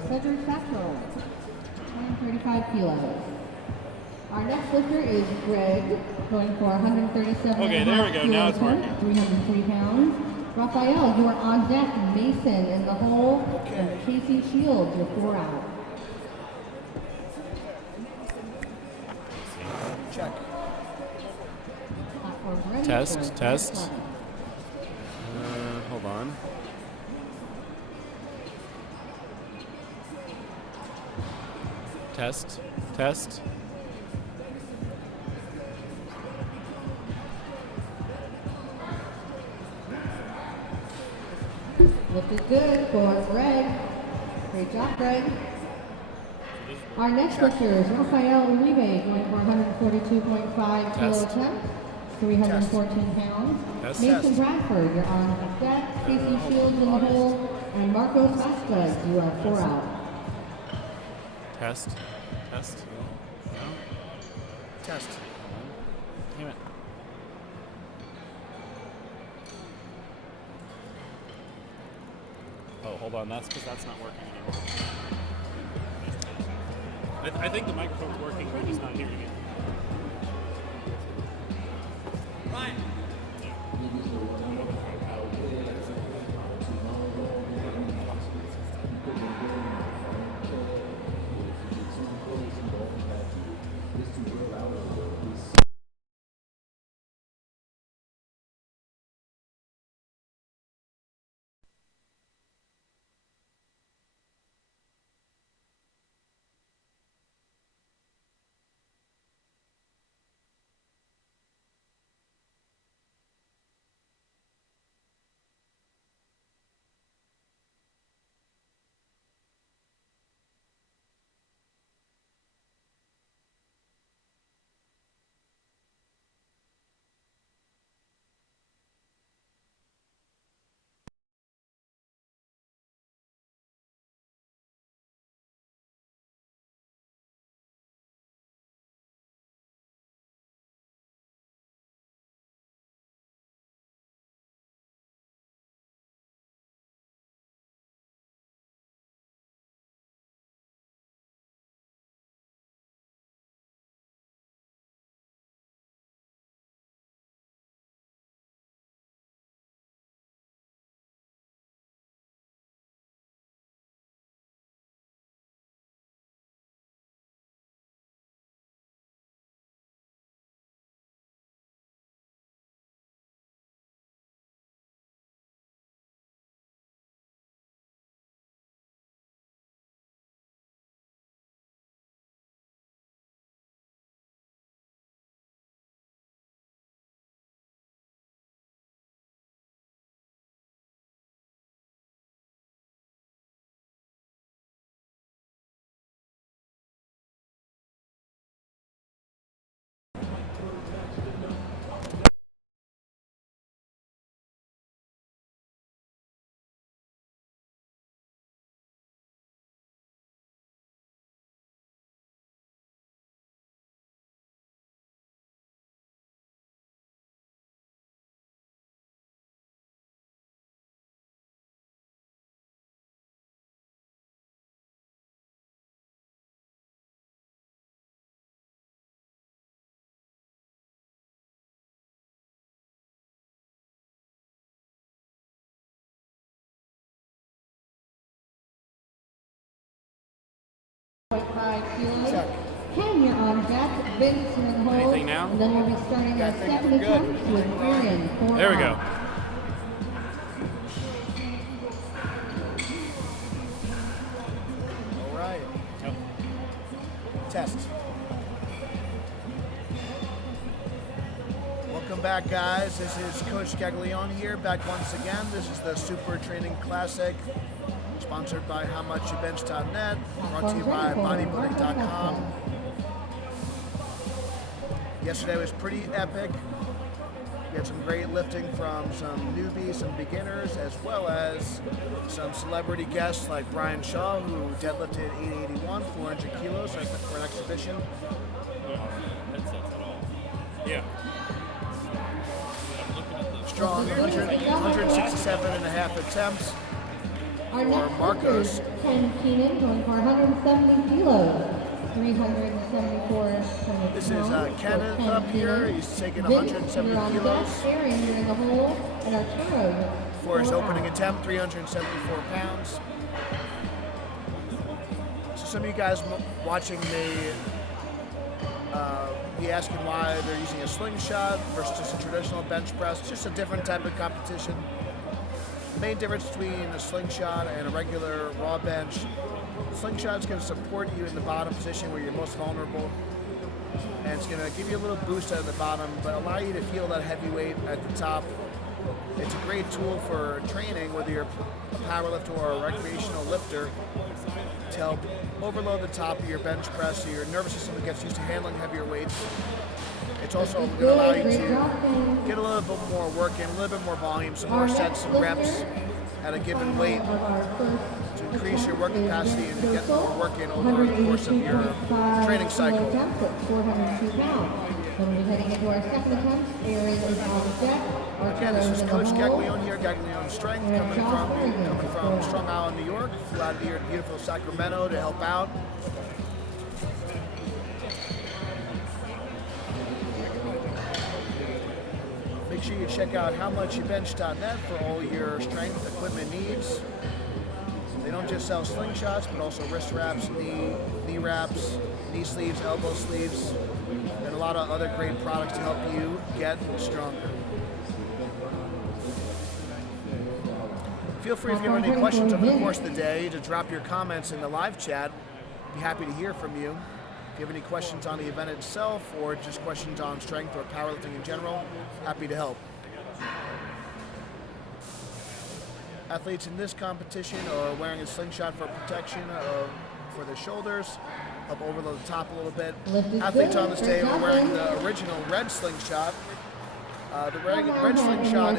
Satchel, 135 kilos. Our next lifter is Greg, going for 137. Okay, there we go. Now it's working. 303 pounds. Raphael, you are on deck. Mason in the hole. Okay. And Casey Shields, you're 4 out. Check. Test. Hold on. Test. Lift is good for Greg. Great job, Greg. Our next lifter is Raphael Uribe, going for 142.5 kilo attempt, 314 pounds. Mason Bradford, you're on deck. Casey Shields in the hole. And Marco Vasquez, you are 4 out. Test. No. Test. Damn it. Oh, hold on. That's because that's not working anymore. I think the microphone's working, but he's not hearing it. Ryan. Check. Ken, you're on deck. Vincent in the hole. Anything now? And then we'll be starting our second attempt with Aaron. There we go. All right. Yep. Test. Welcome back, guys. This is Coach Gaglione here, back once again. This is the SuperTraining Classic, sponsored by HowMuchYouBench.net, brought to you by Bodybuilding.com. Yesterday was pretty epic. We had some great lifting from some newbies, some beginners, as well as some celebrity guests like Brian Shaw, who deadlifted 881, 400 kilos for an exhibition. Yeah. Strong 167.5 attempts. Our for next Marcos. lifter is Ken Keenan going for 170 kilos. 374 This is Kenneth up here. He's taking 170 kilos. Aaron, you're in the hole, and Arturo For his opening attempt, 374 pounds. So some of you guys watching may be asking why they're using a slingshot versus just a traditional bench press. Just a different type of competition. The main difference between a slingshot and a regular raw bench, slingshot is going to support you in the bottom position where you're most vulnerable, and it's going to give you a little boost at the bottom, but allow you to feel that heavy weight at the top. It's a great tool for training, whether you're a powerlifter or a recreational lifter, to help overload the top of your bench press so your nervous system gets used to handling heavier weights. It's also going to allow you to get a little bit more work in, a little bit more volume, some more sets, some reps at a given weight to increase your work capacity and to get more work in over the course of your training cycle. 402 pounds. When we're heading into our second attempt, Aaron is on deck. Again, this is Coach Gaglione here, Gaglione Strength, coming from Strong Island, New York. Flew out here to beautiful Sacramento to help out. Make sure you check out howmuchyoubench.net for all your strength equipment needs. They don't just sell slingshots, but also wrist wraps, knee wraps, knee sleeves, elbow sleeves, and a lot of other great products to help you get stronger. Feel free if you have any questions over the course of the day to drop your comments in the live chat. Be happy to hear from you. If you have any questions on the event itself or just questions on strength or powerlifting in general, happy to help. Athletes in this competition are wearing a slingshot for protection for their shoulders, help overload the top a little bit. Athletes on this day are wearing the original red slingshot. The red slingshot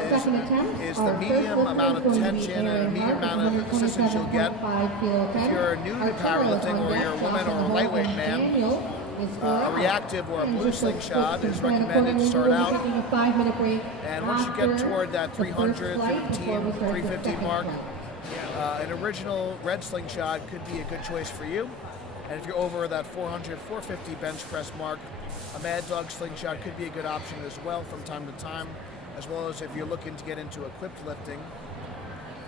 is the medium amount of tension and medium amount of assistance you'll get. If you're new to powerlifting or you're a woman or a lightweight man, a reactive or a blue slingshot is recommended to start out. And once you get toward that 300, 350 mark, an original red slingshot could be a good choice for you. And if you're over that 400, 450 bench press mark, a Mad Dog slingshot could be a good option as well from time to time, as well as if you're looking to get into equipped lifting.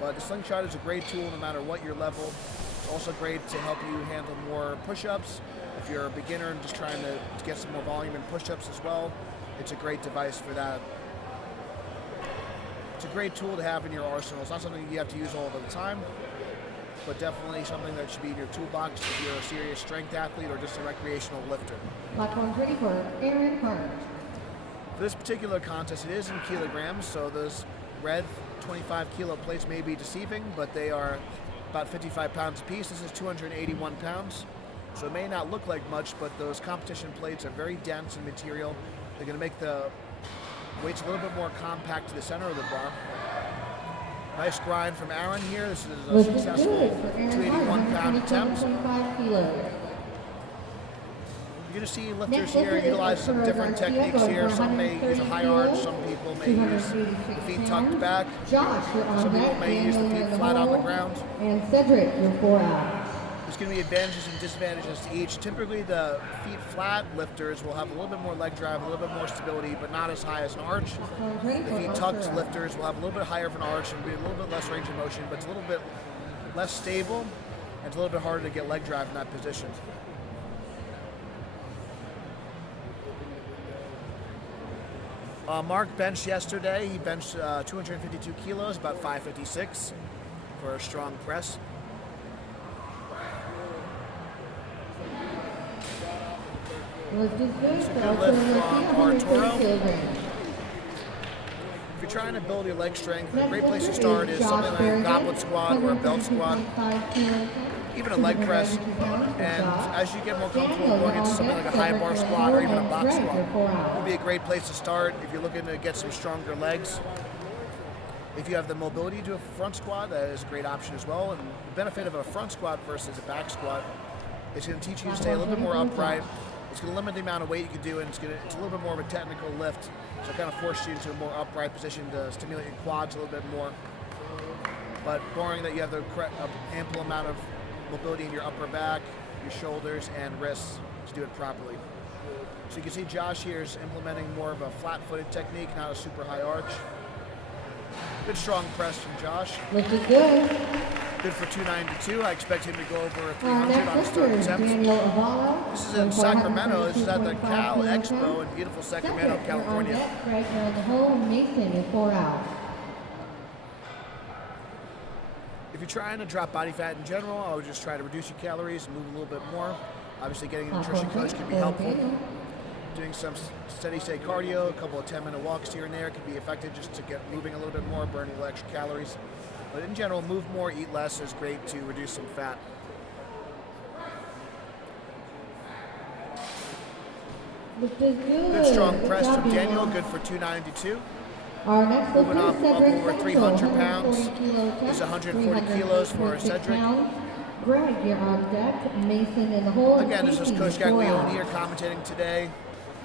But the slingshot is a great tool no matter what your level. It's also great to help you handle more push-ups. If you're a beginner and just trying to get some more volume in push-ups as well, it's a great device for that. It's a great tool to have in your arsenal. It's not something you have to use all the time, but definitely something that should be in your toolbox if you're a serious strength athlete or just a recreational lifter. Platform's ready for Aaron Hart. For this particular contest, it is in kilograms, so those red 25 kilo plates may be deceiving, but they are about 55 pounds apiece. This is 281 pounds, so it may not look like much, but those competition plates are very dense in material. They're going to make the weights a little bit more compact to the center of the bar. Nice grind from Aaron here. This is a successful 281-pound attempt. You're going to see lifters here utilize some different techniques here. Some may use a high arch, some people may use the feet tucked back, some people may use the feet flat on the ground. And Cedric, you're 4 out. There's going to be advantages and disadvantages to each. Typically the feet flat lifters will have a little bit more leg drive, a little bit more stability, but not as high as an arch. The feet tucked lifters will have a little bit higher of an arch and be a little bit less range of motion, but it's a little bit less stable and it's a little bit harder to get leg drive in that position. Mark benched yesterday. He benched 252 kilos, about 556 for a strong press. It's a good lift from Arturo. If you're trying to build your leg strength, a great place to start is something like a goblet squat or a belt squat, even a leg press. And as you get more comfortable going into something like a high bar squat or even a box squat, would be a great place to start if you're looking to get some stronger legs. If you have the mobility to do a front squat, that is a great option as well. And the benefit of a front squat versus a back squat, it's going to teach you to stay a little bit more upright. It's going to limit the amount of weight you can do, and it's a little bit more of a technical lift. So it kind of forces you into a more upright position to stimulate your quads a little bit more. but boring that you have the ample amount of mobility in your upper back, your shoulders, and wrists to do it properly. So you can see Josh here is implementing more of a flat-footed technique, not a super high arch. Good strong press from Josh. Looking good. Good for 292. I expect him to go over 300 on his third attempt. This is in Sacramento. This is at the Cal Expo in beautiful Sacramento, California. Right now the whole Mason is 4 out. If you're trying to drop body fat in general, I would just try to reduce your calories and move a little bit more. Obviously, getting a nutrition coach can be helpful. Doing some steady state cardio, a couple of 10-minute walks here and there can be effective just to get moving a little bit more, burning a little extra calories. But in general, move more, eat less is great to reduce some fat. Good strong press from Daniel, good for 292. Our next moving up over 300 pounds. This is 140 kilos for Cedric. Greg, you're on deck. Mason in the hole. Again, this is Coach Gaglione here commentating today.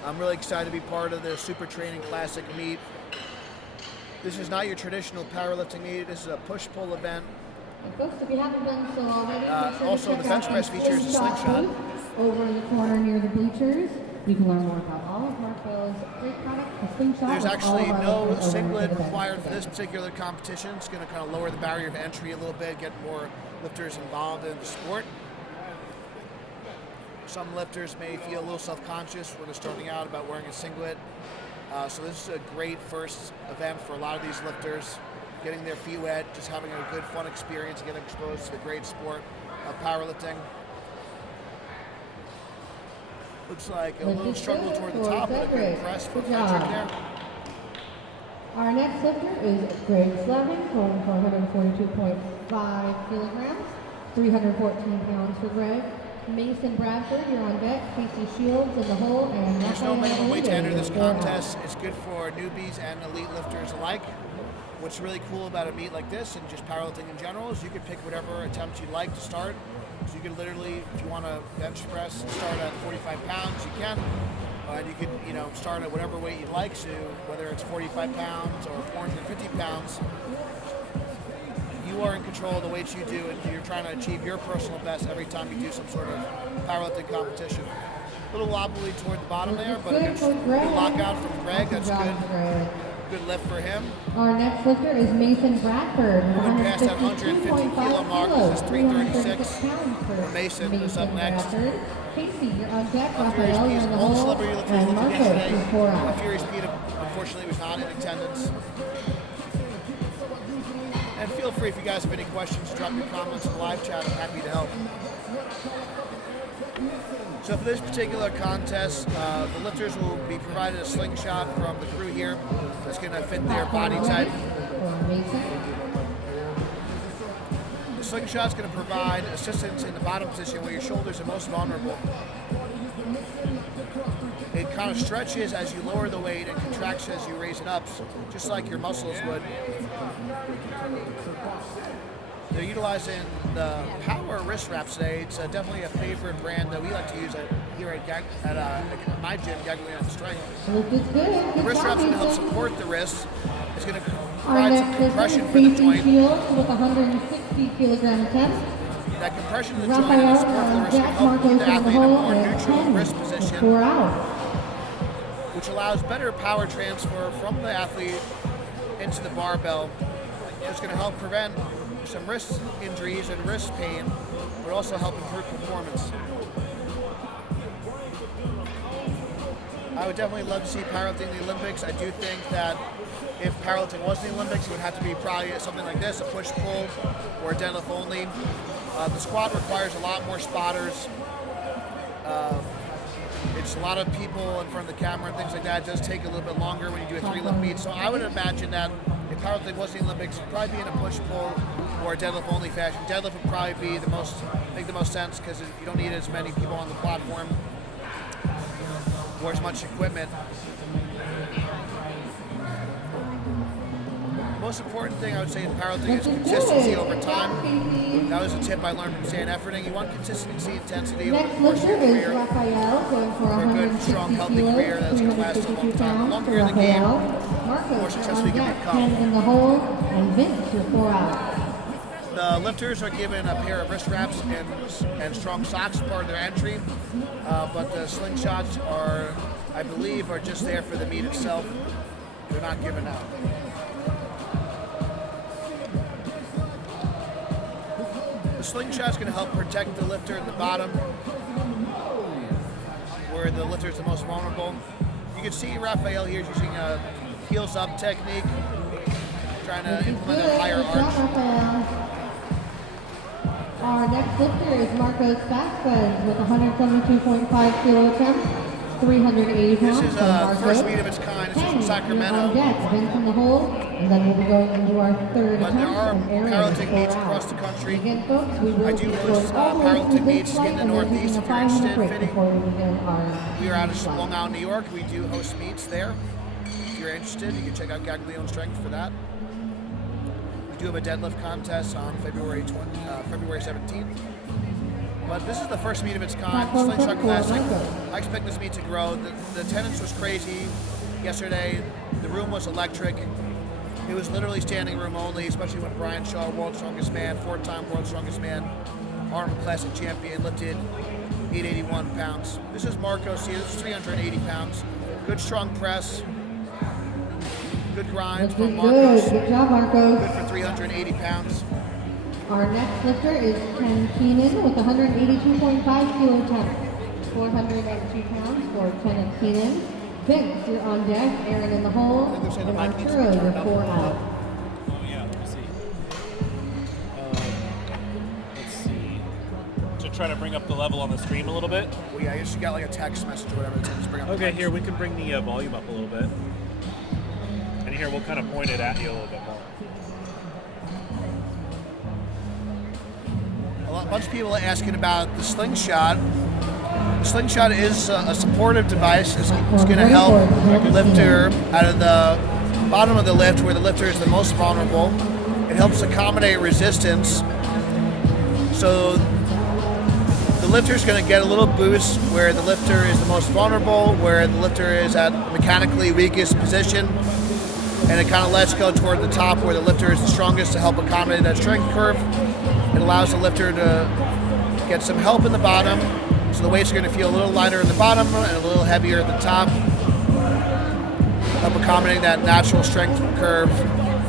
I'm really excited to be part of the SuperTraining Classic meet. This is not your traditional powerlifting meet. This is a push-pull event. And folks, if you haven't done so already, also the bench press features a slingshot. Over in the corner near the bleachers. You can learn more about all of Marco's great products, the slingshot. There's actually no singlet required for this particular competition. It's going to kind of lower the barrier of entry a little bit, get more lifters involved in the sport. Some lifters may feel a little self-conscious when they're starting out about wearing a singlet. So this is a great first event for a lot of these lifters, getting their feet wet, just having a good fun experience, getting exposed to the great sport of powerlifting. Looks like a little struggle toward the top, but a good press for Frederick there. Our next lifter is Greg Slavin, going for 142.5 kilograms, 314 pounds for Greg. Mason Bradford, you're on deck. Casey Shields in the hole, and there's no minimum weight to enter this contest. It's good for newbies and elite lifters alike. What's really cool about a meet like this and just powerlifting in general is you can pick whatever attempt you'd like to start. So you can literally, if you want to bench press, start at 45 pounds, you can. And you could, start at whatever weight you'd like. So whether it's 45 pounds or 450 pounds, you are in control of the weights you do, and you're trying to achieve your personal best every time you do some sort of powerlifting competition. A little wobbly toward the bottom there, but a good lockout from Greg. That's good. Good lift for him. Our next lifter is Mason Bradford. Moving past that 150 kilo mark. This is 336. Mason is up next. Casey, you're on deck. Furious Raphael, Pete's all celebrity lifters lifting today. Marco, Furious Pete, unfortunately, was not in attendance. And feel free if you guys have any questions, drop your comments in the live chat. I'm happy to help. So for this particular contest, the lifters will be provided a slingshot from the crew here that's going to fit their body type. The slingshot's going to provide assistance in the bottom position where your shoulders are most vulnerable. It kind of stretches as you lower the weight and contracts as you raise it up, just like your muscles would. They're utilizing the Power wrist wraps today. It's definitely a favorite brand that we like to use here at my gym, Gaglione Strength. The wrist wraps are going to help support the wrist. It's going to provide some compression for the joint. With 160 kilogram test. That compression of the joint and the support for the wrist can help put the athlete in a more neutral wrist position, which allows better power transfer from the athlete into the barbell. It's going to help prevent some wrist injuries and wrist pain, but also help improve performance. I would definitely love to see powerlifting in the Olympics. I do think that if powerlifting was in the Olympics, it would have to be probably something like this, a push-pull or a deadlift only. The squat requires a lot more spotters. It's a lot of people in front of the camera and things like that. It does take a little bit longer when you do a 3-lift meet. So I would imagine that if powerlifting was in the Olympics, it would probably be in a push-pull or a deadlift only fashion. Deadlift would probably be make the most sense because you don't need as many people on the platform or as much equipment. The most important thing I would say in powerlifting is consistency over time. That was a tip I learned from Stan Efferding. You want consistency, intensity over the course of your career. For a good, strong, healthy career that's going to last a long time. The longer you're in the game, the more successful you can become. In the hole, and Vince, you're 4 out. The lifters are given a pair of wrist wraps and strong socks as part of their entry, but the slingshots are, I believe, are just there for the meet itself. They're not given out. The slingshot's going to help protect the lifter in the bottom, where the lifter is the most vulnerable. You can see Raphael here is using a heels up technique, trying to implement a higher arch. Our next lifter is Marcos Vasquez with 172.5 kilo attempt, 380 pounds. This is a first meet of its kind. This is from Sacramento. On deck, Vincent in the hole, and then we'll be going into our third But there are attempt. powerlifting meets across the country. Again, folks, we will I do be host going all the way powerlifting through meets this flight, in the and we're Northeast taking if a you're 5-minute interested in break fitting. before we begin our We are out of flight. Long Island, New York. We do host meets there. If you're interested, you can check out Gaglione Strength for that. We do have a deadlift contest on February 17th. But this is the first meet of its kind, Slingshot Classic. I expect this meet to grow. The attendance was crazy yesterday. The room was electric. It was literally standing room only, especially when Brian Shaw, world's strongest man, 4-time world's strongest man, Arnold Classic champion, lifted 881 pounds. This is Marcos here. This is 380 pounds. Good strong press. Good grinds from Marcos. Good job, Marcos. Good for 380 pounds. Our next lifter is Ken Keenan with 182.5 kilo attempt, 402 pounds for Kenneth Keenan. Vince, you're on deck. Aaron in the hole. And Arturo, you're 4 out. Oh yeah, let me see. Let's see. To try to bring up the level on the stream a little bit. Well, yeah, I guess you got like a text message or whatever. Just bring up the Okay, mics. here we can bring the volume up a little bit. And here we'll kind of point it at you a little bit more. A bunch of people are asking about the slingshot. The slingshot is a supportive device. It's going to help the lifter out of the bottom of the lift where the lifter is the most vulnerable. It helps accommodate resistance. So the lifter is going to get a little boost where the lifter is the most vulnerable, where the lifter is at mechanically weakest position. And it kind of lets go toward the top where the lifter is the strongest to help accommodate that strength curve. It allows the lifter to get some help in the bottom, so the weights are going to feel a little lighter in the bottom and a little heavier at the top, help accommodating that natural strength curve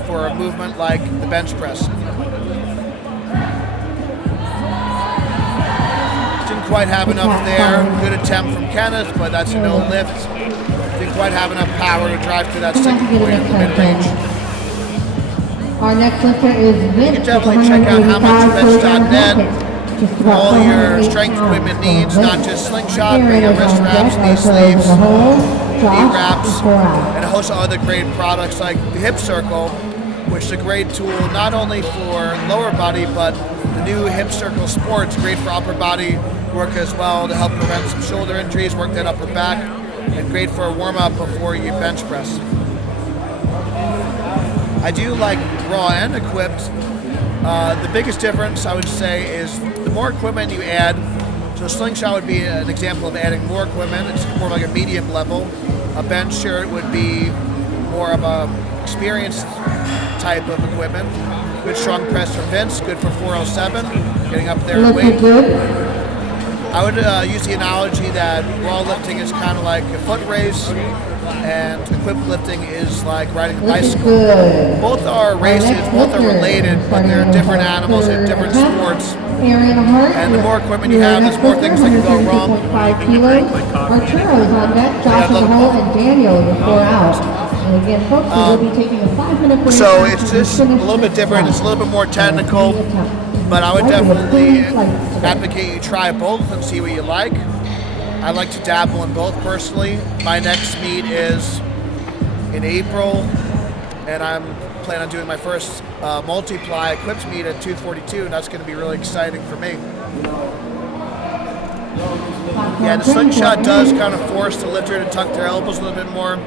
for a movement like the bench press. Didn't quite have enough there. Good attempt from Kenneth, but that's a no lift. Didn't quite have enough power to drive to that sticking point in the mid-range. Our next lifter is Vince. You can definitely check out howmuchbench.net for all your strength equipment needs, not just slingshot, but your wrist wraps, knee sleeves, knee wraps, and a host of other great products like the Hip Circle, which is a great tool not only for lower body, but the new Hip Circle Sport's great for upper body work as well to help prevent some shoulder injuries, work that upper back, and great for a warm-up before you bench press. I do like raw and equipped. The biggest difference, I would say, is the more equipment you add. So a slingshot would be an example of adding more equipment. It's more like a medium level. A bench shirt would be more of a experienced type of equipment. Good strong press from Vince, good for 407, getting up there in weight. I would use the analogy that raw lifting is kind of like a foot race, and equipped lifting is like riding a bicycle. Both are races, both are related, but they're different animals in different sports. And the more equipment you have, there's more things that can go wrong. Arturo's on deck, Josh in the hole, and Daniel with 4 out. And again, folks, we will be taking a 5-minute break. So it's just a little bit different, it's a little bit more technical, but I would definitely advocate you try both and see what you like. I like to dabble in both personally. My next meet is in April, and I'm planning on doing my first multiply equipped meet at 242, and that's going to be really exciting for me. Yeah, the slingshot does kind of force the lifter to tuck their elbows a little bit more.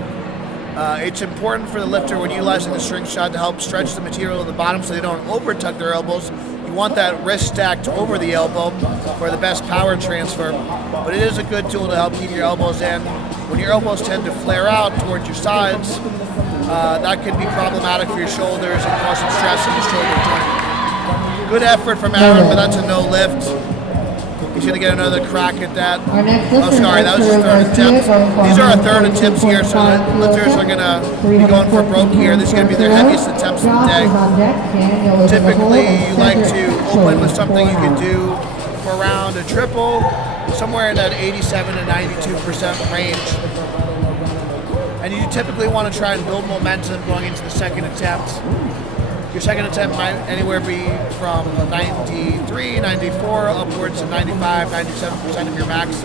It's important for the lifter when utilizing the slingshot to help stretch the material at the bottom so they don't over tuck their elbows. You want that wrist stacked over the elbow for the best power transfer, but it is a good tool to help keep your elbows in. When your elbows tend to flare out towards your sides, that can be problematic for your shoulders and cause some stress in the shoulder joint. Good effort from Aaron, but that's a no lift. He's going to get another crack at that. Oh, sorry, that was his third attempt. These are our third attempts here, so the lifters are going to be going for broke here. This is going to be their heaviest attempts of the day. Typically, you like to open with something you can do for around a triple, somewhere in that 87 to 92% range. And you typically want to try and build momentum going into the second attempt. Your second attempt might anywhere be from 93, 94, upwards to 95, 97% of your max.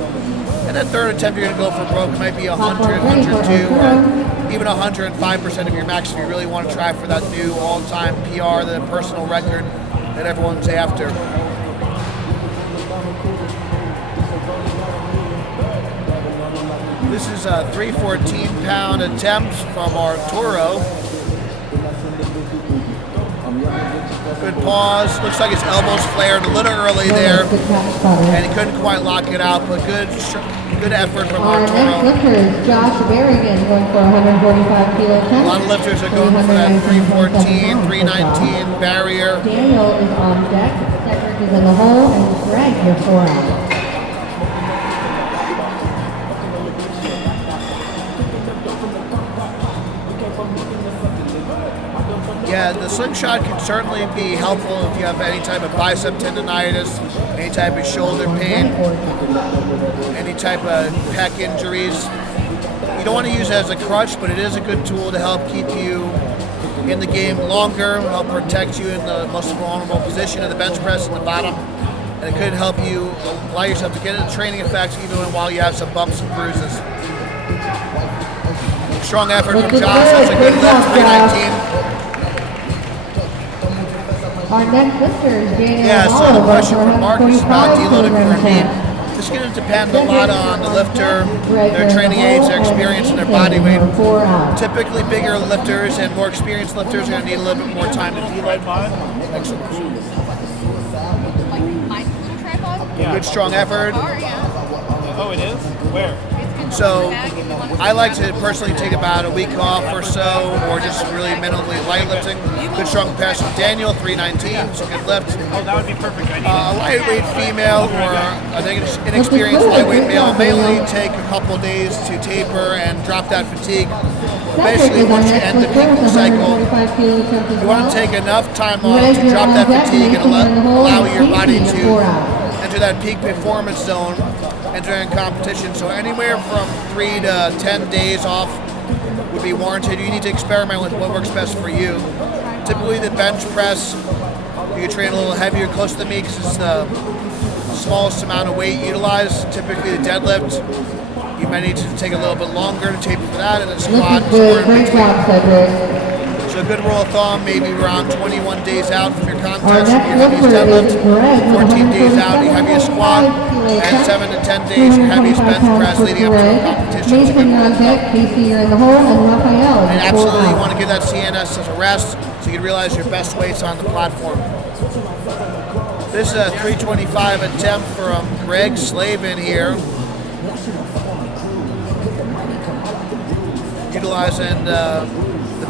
And that third attempt you're going to go for broke might be 100, 102, or even 105% of your max if you really want to try for that new all-time PR, the personal record that everyone's after. This is a 314-pound attempt from Arturo. Good pause. Looks like his elbows flared a little early there, and he couldn't quite lock it out, but good effort from Arturo. Our next lifter is Josh Berrigan going for 145 kilo attempt. A lot of lifters are going for that 314, 319 barrier. Daniel is on deck, Cedric is in the hole, and Greg is 4 out. Yeah, the slingshot can certainly be helpful if you have any type of bicep tendonitis, any type of shoulder pain, any type of pec injuries. You don't want to use it as a crutch, but it is a good tool to help keep you in the game longer, help protect you in the most vulnerable position of the bench press in the bottom, and it could help you allow yourself to get into training effects even while you have some bumps and bruises. Strong effort from Josh. That's a good lift, 319. Our next lifter is Daniel. Yeah, so the question for Marcus is about deloading for a knee. This is going to depend a lot on the lifter, their training age, their experience, and their body weight. Typically, bigger lifters and more experienced lifters are going to need a little bit more time to deload. Good, strong effort. Oh, it is? Where? So I like to personally take about a week off or so, or just really minimally light lifting. Good strong pass from Daniel, 319, so good lift. Oh, that would be perfect. I need A lightweight female or an inexperienced lightweight male may only take a couple days to taper and drop that fatigue. Basically, once you end the peak cycle, you want to take enough time off to drop that fatigue and allow your body to enter that peak performance zone entering competition. So anywhere from 3 to 10 days off would be warranted. You need to experiment with what works best for you. Typically the bench press, you can train a little heavier close to the knee because it's the smallest amount of weight utilized. Typically the deadlift, you might need to take a little bit longer to taper for that, and then squat. So a good rule of thumb, maybe around 21 days out from your contest, your heaviest deadlift, 14 days out, your heaviest squat, and 7 to 10 days, your heaviest bench press leading up to a competition. And absolutely you want to give that CNS as a rest so you can realize your best weights on the platform. This is a 325 attempt from Greg Slavin here. Utilizing the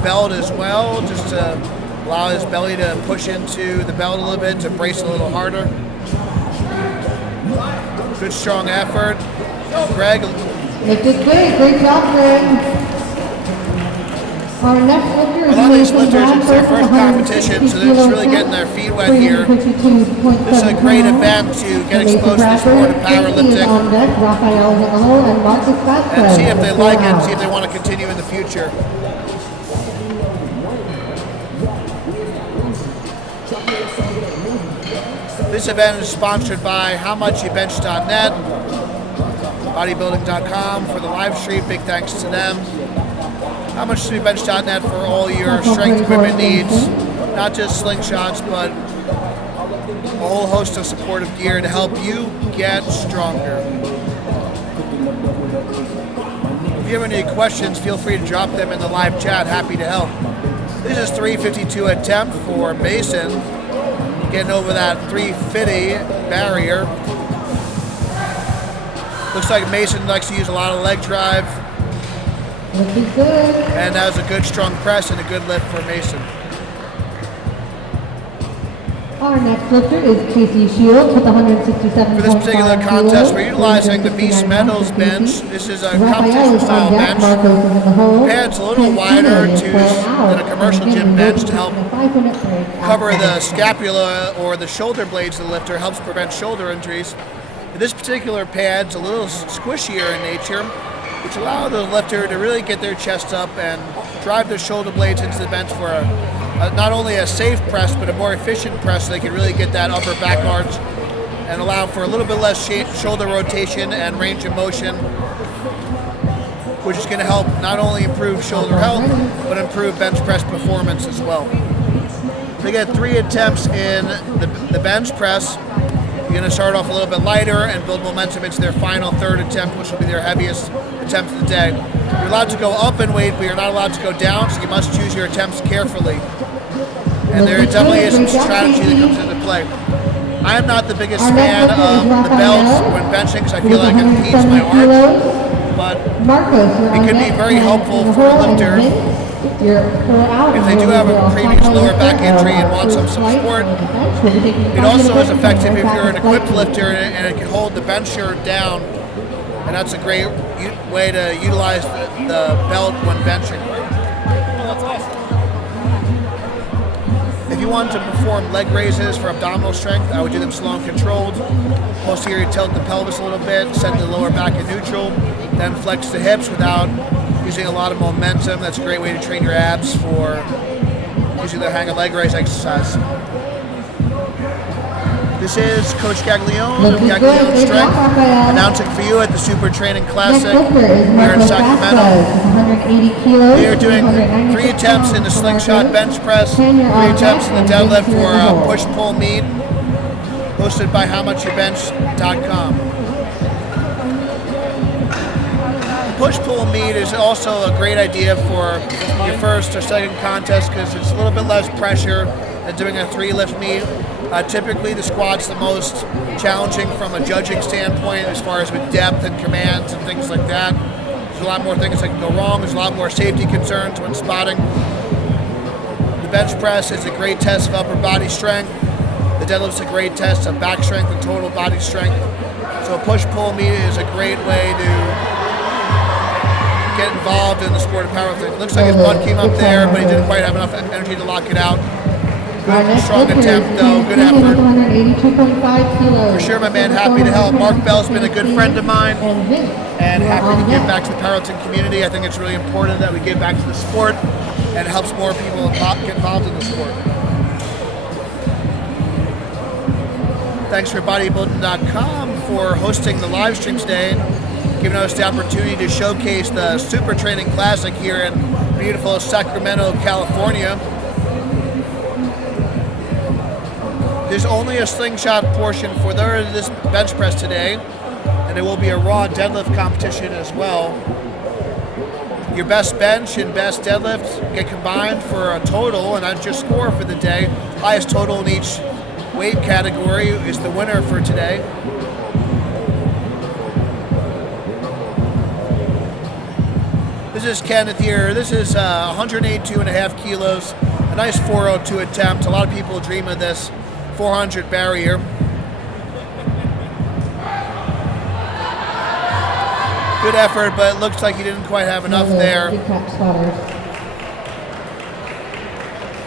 belt as well, just to allow his belly to push into the belt a little bit, to brace a little harder. Good strong effort. Greg. Great job, Greg. Our next lifter is a lot of these lifters, it's their first competition, so they're just really getting their feet wet here. This is a great event to get exposed to the sport of powerlifting and see if they like it, see if they want to continue in the future. This event is sponsored by HowMuchYouBench.net, Bodybuilding.com for the live stream. Big thanks to them. HowMuchYouBench.net for all your strength equipment needs, not just slingshots, but a whole host of supportive gear to help you get stronger. If you have any questions, feel free to drop them in the live chat. Happy to help. This is 352 attempt for Mason, getting over that 350 barrier. Looks like Mason likes to use a lot of leg drive. And that was a good strong press and a good lift for Mason. Our next lifter is Casey Shields with 167.5 For this particular contest, we're utilizing the Beast Metals bench. This is a competition-style bench. The pad's a little wider than a commercial gym bench to help cover the scapula or the shoulder blades of the lifter, helps prevent shoulder injuries. This particular pad's a little squishier in nature, which allow the lifter to really get their chest up and drive their shoulder blades into the bench for not only a safe press, but a more efficient press, so they can really get that upper back arch and allow for a little bit less shoulder rotation and range of motion, which is going to help not only improve shoulder health, but improve bench press performance as well. They get 3 attempts in the bench press. You're going to start off a little bit lighter and build momentum into their final 3rd attempt, which will be their heaviest attempt of the day. You're allowed to go up in weight, but you're not allowed to go down, so you must choose your attempts carefully. And there definitely is some strategy that comes into play. I am not the biggest fan of the belts when benching because I feel like it impedes my arch, but it can be very helpful for a lifter if they do have a previous lower back injury and want some support. It also is effective if you're an equipped lifter and it can hold the bench shirt down, and that's a great way to utilize the belt when benching. If you want to perform leg raises for abdominal strength, I would do them slow and controlled. Posterior tilt the pelvis a little bit, set the lower back in neutral, then flex the hips without using a lot of momentum. That's a great way to train your abs for using the hang and leg raise exercise. This is Coach Gaglione of Gaglione Strength, announcing for you at the SuperTraining Classic here in Sacramento. We are doing 3 attempts in the slingshot bench press, 3 attempts in the deadlift for a push-pull meet, hosted by HowMuchYouBench.com. Push-pull meet is also a great idea for your first or second contest because it's a little bit less pressure than doing a 3-lift meet. Typically, the squat's the most challenging from a judging standpoint as far as with depth and commands and things like that. There's a lot more things that can go wrong. There's a lot more safety concerns when spotting. The bench press is a great test of upper body strength. The deadlift's a great test of back strength and total body strength. So a push-pull meet is a great way to get involved in the sport of powerlifting. It looks like his butt came up there, but he didn't quite have enough energy to lock it out. Good, strong attempt, though. Good effort. For sure, my man. Happy to help. Mark Bell's been a good friend of mine and happy to give back to the powerlifting community. I think it's really important that we give back to the sport and it helps more people get involved in the sport. Thanks for Bodybuilding.com for hosting the live stream today, giving us the opportunity to showcase the SuperTraining Classic here in beautiful Sacramento, California. There's only a slingshot portion for this bench press today, and there will be a raw deadlift competition as well. Your best bench and best deadlift get combined for a total, and that's your score for the day. Highest total in each weight category is the winner for today. This is Kenneth here. This is 182.5 kilos, a nice 402 attempt. A lot of people dream of this 400 barrier. Good effort, but it looks like he didn't quite have enough there.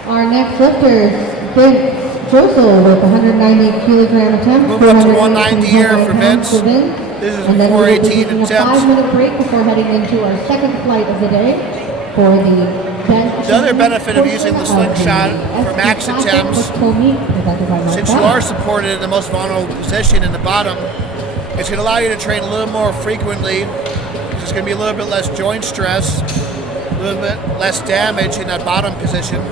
Our next lifter is Vince with 190 kilogram attempt. Moving up to 190 here for Vince. This is a 418 attempt. A 5-minute break before heading into our second flight of the day for the bench. The other benefit of using the slingshot for max attempts, since you are supported in the most vulnerable position in the bottom, it's going to allow you to train a little more frequently. There's going to be a little bit less joint stress, a little bit less damage in that bottom position.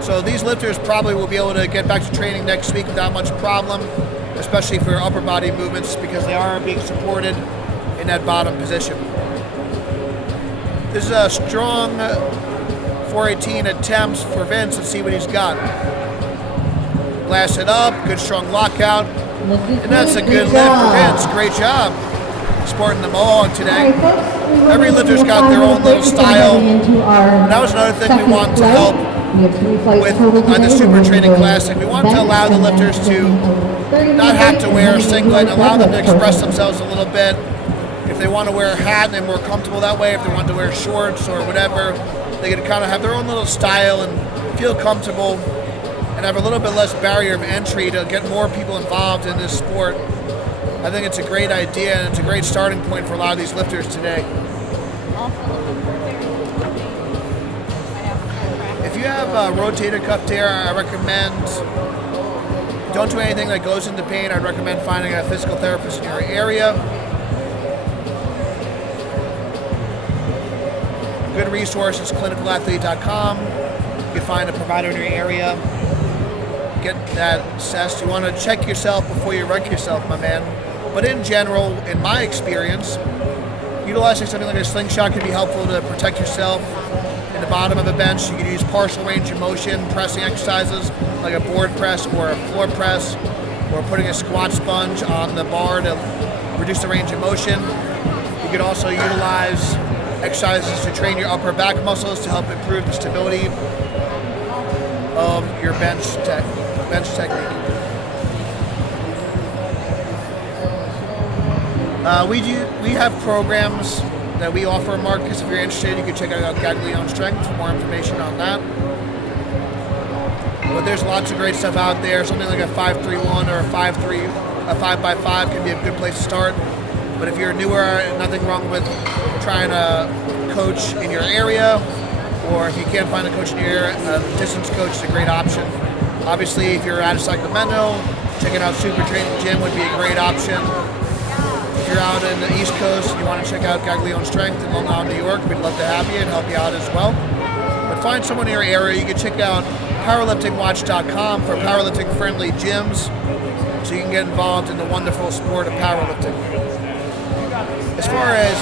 So these lifters probably will be able to get back to training next week without much problem, especially for upper body movements because they are being supported in that bottom position. This is a strong 418 attempts for Vince. Let's see what he's got. Blast it up, good strong lockout. And that's a good lift for Vince. Great job. Sporting the mohawk today. Every lifter's got their own little style. And that was another thing we want to help We have 3 flights with total today. the SuperTraining Classic. We want to allow the lifters to not have to wear a singlet, allow them to express themselves a little bit. If they want to wear a hat and they're more comfortable that way, if they want to wear shorts or whatever, they can kind of have their own little style and feel comfortable and have a little bit less barrier of entry to get more people involved in this sport. I think it's a great idea and it's a great starting point for a lot of these lifters today. If you have rotator cuff tear, I recommend don't do anything that goes into pain. I'd recommend finding a physical therapist in your area. Good resource is clinicalathlete.com. You can find a provider in your area. Get that assessed. You want to check yourself before you wreck yourself, my man. But in general, in my experience, utilizing something like a slingshot can be helpful to protect yourself in the bottom of a bench. You can use partial range of motion pressing exercises like a board press or a floor press, or putting a squat sponge on the bar to reduce the range of motion. You can also utilize exercises to train your upper back muscles to help improve the stability of your bench technique. We have programs that we offer, Marcus. If you're interested, you can check out Gaglione Strength for more information on that. But there's lots of great stuff out there. Something like a 5-3-1 or a 5-by-5 can be a good place to start. But if you're newer, nothing wrong with trying to coach in your area, or if you can't find a coach in your area, a distance coach is a great option. Obviously, if you're out of Sacramento, checking out SuperTraining Gym would be a great option. If you're out in the East Coast and you want to check out Gaglione Strength in Long Island, New York, we'd love to have you and help you out as well. But find someone in your area. You can check out Powerliftingwatch.com for powerlifting-friendly gyms, so you can get involved in the wonderful sport of powerlifting. As far as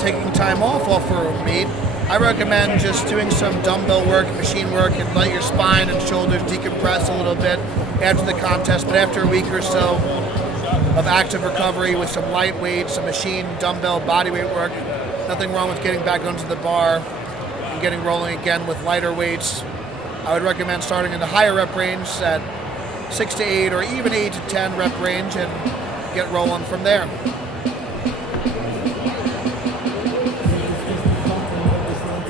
taking time off for meet, I recommend just doing some dumbbell work, machine work, and let your spine and shoulders decompress a little bit after the contest. But after a week or so of active recovery with some light weight, some machine, dumbbell, bodyweight work, nothing wrong with getting back onto the bar and getting rolling again with lighter weights. I would recommend starting in the higher rep range at 6 to 8 or even 8 to 10 rep range and get rolling from there.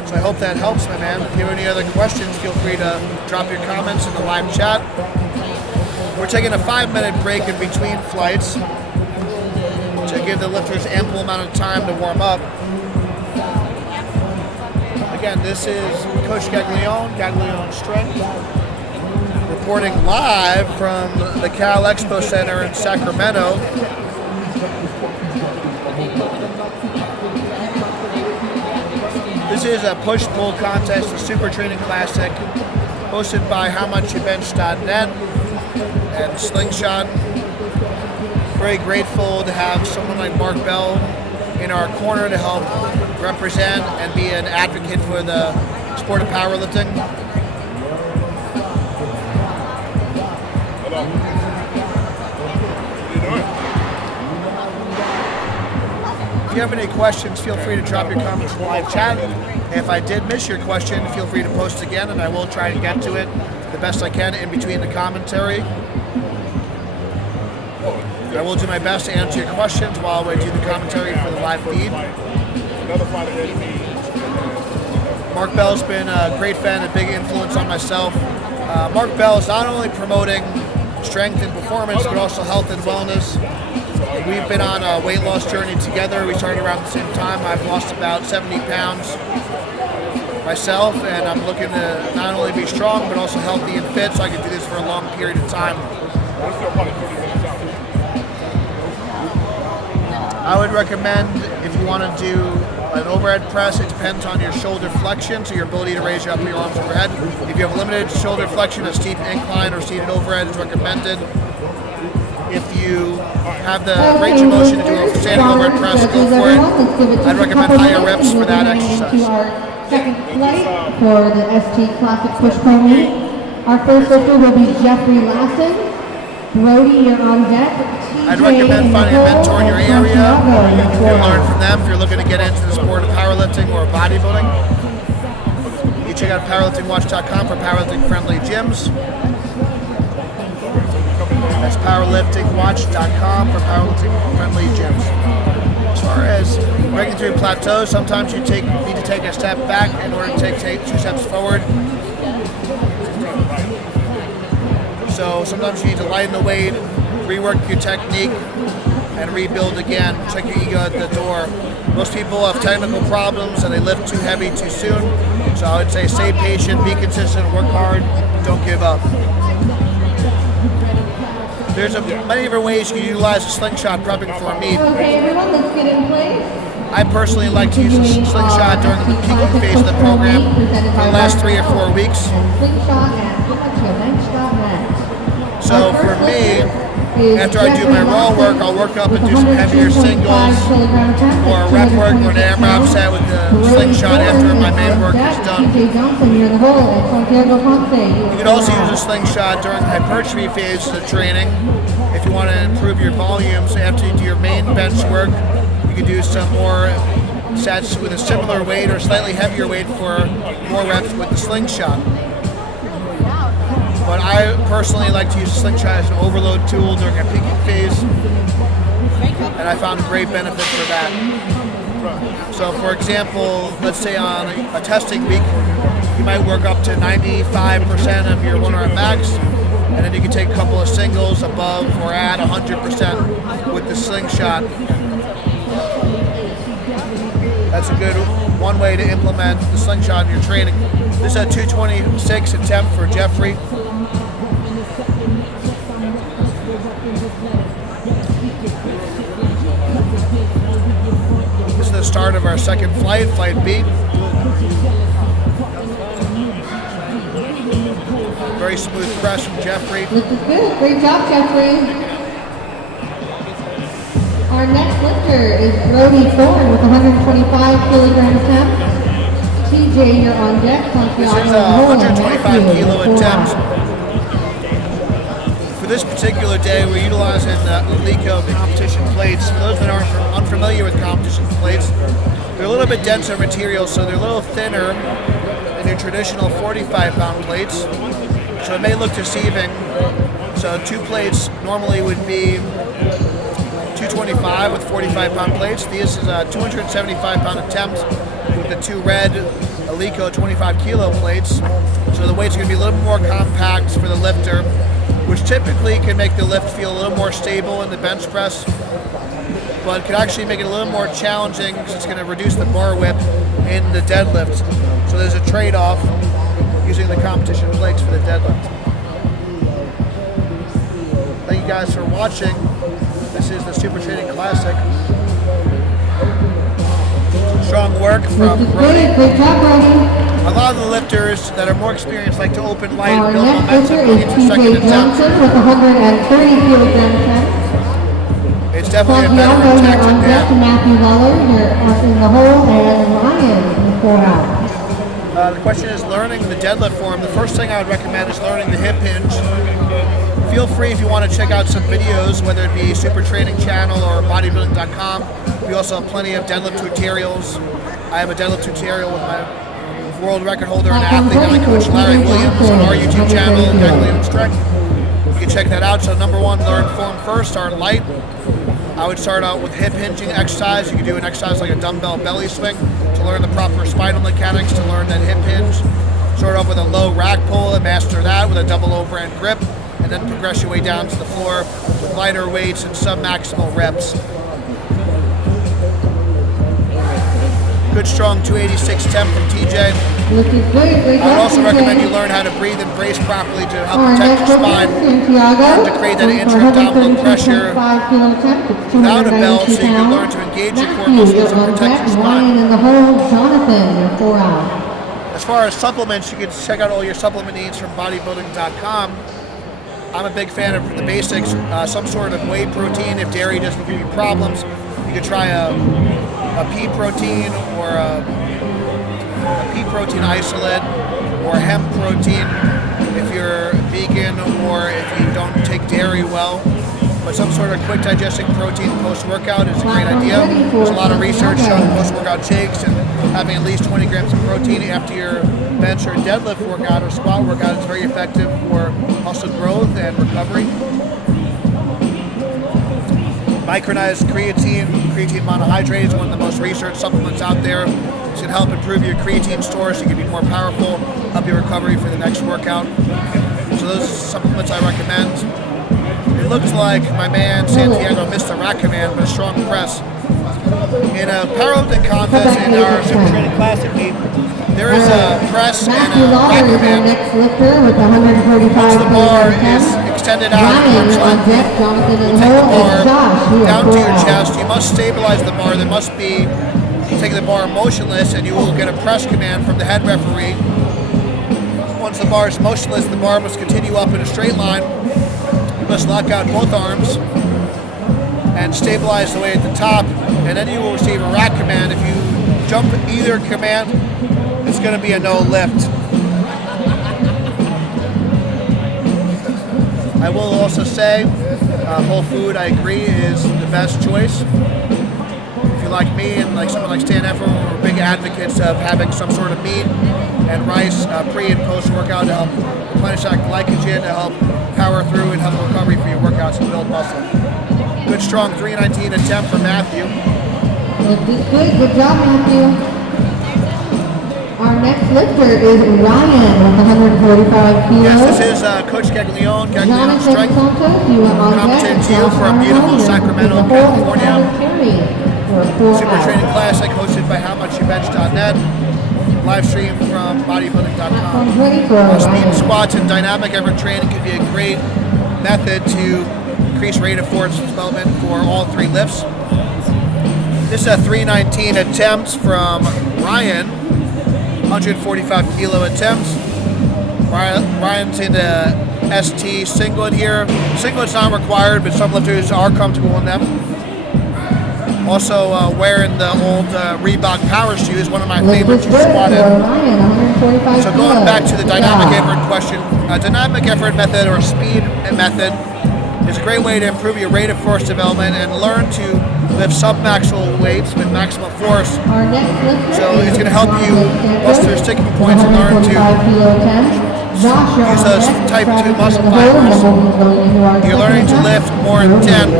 So I hope that helps, my man. If you have any other questions, feel free to drop your comments in the live chat. We're taking a 5-minute break in between flights to give the lifters ample amount of time to warm up. Again, this is Coach Gaglione Strength, reporting live from the Cal Expo Center in Sacramento. This is a push-pull contest, the SuperTraining Classic, hosted by HowMuchYouBench.net and Slingshot. Very grateful to have someone like Mark Bell in our corner to help represent and be an advocate for the sport of powerlifting. Hello. What are you doing? If you have any questions, feel free to drop your comments in the live chat. If I did miss your question, feel free to post again, and I will try to get to it the best I can in between the commentary. I will do my best to answer your questions while I do the commentary for the live feed. Mark Bell's been a great fan and big influence on myself. Mark Bell is not only promoting strength and performance, but also health and wellness. We've been on a weight loss journey together. We started around the same time. I've lost about 70 pounds myself, and I'm looking to not only be strong, but also healthy and fit, so I can do this for a long period of time. I would recommend, if you want to do an overhead press, it depends on your shoulder flexion, so your ability to raise your upper arms overhead. If you have limited shoulder flexion, a steep incline or seated overhead is recommended. If you have the range of motion to do a standing overhead press, go for it. I'd recommend higher reps for that exercise. Our second flight for the ST Classic push-pull meet. Our first lifter will be Jeffrey Lassen. Brody, you're on deck. I'd recommend finding a mentor in your area. You can learn from them if you're looking to get into the sport of powerlifting or bodybuilding. You check out powerliftingwatch.com for powerlifting-friendly gyms. That's powerliftingwatch.com for powerlifting-friendly gyms. As far as breaking through plateaus, sometimes you need to take a step back in order to take 2 steps forward. So sometimes you need to lighten the weight, rework your technique, and rebuild again. Check your ego at the door. Most people have technical problems and they lift too heavy too soon. So I would say stay patient, be consistent, work hard, don't give up. There's many different ways you can utilize a slingshot prepping for a meet. Okay, everyone, let's get in place. I personally like to use a slingshot during the peaking phase of the program for the last 3 or 4 weeks. Slingshot and how much your bench got next. So for me, after I do my raw work, I'll work up and do some heavier singles or a rep work or an AMRAP set with the slingshot after my main work is done. You can also use a slingshot during the hypertrophy phase of the training if you want to improve your volumes. After you do your main bench work, you can do some more sets with a similar weight or slightly heavier weight for more reps with the slingshot. But I personally like to use a slingshot as an overload tool during a peaking phase, and I found great benefit for that. So for example, let's say on a testing week, you might work up to 95% of your 1 rep max, and then you can take a couple of singles above or at 100% with the slingshot. That's a good one way to implement the slingshot in your training. This is a 226 attempt for Jeffrey. This is the start of our second flight, Flight B. Very smooth press from Jeffrey. This is good. Great job, Jeffrey. Our next lifter is Brody Thorne with 125 kilogram attempt. TJ, you're on deck. This is a 125 kilo attempt. For this particular day, we're utilizing the Alico competition plates. For those that aren't unfamiliar with competition plates, they're a little bit denser material, so they're a little thinner than your traditional 45-pound plates. So it may look deceiving. So 2 plates normally would be 225 with 45-pound plates. This is a 275-pound attempt with the 2 red Alico 25 kilo plates. So the weight's going to be a little more compact for the lifter, which typically can make the lift feel a little more stable in the bench press, but could actually make it a little more challenging because it's going to reduce the bar whip in the deadlift. So there's a trade-off using the competition plates for the deadlift. Thank you guys for watching. This is the SuperTraining Classic. Strong work from Brody. Great job, Brody. A lot of the lifters that are more experienced like to open light Our and build next momentum lifter is into second TJ attempt. Johnson with 130 kilogram attempt. It's definitely a Santiago, better you're tactic on deck. there. Matthew Weller, you're up in the hole, and Ryan in 4 out. The question is learning the deadlift form. The first thing I would recommend is learning the hip hinge. Feel free if you want to check out some videos, whether it be SuperTraining channel or Bodybuilding.com. We also have plenty of deadlift tutorials. I have a deadlift tutorial with my world record holder and athlete, and my coach Larry Williams on our YouTube channel, Deadlift Strength. You can check that out. So number 1, learn form first, start light. I would start out with hip hinging exercise. You can do an exercise like a dumbbell belly swing to learn the proper spinal mechanics, to learn that hip hinge. Start off with a low rack pull and master that with a double overhand grip, and then progress your way down to the floor with lighter weights and sub-maximal reps. Good strong 286 temp from TJ. Looking good. I would also recommend you learn how to breathe and brace properly to help protect your spine, learn to create that intra-abdominal pressure without a belt so you can learn to engage your core muscles and protect your spine. In the hole, Jonathan, you're 4 out. As far as supplements, you can check out all your supplement needs from Bodybuilding.com. I'm a big fan of the basics, some sort of whey protein. If dairy doesn't give you problems, you could try a pea protein or a pea protein isolate or hemp protein if you're vegan or if you don't take dairy well. But some sort of quick digesting protein post-workout is a great idea. There's a lot of research on post-workout shakes and having at least 20 grams of protein after your bench or deadlift workout or squat workout, it's very effective for muscle growth and recovery. Micronized creatine monohydrate is one of the most researched supplements out there. It's going to help improve your creatine stores so you can be more powerful, help your recovery for the next workout. So those are supplements I recommend. It looks like my man Santiago missed the rack command, but a strong press. In a powerlifting contest in our SuperTraining Classic meet, there is a press and a rack command. Once the bar is extended out at arm's length, you take the bar down to your chest. You must stabilize the bar. There must be, take the bar motionless, and you will get a press command from the head referee. Once the bar is motionless, the bar must continue up in a straight line. You must lock out both arms and stabilize the way at the top, and then you will receive a rack command. If you jump either command, it's going to be a no lift. I will also say whole food, I agree, is the best choice. If you like me and like someone like Stan Effer, we're big advocates of having some sort of meat and rice pre and post workout to help replenish that glycogen, to help power through and help recovery for your workouts and build muscle. Good strong 319 attempt from Matthew. Good job, Matthew. Our next lifter is Ryan with 145 kilos. Yes, this is Coach Gaglione, Strength, commentating to you from beautiful Sacramento, California. SuperTraining Classic, hosted by HowMuchYouBench.net. Live stream from Bodybuilding.com. Speed squats and dynamic effort training can be a great method to increase rate of force development for all three lifts. This is a 319 attempts from Ryan, 145 kilo attempts. Ryan's in the ST singlet here. Singlet's not required, but some lifters are comfortable in them. Also wearing the old Reebok power shoes, one of my favorites to squat in. So going back to the dynamic effort question, a dynamic effort method or a speed method is a great way to improve your rate of force development and learn to lift submaximal weights with maximum force. So it's going to help you bust through sticking points and learn to use those type 2 muscle fibers. You're learning to lift more intent.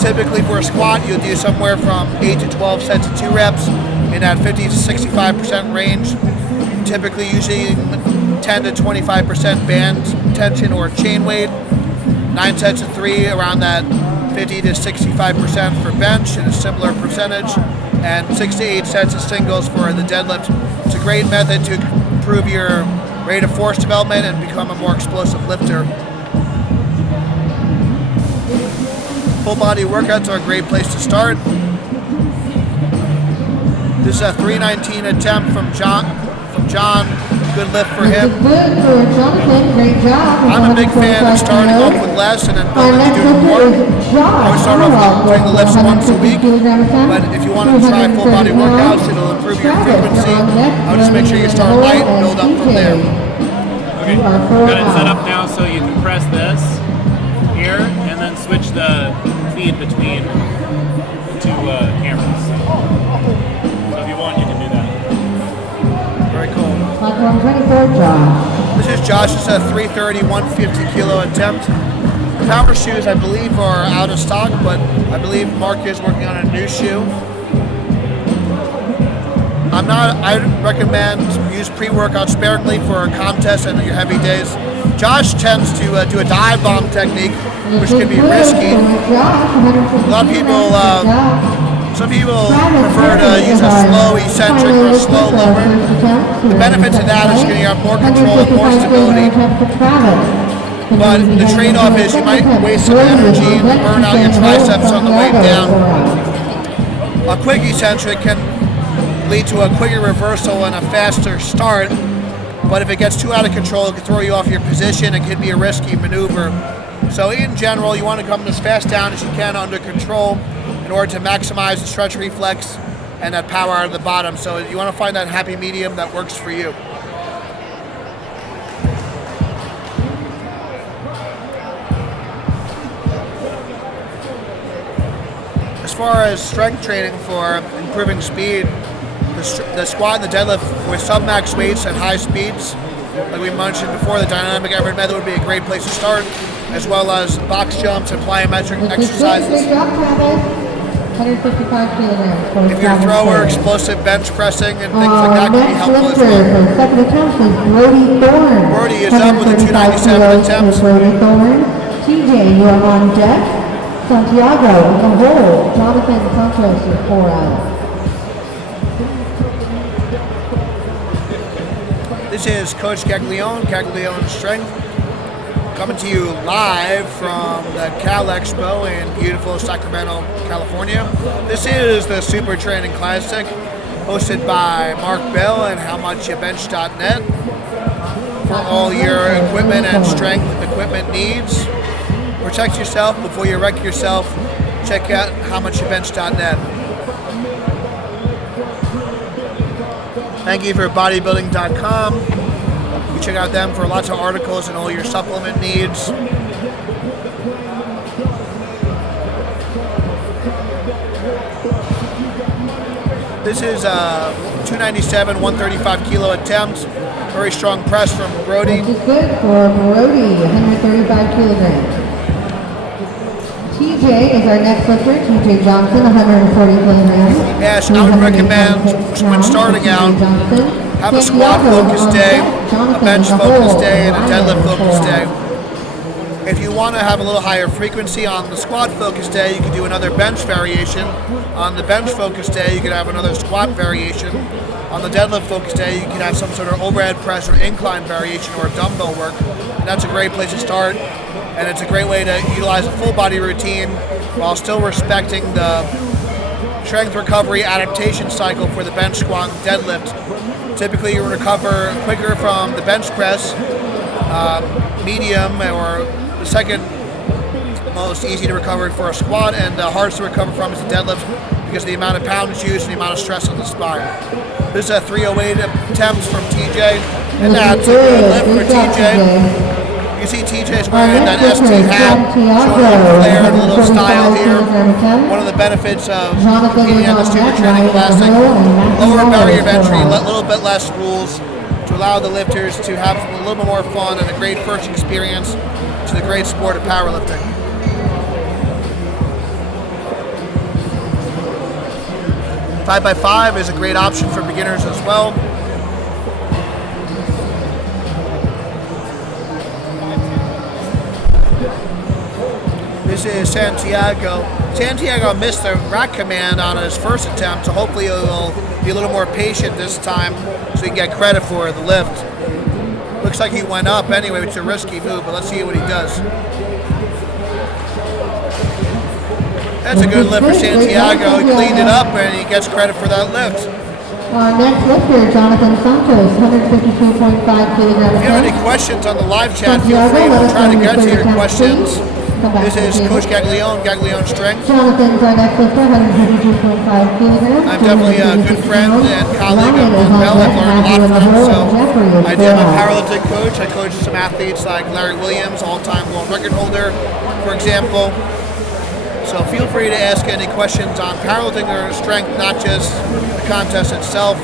Typically for a squat, you'll do somewhere from 8 to 12 sets of 2 reps in that 50 to 65% range. Typically using 10 to 25% band tension or chain weight. 9 sets of 3 around that 50 to 65% for bench and a similar percentage, and 6 to 8 sets of singles for the deadlift. It's a great method to improve your rate of force development and become a more explosive lifter. Full body workouts are a great place to start. This is a 319 attempt from John. Good lift for him. Good for Jonathan. Great job. I'm a big fan of starting off with less and then building to do more. I would start off with doing the lifts once a week, but if you want to try full body workouts, it'll improve your frequency. I would just make sure you start light and build up from there. Okay, got it set up now so you can press this here and then switch the feed between two cameras. So if you want, you can do that. Very cool. Platform 24, Josh. This is Josh's 330, 150 kilo attempt. The power shoes, I believe, are out of stock, but I believe Mark is working on a new shoe. I recommend use pre-workout sparingly for contests and your heavy days. Josh tends to do a dive bomb technique, which can be risky. A lot of people, some people prefer to use a slow eccentric or a slow lower. The benefit to that is going to have more control and more stability. But the trade-off is you might waste some energy and burn out your triceps on the way down. A quick eccentric can lead to a quicker reversal and a faster start, but if it gets too out of control, it can throw you off your position and can be a risky maneuver. So in general, you want to come as fast down as you can under control in order to maximize the stretch reflex and that power out of the bottom. So you want to find that happy medium that works for you. As far as strength training for improving speed, the The squat and the deadlift with sub-max weights and high speeds. Like we mentioned before, the dynamic effort method would be a great place to start, as well as box jumps and plyometric exercises. 155 kilograms. If you're a thrower, explosive bench pressing and things like that can be helpful as well. Second attempt is Brody Thorne. Brody is up with a 297 attempt. Brody Thorne. TJ, you are on deck. Santiago in the hole. Jonathan Santos is 4 out. This is Coach Gaglione Strength, coming to you live from the Cal Expo in beautiful Sacramento, California. This is the SuperTraining Classic, hosted by Mark Bell and HowMuchYouBench.net for all your equipment and strength equipment needs. Protect yourself before you wreck yourself. Check out HowMuchYouBench.net. Thank you for Bodybuilding.com. You can check out them for lots of articles and all your supplement needs. This is a 297, 135 kilo attempt. Very strong press from Brody. This is good for Brody, 135 kilograms. TJ is our next lifter, TJ Johnson, 140 kilograms. Yes, I would recommend when starting out, have a squat focus day, a bench focus day, and a deadlift focus day. If you want to have a little higher frequency on the squat focus day, you can do another bench variation. On the bench focus day, you can have another squat variation. On the deadlift focus day, you can have some sort of overhead press or incline variation or dumbbell work. And that's a great place to start. And it's a great way to utilize a full body routine while still respecting the strength recovery adaptation cycle for the bench squat and deadlift. Typically, you recover quicker from the bench press, medium, or the second most easy to recover for a squat, and the hardest to recover from is the deadlift because of the amount of poundage used and the amount of stress on the spine. This is a 308 attempts from TJ, and that's a good lift for TJ. You see TJ's wearing that ST hat, showing a little flair and a little style here. One of the benefits of competing at the SuperTraining Classic, lower barrier of entry, a little bit less rules to allow the lifters to have a little bit more fun and a great first experience to the great sport of powerlifting. Five by 5 is a great option for beginners as well. This is Santiago. Santiago missed the rack command on his first attempt, so hopefully he'll be a little more patient this time so he can get credit for the lift. Looks like he went up anyway, which is a risky move, but let's see what he does. That's a good lift for Santiago. He cleaned it up and he gets credit for that lift. Next lifter, Jonathan Santos, 152.5 kilograms. If you have any questions on the live chat, feel free. We'll try to get to your questions. This is Coach Gaglione Strength. Jonathan's our next lifter, 152.5 kilograms. I'm definitely a good friend and colleague of Mark Bell. I've learned a lot from him. So I am a powerlifting coach. I coach some athletes like Larry Williams, all-time world record holder, for example. So feel free to ask any questions on powerlifting or strength, not just the contest itself.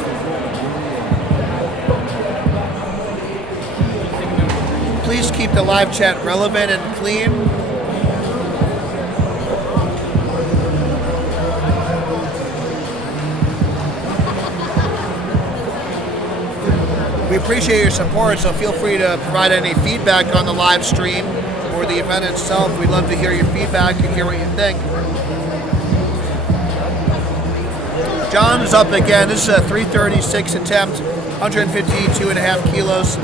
Please keep the live chat relevant and clean. We appreciate your support, so feel free to provide any feedback on the live stream or the event itself. We'd love to hear your feedback and hear what you think. John is up again. This is a 336 attempt, 152.5 kilos.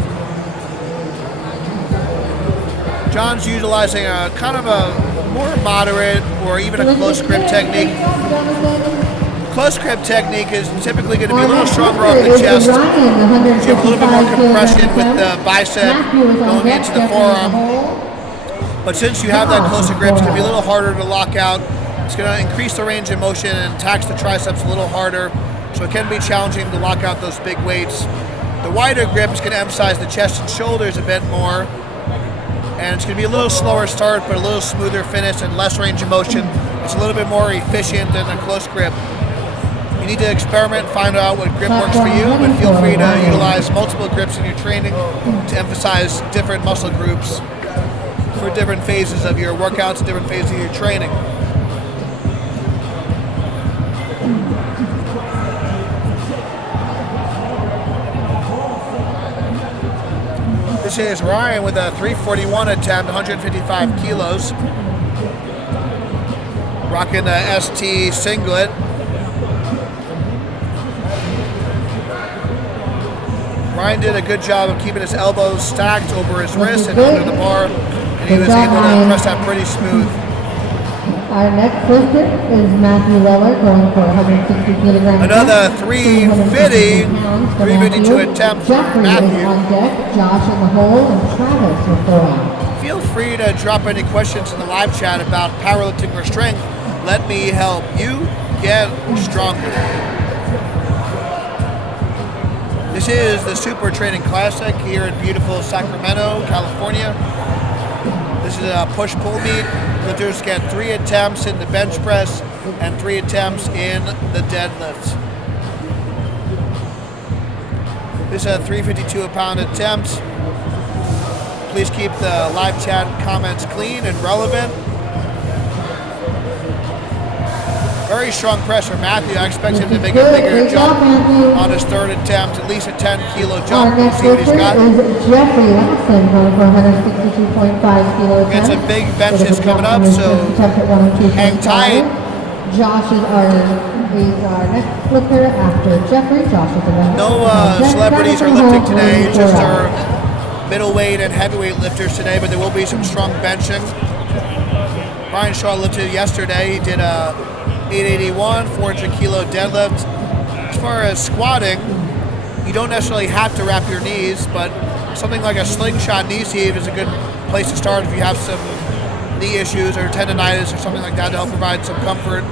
John's utilizing a kind of a more moderate or even a close grip technique. Close grip technique is typically going to be a little stronger off the chest. You have a little bit more compression with the bicep going into the forearm. But since you have that closer grip, it's going to be a little harder to lock out. It's going to increase the range of motion and tax the triceps a little harder. So it can be challenging to lock out those big weights. The wider grip is going to emphasize the chest and shoulders a bit more. And it's going to be a little slower start, but a little smoother finish and less range of motion. It's a little bit more efficient than a close grip. You need to experiment and find out what grip works for you, but feel free to utilize multiple grips in your training to emphasize different muscle groups for different phases of your workouts, different phases of your training. This is Ryan with a 341 attempt, 155 kilos. Rocking the ST singlet. Ryan did a good job of keeping his elbows stacked over his wrist and under the bar, and he was able to press that pretty smooth. Our next lifter is Matthew Weller, going for 160 kilograms. Another 352 attempt for Matthew. On deck, Josh in the hole, and Travis will go out. Feel free to drop any questions in the live chat about powerlifting or strength. Let me help you get stronger. This is the SuperTraining Classic here in beautiful Sacramento, California. This is a push-pull meet. Lifters get 3 attempts in the bench press and 3 attempts in the deadlifts. This is a 352-pound attempt. Please keep the live chat comments clean and relevant. Very strong press for Matthew. I expect him to make a bigger jump on his 3rd attempt, at least a 10-kilo jump. We'll see what he's got. Jeffrey Lasson, going for 162.5 kilos. Got some big benches coming up, so hang tight. Josh is our next lifter after Jeffrey. Josh is the No celebrities are lifting today, just our middleweight and heavyweight lifters today, but there will be some strong benching. Brian Shaw lifted yesterday. He did a 881, 400 kilo deadlift. As far as squatting, you don't necessarily have to wrap your knees, but something like a slingshot knee sleeve is a good place to start if you have some knee issues or tendonitis or something like that to help provide some comfort.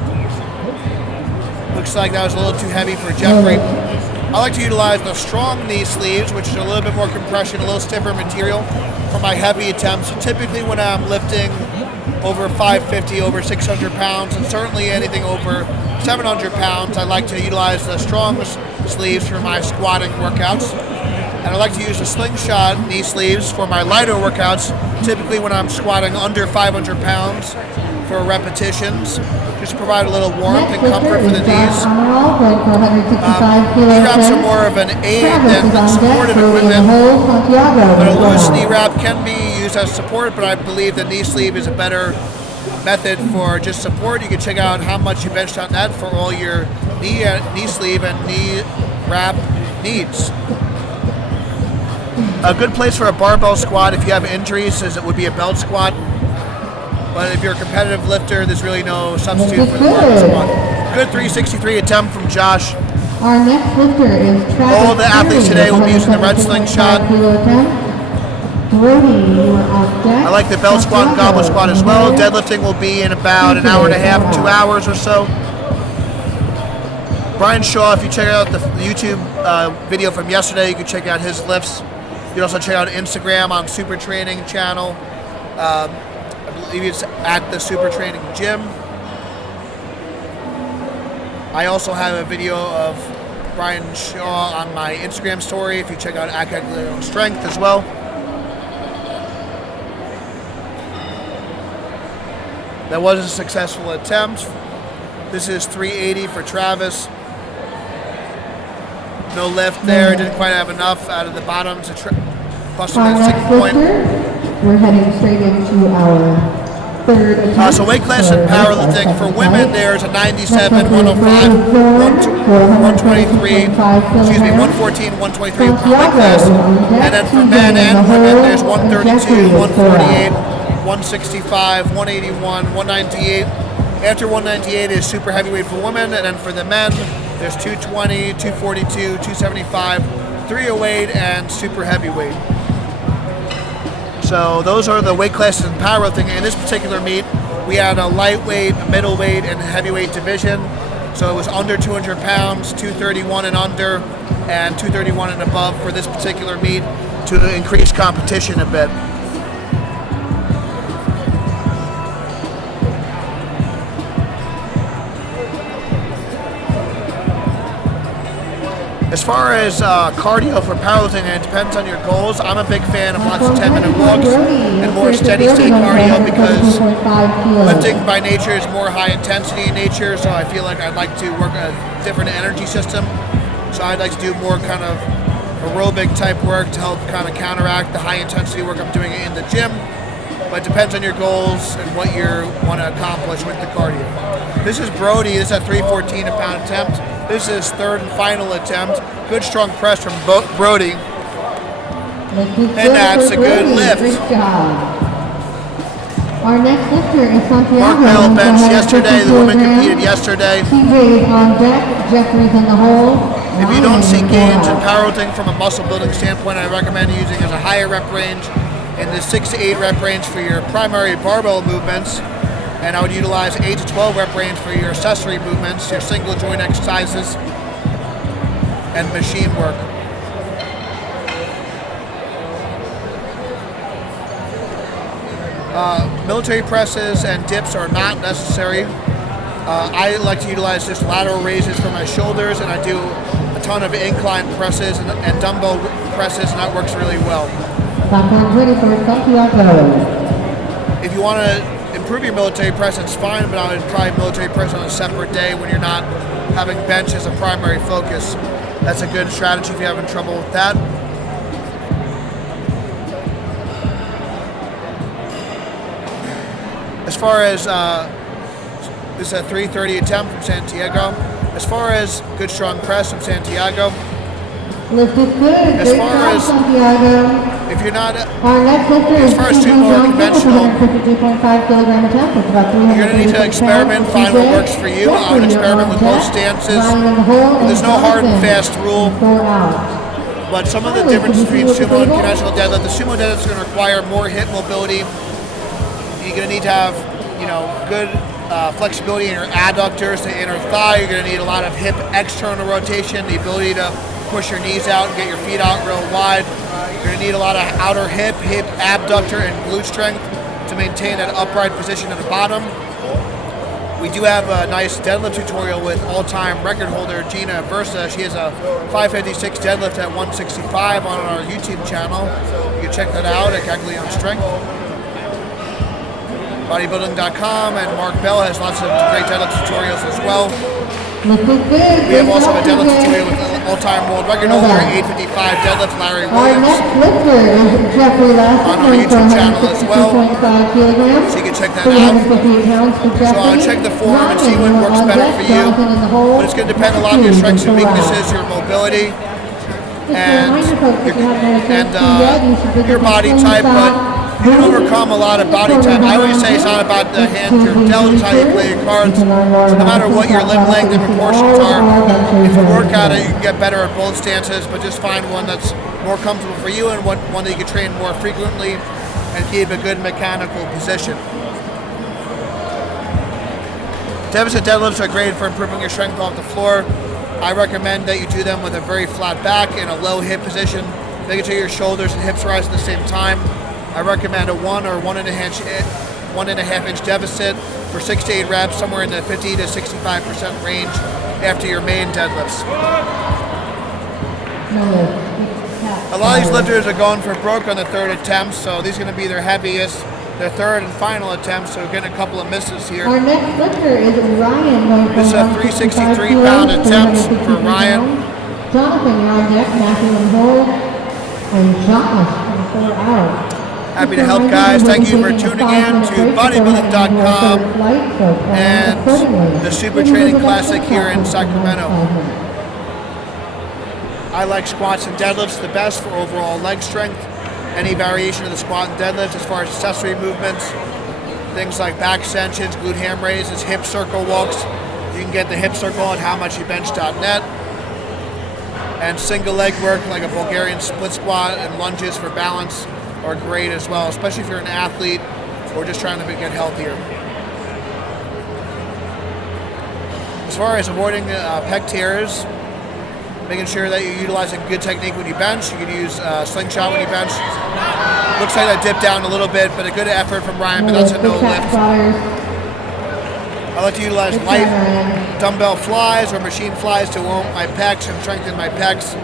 Looks like that was a little too heavy for Jeffrey. I like to utilize the strong knee sleeves, which is a little bit more compression, a little stiffer material for my heavy attempts. So typically when I'm lifting over 550, over 600 pounds, and certainly anything over 700 pounds, I like to utilize the strong sleeves for my squatting workouts. And I like to use the slingshot knee sleeves for my lighter workouts, typically when I'm squatting under 500 pounds for repetitions, just to provide a little warmth and comfort for the knees. Knee wraps are more of an aid than supportive equipment, but a loose knee wrap can be used as support, but I believe the knee sleeve is a better method for just support. You can check out how much you benched.net for all your knee sleeve and knee wrap needs. A good place for a barbell squat if you have injuries is it would be a belt squat. But if you're a competitive lifter, there's really no substitute for the barbell squat. Good 363 attempt from Josh. Our next lifter is Travis. All the athletes today will be using the red slingshot. I like the belt squat and goblet squat as well. Deadlifting will be in about an hour and a half, 2 hours or so. Brian Shaw, if you check out the YouTube video from yesterday, you can check out his lifts. You can also check out Instagram on SuperTraining channel. I believe it's at the SuperTraining Gym. I also have a video of Brian Shaw on my Instagram story if you check out @Calculated Strength as well. That was a successful attempt. This is 380 for Travis. No lift there, didn't quite have enough out of the bottom to bust that sticking point. We're heading straight into our third attempt. So weight class in powerlifting for women, there's a 97, 105, 123, 114, 123 weight class. And then for men and women, there's 132, 148, 165, 181, 198. After 198 is super heavyweight for women, and then for the men, there's 220, 242, 275, 308, and super heavyweight. So those are the weight classes in powerlifting. In this particular meet, we had a lightweight, a middleweight, and heavyweight division. So it was under 200 pounds, 231 and under, and 231 and above for this particular meet to increase competition a bit. As far as cardio for powerlifting, it depends on your goals. I'm a big fan of lots of 10-minute walks and more steady state cardio because lifting by nature is more high intensity in nature, so I feel like I'd like to work a different energy system. So I'd like to do more kind of aerobic type work to help kind of counteract the high intensity work I'm doing in the gym. But it depends on your goals and what you want to accomplish with the cardio. This is Brody. This is a 314 a pound attempt. This is his third and final attempt. Good strong press from Brody. And that's a good lift. Great job. Our next lifter is Santiago. Mark Bell benched yesterday. The woman competed yesterday. TJ is on deck. Jeffrey's in the hole. If you don't see gains in powerlifting from a muscle building standpoint, I recommend using as a higher rep range in the 6 to 8 rep range for your primary barbell movements. And I would utilize 8 to 12 rep range for your accessory movements, your single joint exercises, and machine work. Military presses and dips are not necessary. I like to utilize just lateral raises for my shoulders, and I do a ton of incline presses and dumbbell presses, and that works really well. If you want to improve your military press, it's fine, but I would try military press on a separate day when you're not having bench as a primary focus. That's a good strategy if you're having trouble with that. As far as this is a 330 attempt from Santiago. As far as good strong press from Santiago. Lift is good. As far as Santiago. If you're not, our next lifter as far as two more conventional, 152.5 kilogram attempt. It's about you're going to need to experiment, find what works for you. I would experiment with both stances. There's no hard and fast rule. But some of the differences between sumo and conventional deadlift, the sumo deadlift is going to require more hip mobility. You're going to need to have, good flexibility in your adductors, the inner thigh. You're going to need a lot of hip external rotation, the ability to push your knees out and get your feet out real wide. You're going to need a lot of outer hip abductor, and glute strength to maintain that upright position at the bottom. We do have a nice deadlift tutorial with all-time record holder Gina Versa. She has a 556 deadlift at 165 on our YouTube channel. You can check that out at Gaglione Strength. Bodybuilding.com, and Mark Bell has lots of great deadlift tutorials as well. We have also a deadlift tutorial with all-time world record holder 855 deadlift Larry Williams on our YouTube channel as well, so you can check that out. So I'll check the form and see what works better for you, but it's going to depend a lot on your strengths and weaknesses, your mobility, and your body type, but you can overcome a lot of body type. I always say it's not about the hand, your delts, how you play your cards. So no matter what your limb length and proportions are, if you work at it, you can get better at both stances, but just find one that's more comfortable for you and one that you can train more frequently and keep a good mechanical position. Deficit deadlifts are great for improving your strength off the floor. I recommend that you do them with a very flat back in a low hip position, making sure your shoulders and hips rise at the same time. I recommend a 1 or 1.5 inch deficit for 6 to 8 reps, somewhere in the 50 to 65% range after your main deadlifts. A lot of these lifters are going for broke on the third attempt, so these are going to be their heaviest, their third and final attempt, so we're getting a couple of misses here. Our next lifter is Ryan. This is a 363-pound attempt for Ryan. Jonathan, you're on deck, Matthew and Hole, and Josh, 4 out. Happy to help, guys. Thank you for tuning in to Bodybuilding.com and the SuperTraining Classic here in Sacramento. I like squats and deadlifts the best for overall leg strength. Any variation of the squat and deadlift as far as accessory movements, things like back extensions, glute ham raises, hip circle walks. You can get the hip circle at howmuchyoubench.net. And single leg work like a Bulgarian split squat and lunges for balance are great as well, especially if you're an athlete or just trying to get healthier. As far as avoiding pec tears, making sure that you're utilizing good technique when you bench. You can use slingshot when you bench. Looks like I dipped down a little bit, but a good effort from Ryan, but that's a no lift. I like to utilize Good light job, Ryan. dumbbell flies or machine flies to warm up my pecs and strengthen my pecs.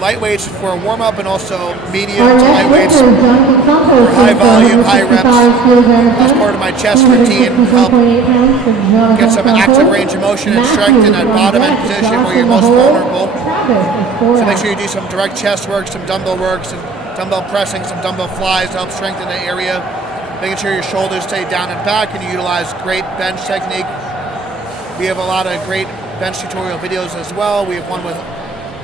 Light weights for warm up and also medium Our to light next weights lifter is Jonathan Campos for high with volume, high reps. 165 kilograms. As part of my chest routine, help 264.8 pounds for Jonathan get some Campos. active range of motion and Matthew strength in that on bottom end deck, position Josh where you're in the most hole. vulnerable. Travis is 4 So make out. sure you do some direct chest work, some dumbbell work, some dumbbell pressing, some dumbbell flies to help strengthen the area. Making sure your shoulders stay down and back and you utilize great bench technique. We have a lot of great bench tutorial videos as well. We have one with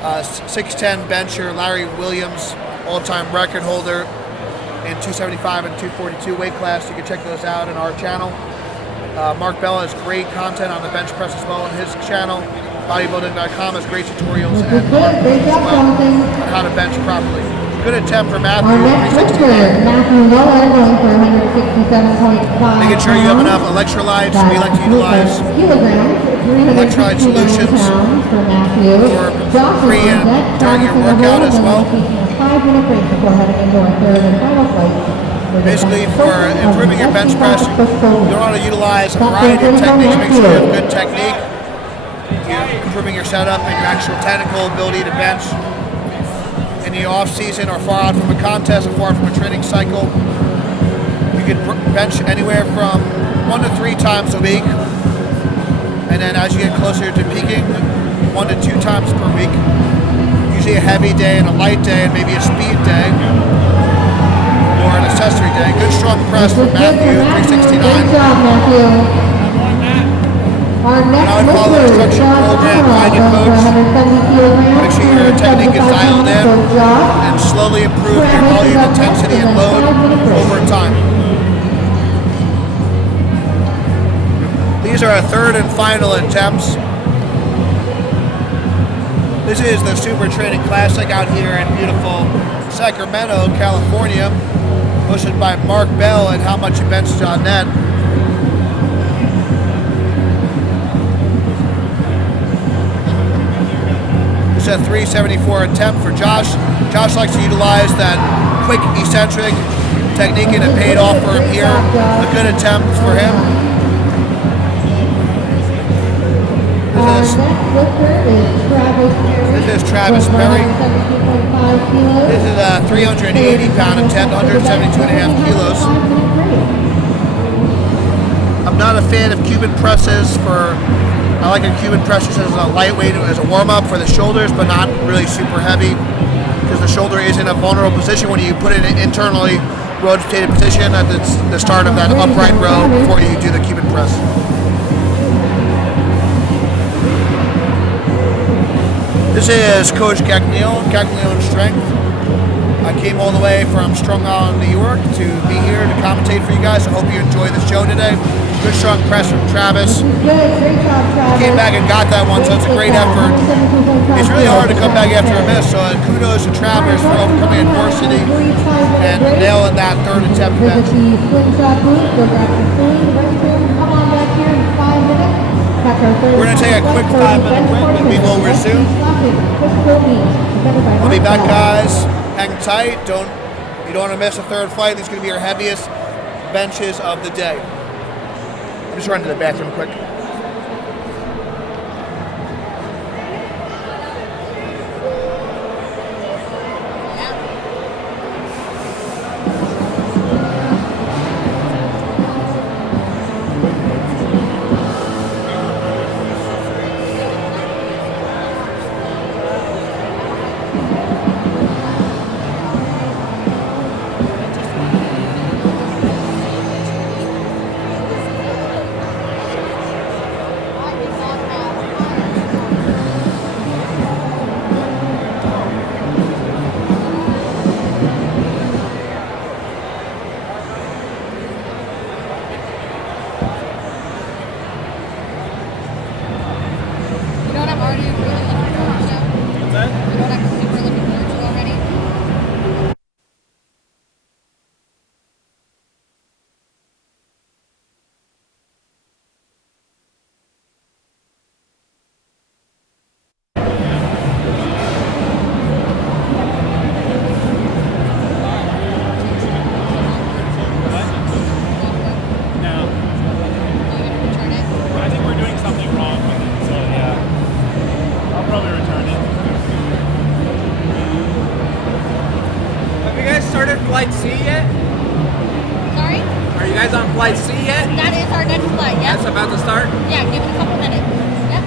6'10" bencher Larry Williams, all-time record holder in 275 and 242 weight class. You can check those out in our channel. Mark Bell has great content on the bench press as well on his channel. Bodybuilding.com has great tutorials and articles Great as job, well Jonathan. on how to bench properly. Good attempt for Matthew, Our next 369. lifter, Matthew Lower, going for 167.5 Making sure you have enough electrolytes. We like to utilize electrolyte solutions for Matthew. for Josh pre is on and deck, during your Travis in the workout hole, as and well. then taking a 5-minute break before heading into our third and final flight. Basically, for improving your bench press, you want to utilize a variety of techniques. Make sure you have good technique. You're improving your setup and your actual technical ability to bench. In the off season or far out from a contest or far from a training cycle, you can bench anywhere from 1 to 3 times a week. And then as you get closer to peaking, 1 to 2 times per week. Usually a heavy day and a light day and maybe a speed day or an accessory day. Good strong press from Matthew, 369. Good job, Matthew. Our next I would follow the lifter, instruction Josh program, Arnold, find your going for coach. 170 kilograms. Make sure your technique is 275 dialed in pounds for Josh. and slowly improve your Travis volume, is up intensity, next, and and load then 5-minute break. over time. These are our third and final attempts. This is the SuperTraining Classic out here in beautiful Sacramento, California, hosted by Mark Bell at HowMuchYouBench.net. It's a 374 attempt for Josh. Josh likes to utilize that quick eccentric technique and it paid off for him here. A good attempt for him. Our next lifter is Travis Perry. This is Travis Perry. 117.5 kilos. This is a 380-pound attempt, 172.5 kilos. 5-minute break. I'm not a fan of Cuban presses I like a Cuban press just as a lightweight, as a warm-up for the shoulders, but not really super heavy because the shoulder is in a vulnerable position when you put it in an internally rotated position at the start of that upright row before you do the Cuban press. This is Coach Gagnil Strength. I came all the way from Strong Island, New York to be here to commentate for you guys. I hope you enjoy the show today. Good strong press from Travis. Good, great job, Travis. Came back and got that one, so it's a great effort. It's really hard to come back after a miss, so kudos to Travis for overcoming adversity and nailing that third attempt Visit bench. the slingshot booth, go grab some food, restroom, come on back here in 5 minutes. Catch our third We're going to take a quick 5-minute break and we will resume. I'll be back, guys. Hang tight. You don't want to miss a third fight. These are going to be your heaviest benches of the day. I'm just running to the bathroom quick. Are you guys on flight C yet? That is our next flight, yep. That's about to start? Yeah, give it a couple minutes. Yep.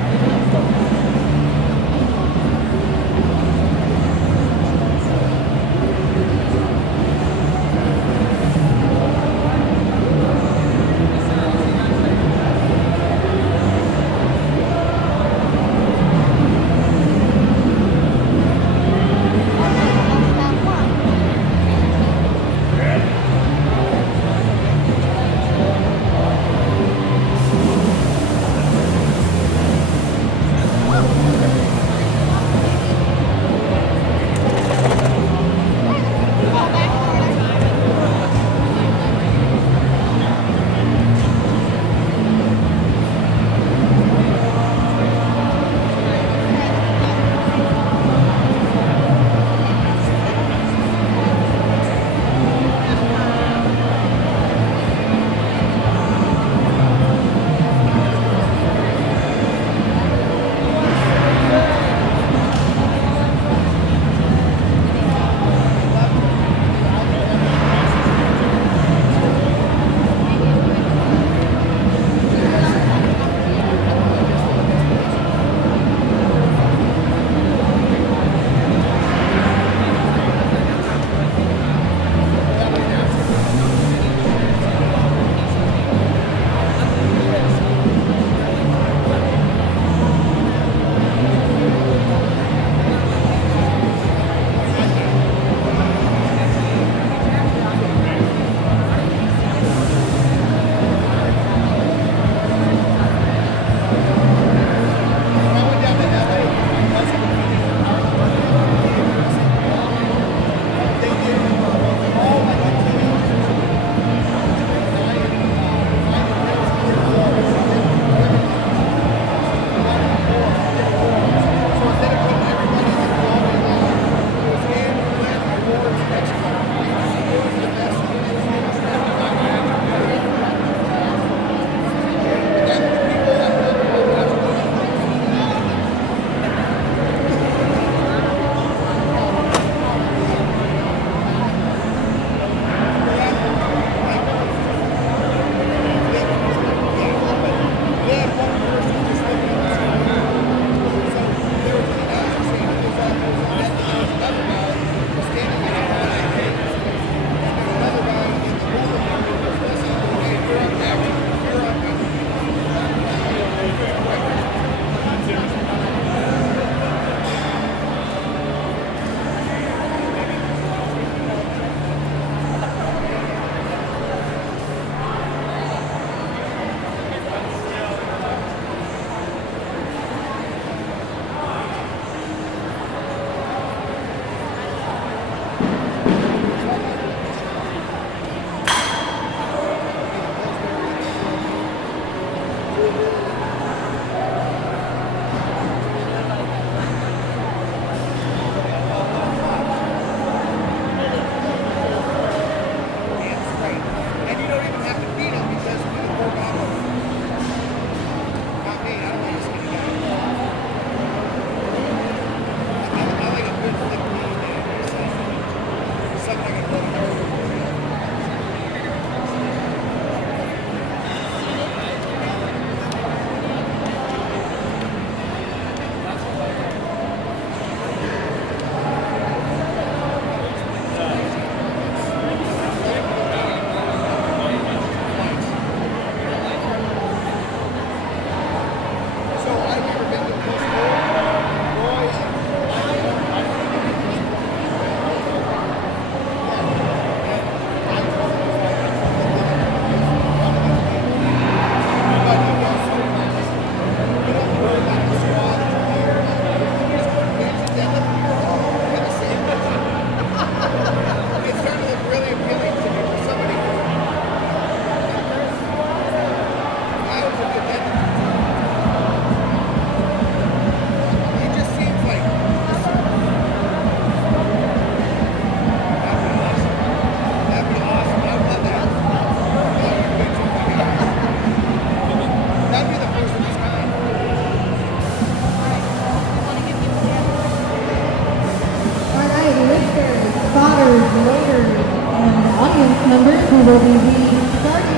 Members who will be restarting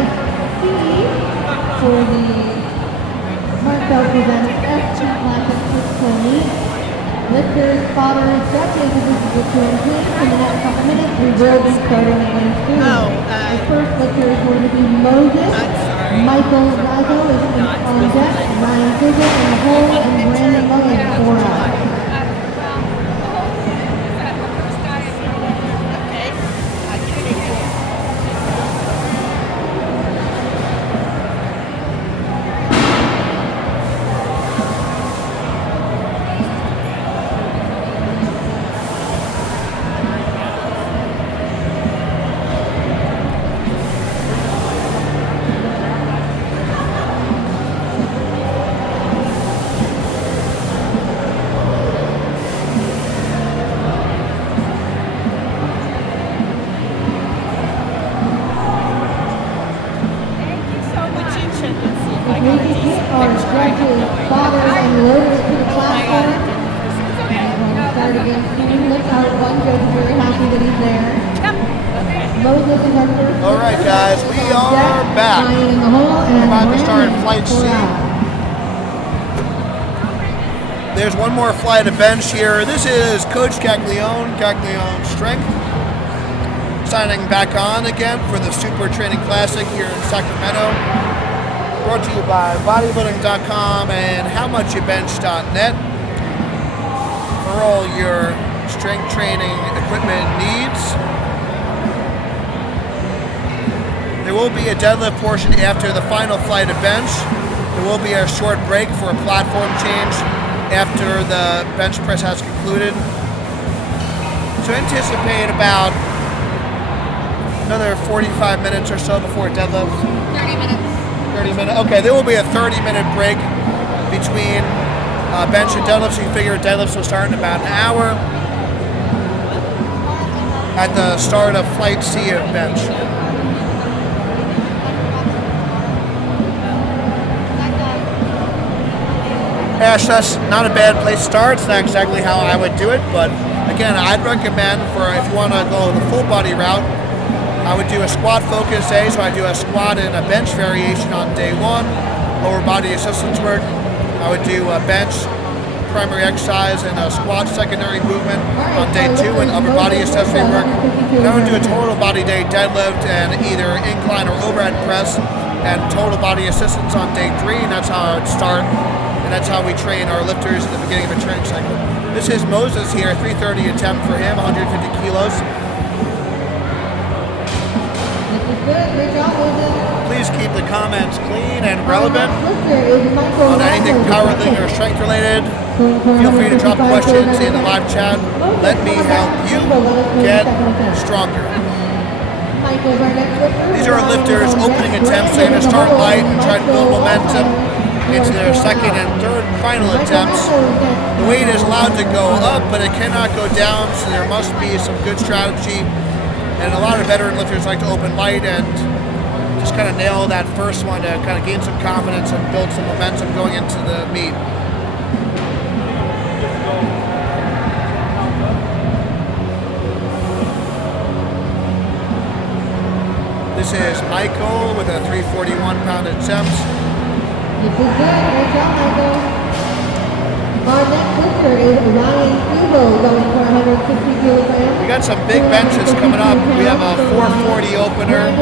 Class C for the Marcel presents S2 Classic physical meet. Lifters, spotters, judges, this is the 2 and 3. In the next couple minutes, we will be starting again soon. The first lifter is going to be Moses. Michael Rizzo is on deck. Ryan Digger in the hole, and Brandon Mullen for us. Alright guys, we are back. We're about to start Flight C. There's one more flight of bench here. This is Coach Caglione Strength, signing back on again for the SuperTraining Classic here in Sacramento. Brought to you by Bodybuilding.com and HowMuchYouBench.net for all your strength training equipment needs. There will be a deadlift portion after the final flight of bench. There will be a short break for a platform change after the bench press has concluded. So anticipate about another 45 minutes or so before deadlift. 30 minutes. 30 minutes. Okay, there will be a 30-minute break between bench and deadlift. So you figure deadlifts will start in about an hour at the start of Flight C of bench. Ash, that's not a bad place to start. It's not exactly how I would do it, but again, I'd recommend for if you want to go the full body route, I would do a squat focus day, so I do a squat and a bench variation on day 1, lower body assistance work. I would do a bench primary exercise and a squat secondary movement on day 2 and upper body accessory work. And I would do a total body day deadlift and either incline or overhead press and total body assistance on day 3, and that's how I would start. And that's how we train our lifters at the beginning of a training cycle. This is Moses here, 330 attempt for him, 150 kilos. Please keep the comments clean and relevant on anything powerlifting or strength related. Feel free to drop questions in the live chat. Let me help you get stronger. These are our lifters' opening attempts. They're going to start light and try to build momentum into their second and third final attempts. The weight is allowed to go up, but it cannot go down, so there must be some good strategy. And a lot of veteran lifters like to open light and just kind of nail that first one to kind of gain some confidence and build some momentum going into the meet. This is Michael with a 341-pound attempt. This is good. Great job, Michael. Our next lifter is Ryan Hugo, going for 160 kilograms. We got some big benches coming up. We have a 440 opener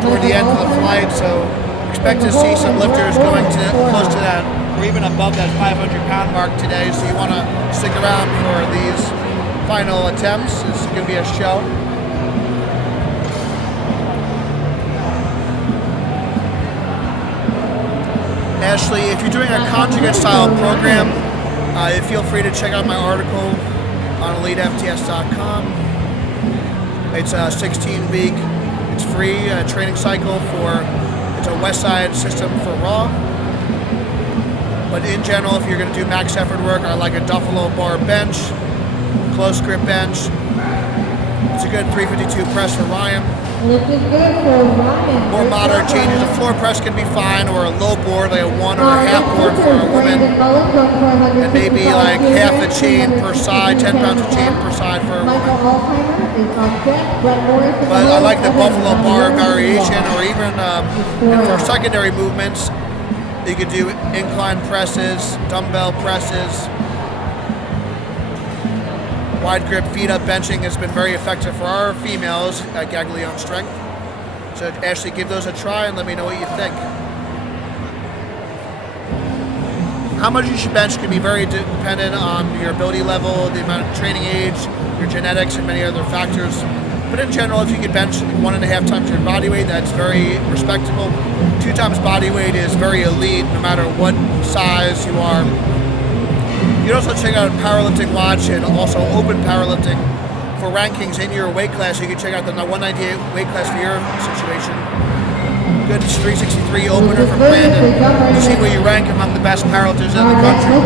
toward the end of the flight, so expect to see some lifters going to close to that, or even above that 500-pound mark today. So you want to stick around for these final attempts. This is going to be a show. Ashley, if you're doing a conjugate style program, feel free to check out my article on EliteFTS.com. It's a 16-week, it's free training cycle it's a West Side system for raw. But in general, if you're going to do max effort work, I like a Duffalo bar bench, close grip bench, It's a good 352 press for Ryan. Lift is good for Ryan. More moderate changes. A floor press can be fine, or a low board, like a 1 or a half board for a woman. And maybe like half a chain per side, 10 pounds of chain per side for a woman. But I like the buffalo bar variation, or even for secondary movements, you could do incline presses, dumbbell presses. Wide grip feet up benching has been very effective for our females at Gaglione Strength. So Ashley, give those a try and let me know what you think. How much you should bench can be very dependent on your ability level, the amount of training age, your genetics, and many other factors. But in general, if you could bench 1.5 times your body weight, that's very respectable. 2 times body weight is very elite, no matter what size you are. You can also check out Powerlifting Watch and also Open Powerlifting for rankings in your weight class. You can check out the 198 weight class for your situation. Good 363 opener from Brandon to see where you rank among the best powerlifters in the country.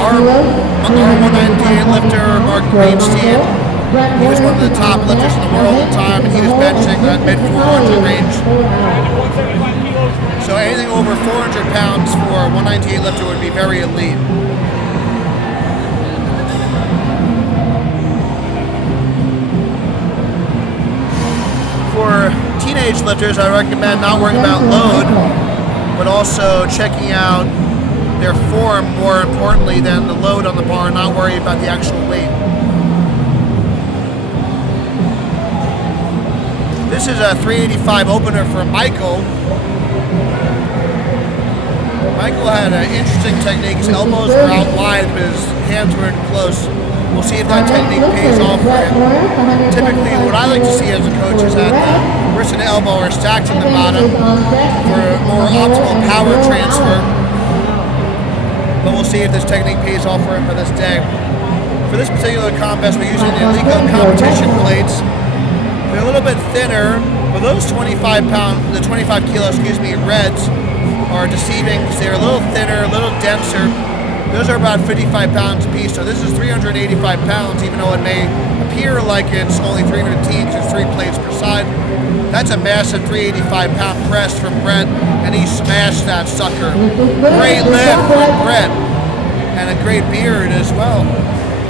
Our 198 lifter, Mark Greenstein, he was one of the top lifters in the world at the time, and he was benching that mid-400 range. So anything over 400 pounds for a 198 lifter would be very elite. For teenage lifters, I recommend not worrying about load, but also checking out their form more importantly than the load on the bar, not worry about the actual weight. This is a 385 opener for Michael. Michael had an interesting technique. His elbows were out wide, but his hands were in close. We'll see if that technique pays off for him. Typically, what I like to see as a coach is that the wrist and elbow are stacked in the bottom for more optimal power transfer. But we'll see if this technique pays off for him for this day. For this particular contest, we're using the Alico competition plates. They're a little bit thinner, but those 25 kilo, reds are deceiving because they're a little thinner, a little denser. Those are about 55 pounds a piece, so this is 385 pounds, even though it may appear like it's only 310 because 3 plates per side. That's a massive 385 pound press from Brett, and he smashed that sucker. Great lift from Brett, and a great beard as well.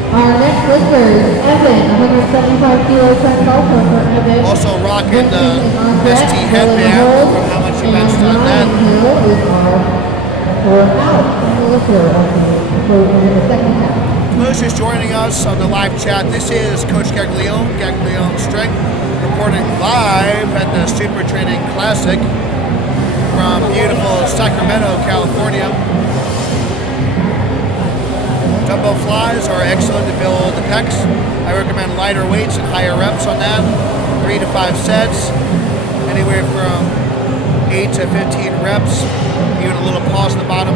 Our next lifter is Evan, 175 kilo strength also for Evan. Also rocking the ST headband from how much he benched on that. For those just joining us on the live chat, this is Coach Gaglione Strength, reporting live at the SuperTraining Classic from beautiful Sacramento, California. Dumbbell flies are excellent to build the pecs. I recommend lighter weights and higher reps on that. 3 to 5 sets, anywhere from 8 to 15 reps, even a little pause at the bottom.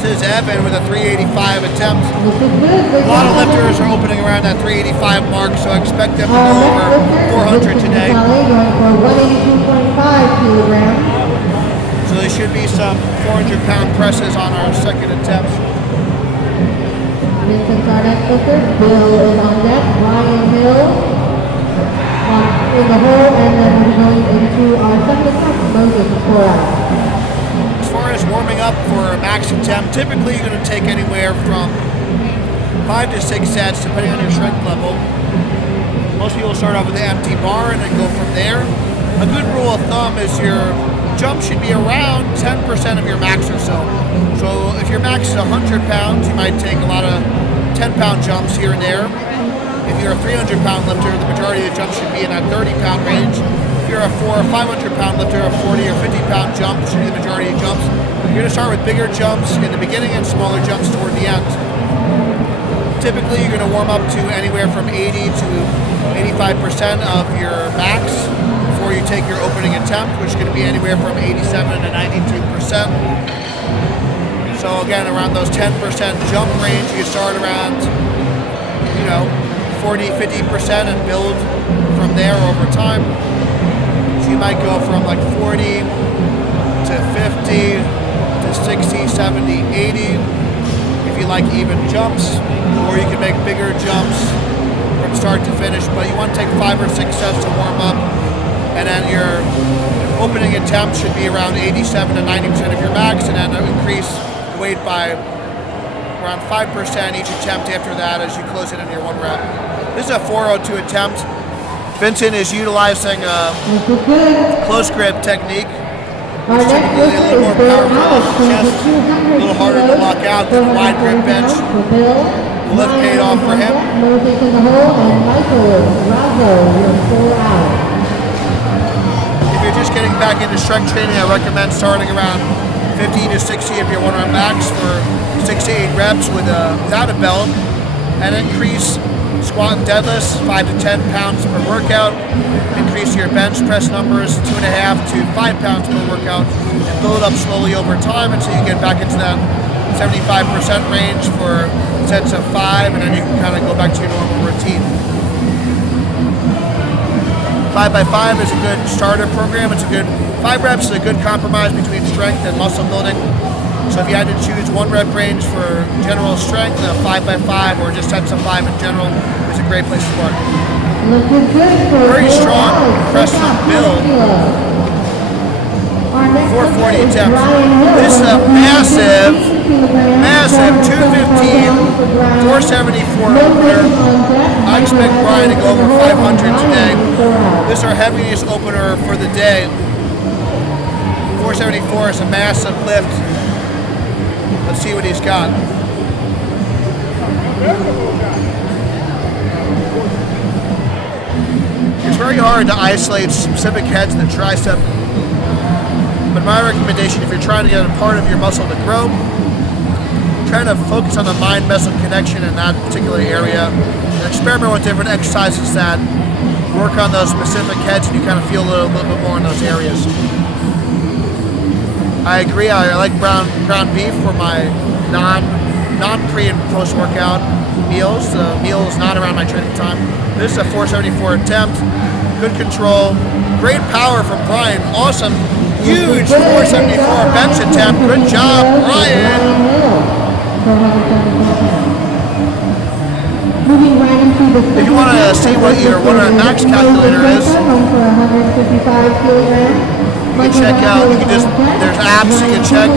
This is Evan with a 385 attempt. A lot of lifters are opening around that 385 mark, so I expect them to go over 400 today. So there should be some 400 pound presses on our second attempt. Vincent's our next lifter. Bill is on deck. Ryan Hill in the hole, and then we're going into our second attempt. Moses is 4 out. As far as warming up for a max attempt, typically you're going to take anywhere from 5 to 6 sets, depending on your strength level. Most people start off with the empty bar and then go from there. A good rule of thumb is your jump should be around 10% of your max or so. So if your max is 100 pounds, you might take a lot of 10-pound jumps here and there. If you're a 300-pound lifter, the majority of the jumps should be in that 30-pound range. If you're a 400 or 500-pound lifter, a 40 or 50-pound jump should be the majority of jumps. You're going to start with bigger jumps in the beginning and smaller jumps toward the end. Typically, you're going to warm up to anywhere from 80 to 85% of your max before you take your opening attempt, which is going to be anywhere from 87 to 92%. So again, around those 10% jump range, you start around, 40, 50% and build from there over time. So you might go from like 40 to 50 to 60, 70, 80. If if you like even jumps, or you can make bigger jumps from start to finish, but you want to take 5 or 6 sets to warm up, and then your opening attempt should be around 87 to 90% of your max, and then increase weight by around 5% each attempt after that as you close in on your 1 rep. This is a 402 attempt. Vincent is utilizing a close grip technique, which is typically a little more powerful on the chest, a little harder to lock out than a wide grip bench. The lift paid off for him. If you're just getting back into strength training, I recommend starting around 50 to 60 of your 1 rep max for 6 to 8 reps without a belt, and increase squat and deadlifts 5 to 10 pounds per workout. Increase your bench press numbers 2.5 to 5 pounds per workout, and build up slowly over time until you get back into that 75% range for sets of 5, and then you can kind of go back to your normal routine. 5x5 is a good starter program. It's a good 5 reps is a good compromise between strength and muscle building. So if you had to choose 1 rep range for general strength, a 5x5 or just sets of 5 in general is a great place to start. Very strong, impressive build. 440 attempts. This is a massive 215, 474 opener. I expect Brian to go over 500 today. This is our heaviest opener for the day. 474 is a massive lift. Let's see what he's got. It's very hard to isolate specific heads in the tricep, but my recommendation, if you're trying to get a part of your muscle to grow, trying to focus on the mind-muscle connection in that particular area, and experiment with different exercises that work on those specific heads, and you kind of feel a little bit more in those areas. I agree. I like ground beef for my non-pre and post-workout meals. The meal is not around my training time. This is a 474 attempt. Good control. Great power from Brian. Awesome. Huge 474 bench attempt. Good job, Brian. If you want to see what your 1 rep max calculator is, you can check out, there's apps you can check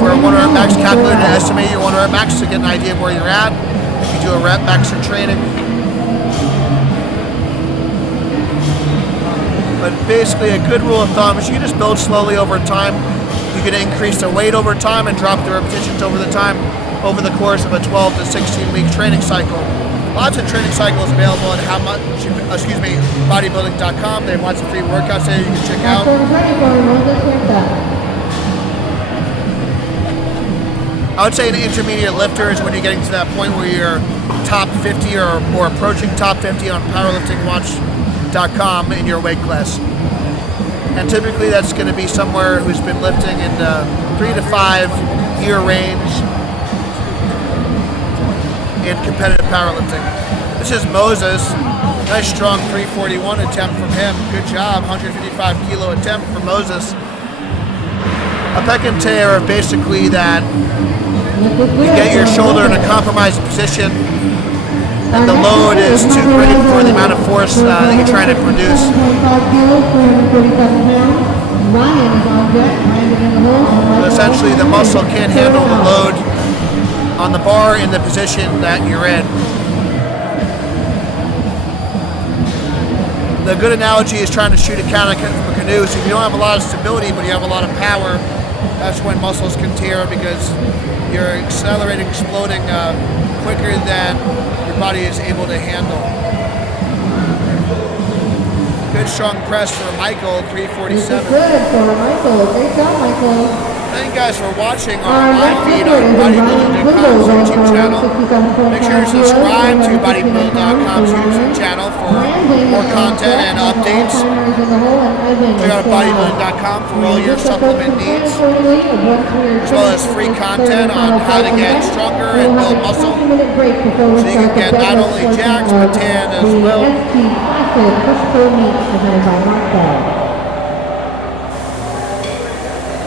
for a 1 rep max calculator to estimate your 1 rep max to get an idea of where you're at. If you do a rep max in training. But basically a good rule of thumb is you can just build slowly over time. You can increase the weight over time and drop the repetitions over the course of a 12 to 16 week training cycle. Lots of training cycles available at Bodybuilding.com. They have lots of free workouts there you can check out. I would say an intermediate lifter is when you're getting to that point where you're top 50 or approaching top 50 on Powerlifting.com in your weight class. And typically that's going to be somewhere who's been lifting in the 3 to 5 year range in competitive powerlifting. This is Moses. Nice strong 341 attempt from him. Good job. 155 kilo attempt from Moses. A pec and tear are basically that you get your shoulder in a compromised position and the load is too great for the amount of force that you're trying to produce. So essentially the muscle can't handle the load on the bar in the position that you're in. The good analogy is trying to shoot a cannon from a canoe. So if you don't have a lot of stability but you have a lot of power, that's when muscles can tear because you're accelerating, exploding quicker than your body is able to handle. Good strong press for Michael, 347. Good for Michael. Great job, Michael. Thank you guys for watching our live feed on Bodybuilding.com's YouTube channel. Make sure to subscribe to Bodybuilding.com's YouTube channel for more content and updates. Check out Bodybuilding.com for all your supplement needs, as well as free content on how to get stronger and build muscle, so you can get not only jacked but tan as well.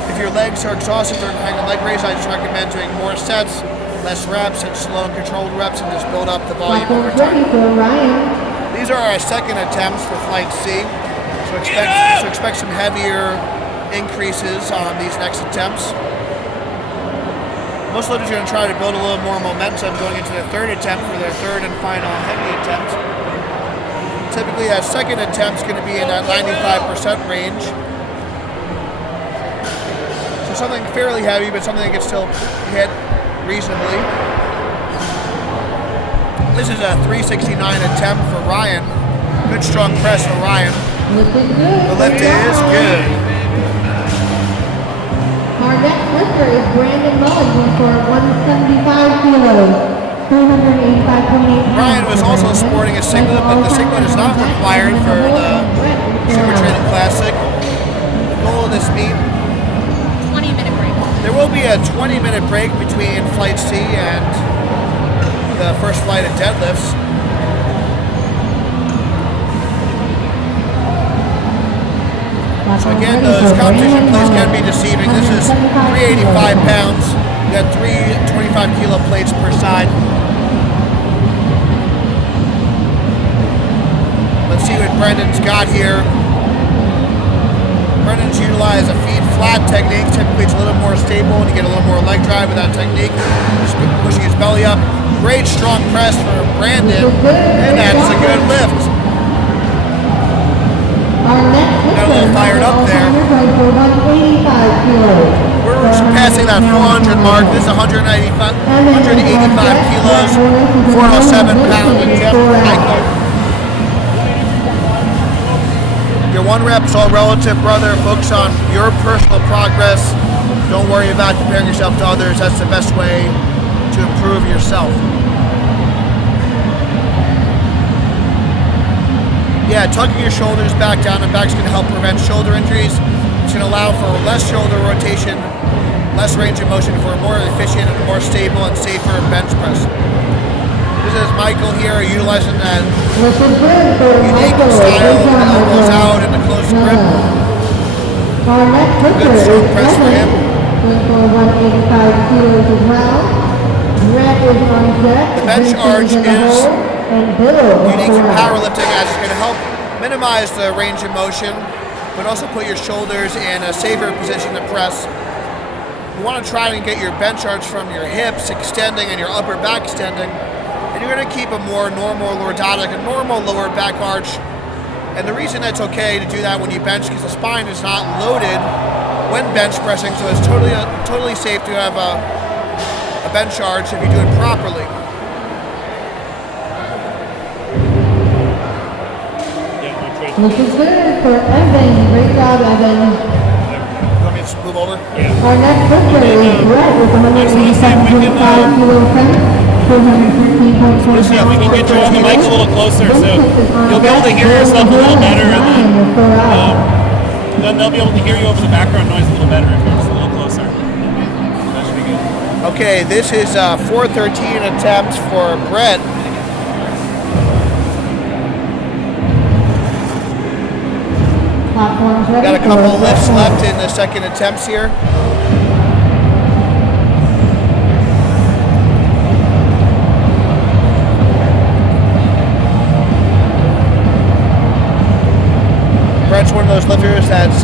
If your legs are exhausted during hang and leg raise, I just recommend doing more sets less reps and slow and controlled reps and just build up the volume over Platforms ready time. for Ryan. These are our second attempts for flight C, so expect some heavier increases on these next attempts. Most lifters are going to try to build a little more momentum going into their third attempt for their third and final heavy attempt. Typically, that second attempt is going to be in that 95% range. So something fairly heavy, but something that can still hit reasonably. This is a 369 attempt for Ryan. Good strong press for Ryan. The lift is good. Our next lifter is Brandon Mullen, going for 175 kilos, 385.8 pounds. Ryan was also sporting a singlet, but the singlet is not required for the SuperTraining Classic. The goal of this meet, 20-minute break. there will be a 20-minute break between Flight C and the first flight of deadlifts. So again, those competition plates can be deceiving. This is 385 pounds. You got 3 25-kilo plates per side. Let's see what Brendan's got here. Brendan's utilized a feed flat technique. Typically it's a little more stable and you get a little more leg drive with that technique. Just pushing his belly up. Great strong press for Brandon. And that's a good lift. Got a little fired up there. We're surpassing that 400 mark. This is 185 kilos, 407 pound attempt. Your one rep is all relative, brother. Focus on your personal progress. Don't worry about comparing yourself to others. That's the best way to improve yourself. Yeah, tucking your shoulders back down and back is going to help prevent shoulder injuries. It's going to allow for less shoulder rotation, less range of motion for a more efficient and more stable and safer bench press. This is Michael here utilizing that unique style, elbows out and a close grip. Good strong press for him. The bench arch is unique in powerlifting as it's going to help minimize the range of motion, but also put your shoulders in a safer position to press. You want to try and get your bench arch from your hips extending and your upper back extending, and you're going to keep a more normal lordotic, a normal lower back arch. And the reason it's okay to do that when you bench because the spine is not loaded when bench pressing, so it's totally safe to have a bench arch if you do it properly. This is good for Evan. Great job, Evan. You want me to move over? Yeah. Our next lifter is Brett with 187.5 kilo frame, 213.4 Let's see if we can get you on the mic a little closer so you'll be able to hear yourself a little better, and then they'll be able to hear you over the background noise a little better if you're just a little closer. That should be good. Okay, this is 413 attempts for Brett. Got a couple of lifts left in the second attempts here. Brett's one of those lifters that's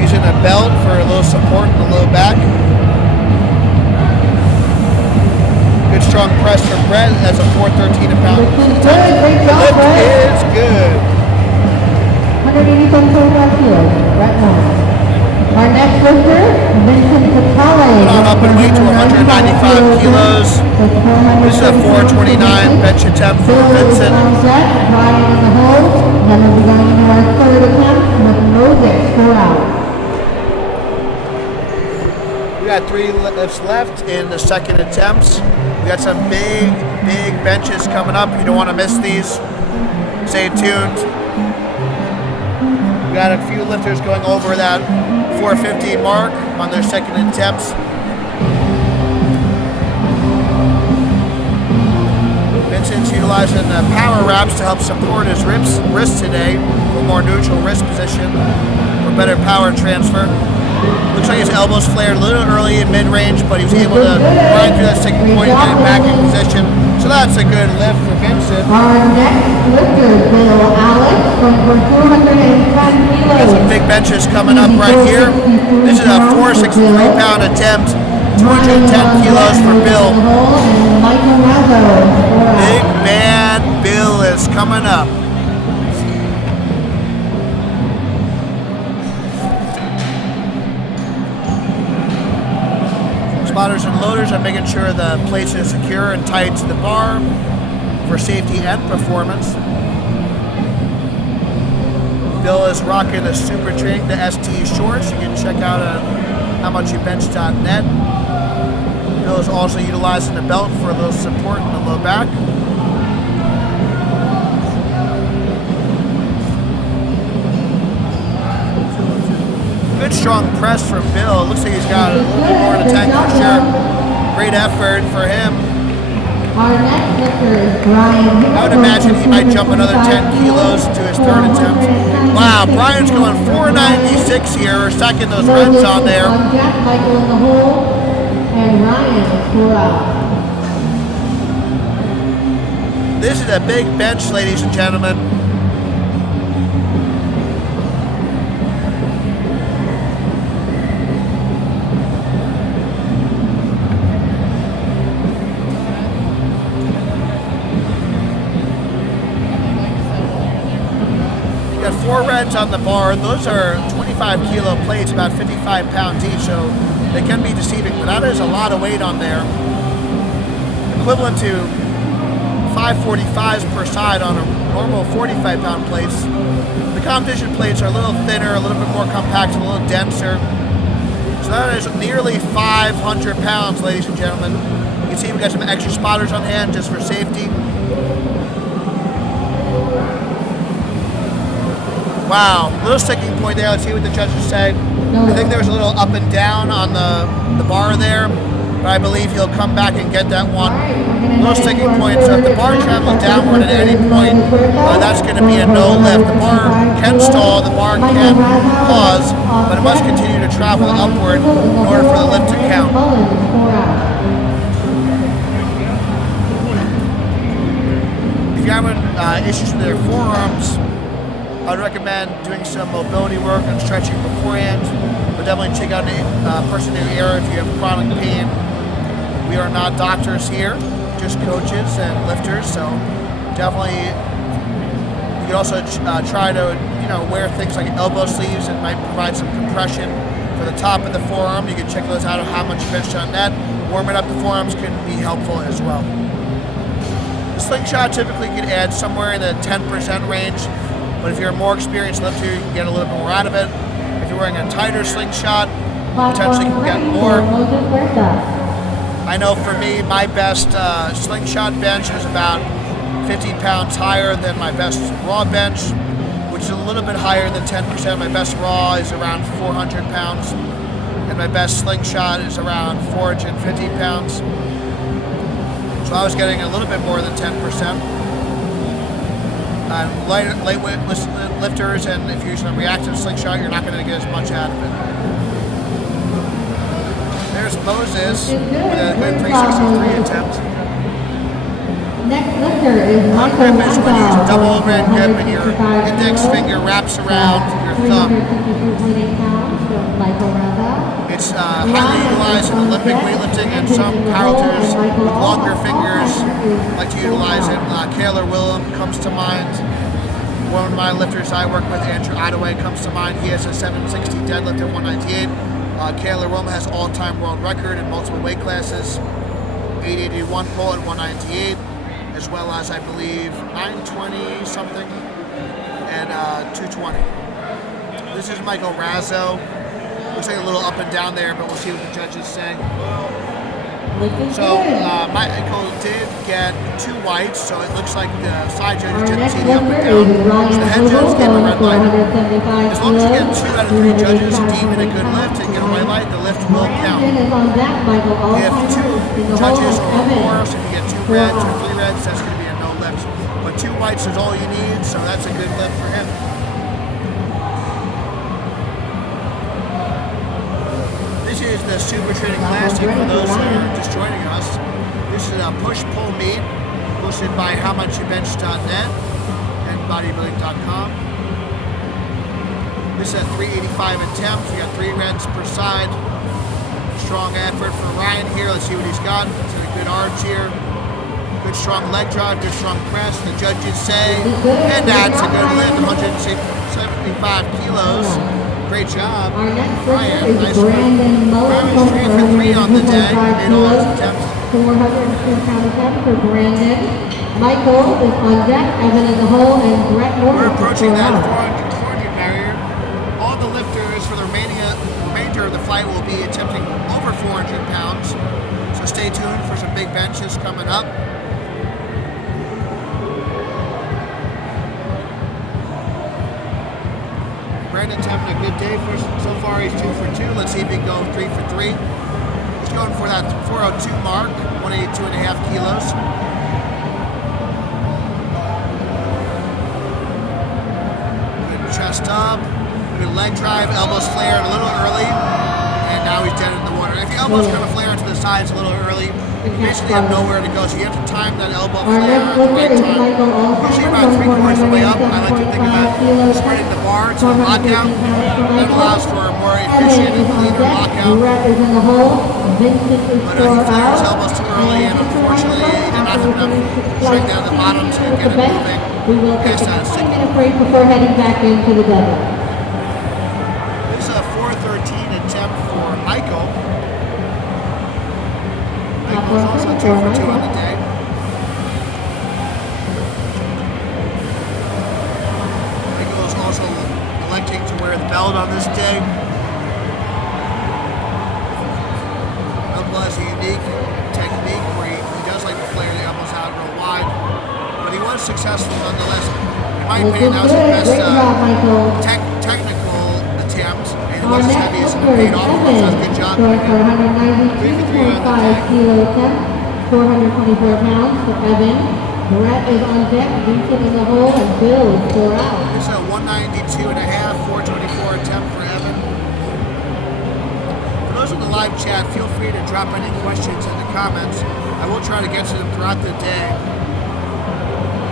using a belt for a little support in the low back. Good strong press from Brett as a 413 a pound. The lift is good. 187.5 kilos, right now. Our next lifter, Vincent. Put on up and weight to 195 kilos. This is a 429 bench attempt for Vincent. Ryan in the hold. Then we'll be going into our third attempt with no dips, 4 out. We got 3 lifts left in the second attempts. We got some big benches coming up. You don't want to miss these. Stay tuned. We got a few lifters going over that 450 mark on their second attempts. Vincent's utilizing the power wraps to help support his wrists today for a more neutral wrist position for better power transfer. Looks like his elbows flared a little early in mid-range, but he was able to grind through that sticking point and get it back in position. So that's a good lift for Vincent. Our next lifter, Bill Alex, going for 210 Got kilos. some big benches coming up right here. This is a 463-pound attempt, 210 kilos for Bill. Big man Bill is coming up. Spotters and loaders are making sure the plates are secure and tight to the bar for safety and performance. Bill is rocking the SuperTraining, the ST shorts. You can check out howmuchyoubench.net. Bill is also utilizing the belt for a little support in the low back. Good strong press from Bill. Looks like he's got a little bit more in the tank for sure. Great effort for him. Our next lifter is Brian. I would imagine he might jump another 10 kilos to his third attempt. Wow, Brian's going 496 here. We're stacking those reds on there. Jack Michael in the hole, and Ryan is 4 out. This is a big bench, ladies and gentlemen. Got 4 reds on the bar. Those are 25 kilo plates, about 55 pounds each, so they can be deceiving, but that is a lot of weight on there. Equivalent to 545s per side on a normal 45 pound plates. The competition plates are a little thinner, a little bit more compact, a little denser. So that is nearly 500 pounds, ladies and gentlemen. You can see we got some extra spotters on hand just for safety. Wow, little sticking point there. Let's see what the judges say. I think there was a little up and down on the bar there, but I believe he'll come back and get that one. Little sticking point, so if the bar travels downward at any point, that's going to be a no lift. The bar can stall, the bar can pause, but it must continue to travel upward in order for the lift to count. If you're having issues with their forearms, I'd recommend doing some mobility work and stretching beforehand, but definitely check out a person in your area if you have chronic pain. We are not doctors here, just coaches and lifters, so definitely you can also try to wear things like elbow sleeves and might provide some compression for the top of the forearm. You can check those out at howmuchyoubench.net. Warming up the forearms can be helpful as well. The slingshot typically can add somewhere in the 10% range. But if you're a more experienced lifter, you can get a little bit more out of it. If you're wearing a tighter slingshot, you potentially can get more. I know for me, my best slingshot bench was about 50 pounds higher than my best raw bench, which is a little bit higher than 10%. My best raw is around 400 pounds, and my best slingshot is around 450 pounds. So I was getting a little bit more than 10%. Lightweight lifters, and if you're using a reactive slingshot, you're not going to get as much out of it. There's Moses with a good 363 attempt. Next lifter is Michael Grip is when you use a double overhead grip and your index finger wraps around your thumb. It's highly utilized in Olympic weightlifting, and some powerlifters with longer fingers like to utilize it. Kaylor Willem comes to mind. One of my lifters I work with, Andrew Ottaway, comes to mind. He has a 760 deadlift at 198. Kaylor Willem has all-time world record in multiple weight classes. 881 pull at 198, as well as I believe 920 something and 220. This is Michael Razzo. Looks like a little up and down there, but we'll see what the judges say. So Michael did get 2 whites, so it looks like the side judges didn't see the up and down. So the head judges get a red light. As long as you get 2 out of 3 judges deeming a good lift and get a white light, the lift will count. If 2 judges or more, so if you get 2 reds or 3 reds, that's going to be a no lift. But 2 whites is all you need, so that's a good lift for him. is the SuperTraining Classic for those who are just joining us. This is a push-pull meet hosted by HowMuchYouBench.net and Bodybuilding.com. This is a 385 attempt. We got 3 reps per side. Strong effort for Ryan here. Let's see what he's got. He's got a good arms here. Good strong leg drive, good strong press. The judges say, and that's a good lift, 175 kilos. Great job, Ryan. Nice work. Ryan's 3 for 3 on the day. Made all his attempts. 402-pound attempt for Brandon. Michael is on deck, Evan in the hole, and Brett Moore. We're approaching that 400 barrier. All the lifters for the remainder of the flight will be attempting over 400 pounds. So stay tuned for some big benches coming up. Brandon's having a good day so far. He's 2 for 2. Let's see if he can go 3 for 3. He's going for that 402 mark, 182.5 kilos. Good chest up, good leg drive, elbows flared a little early, and now he's dead in the water. If your elbow's going to flare to the sides a little early, you basically have nowhere to go, so you have to time that elbow flare at the right time. Usually about 3/4 of the way up, I like to think about spreading the bar to the lockout. That allows for a more efficient and cleaner lockout. But if he flares his elbows too early, and unfortunately he did not have enough strength down the bottom to get it moving, past that signal. Before heading back into the deadlift. This is a 413 attempt for Michael. Michael is also 2 for 2 on the day. Michael is also electing to wear the belt on this day. Michael has a unique technique where he does like to flare the elbows out real wide, but he was successful nonetheless. In my opinion, that was his best technical attempt, and it wasn't as heavy as it paid off. So that's a good job. 3 for 3 on the day. 424 pounds for Evan. Brett is on deck, Vincent in the hole, and Bill is 4 out. This is a 192.5, 424 attempt for Evan. For those in the live chat, feel free to drop any questions in the comments. I will try to get to them throughout the day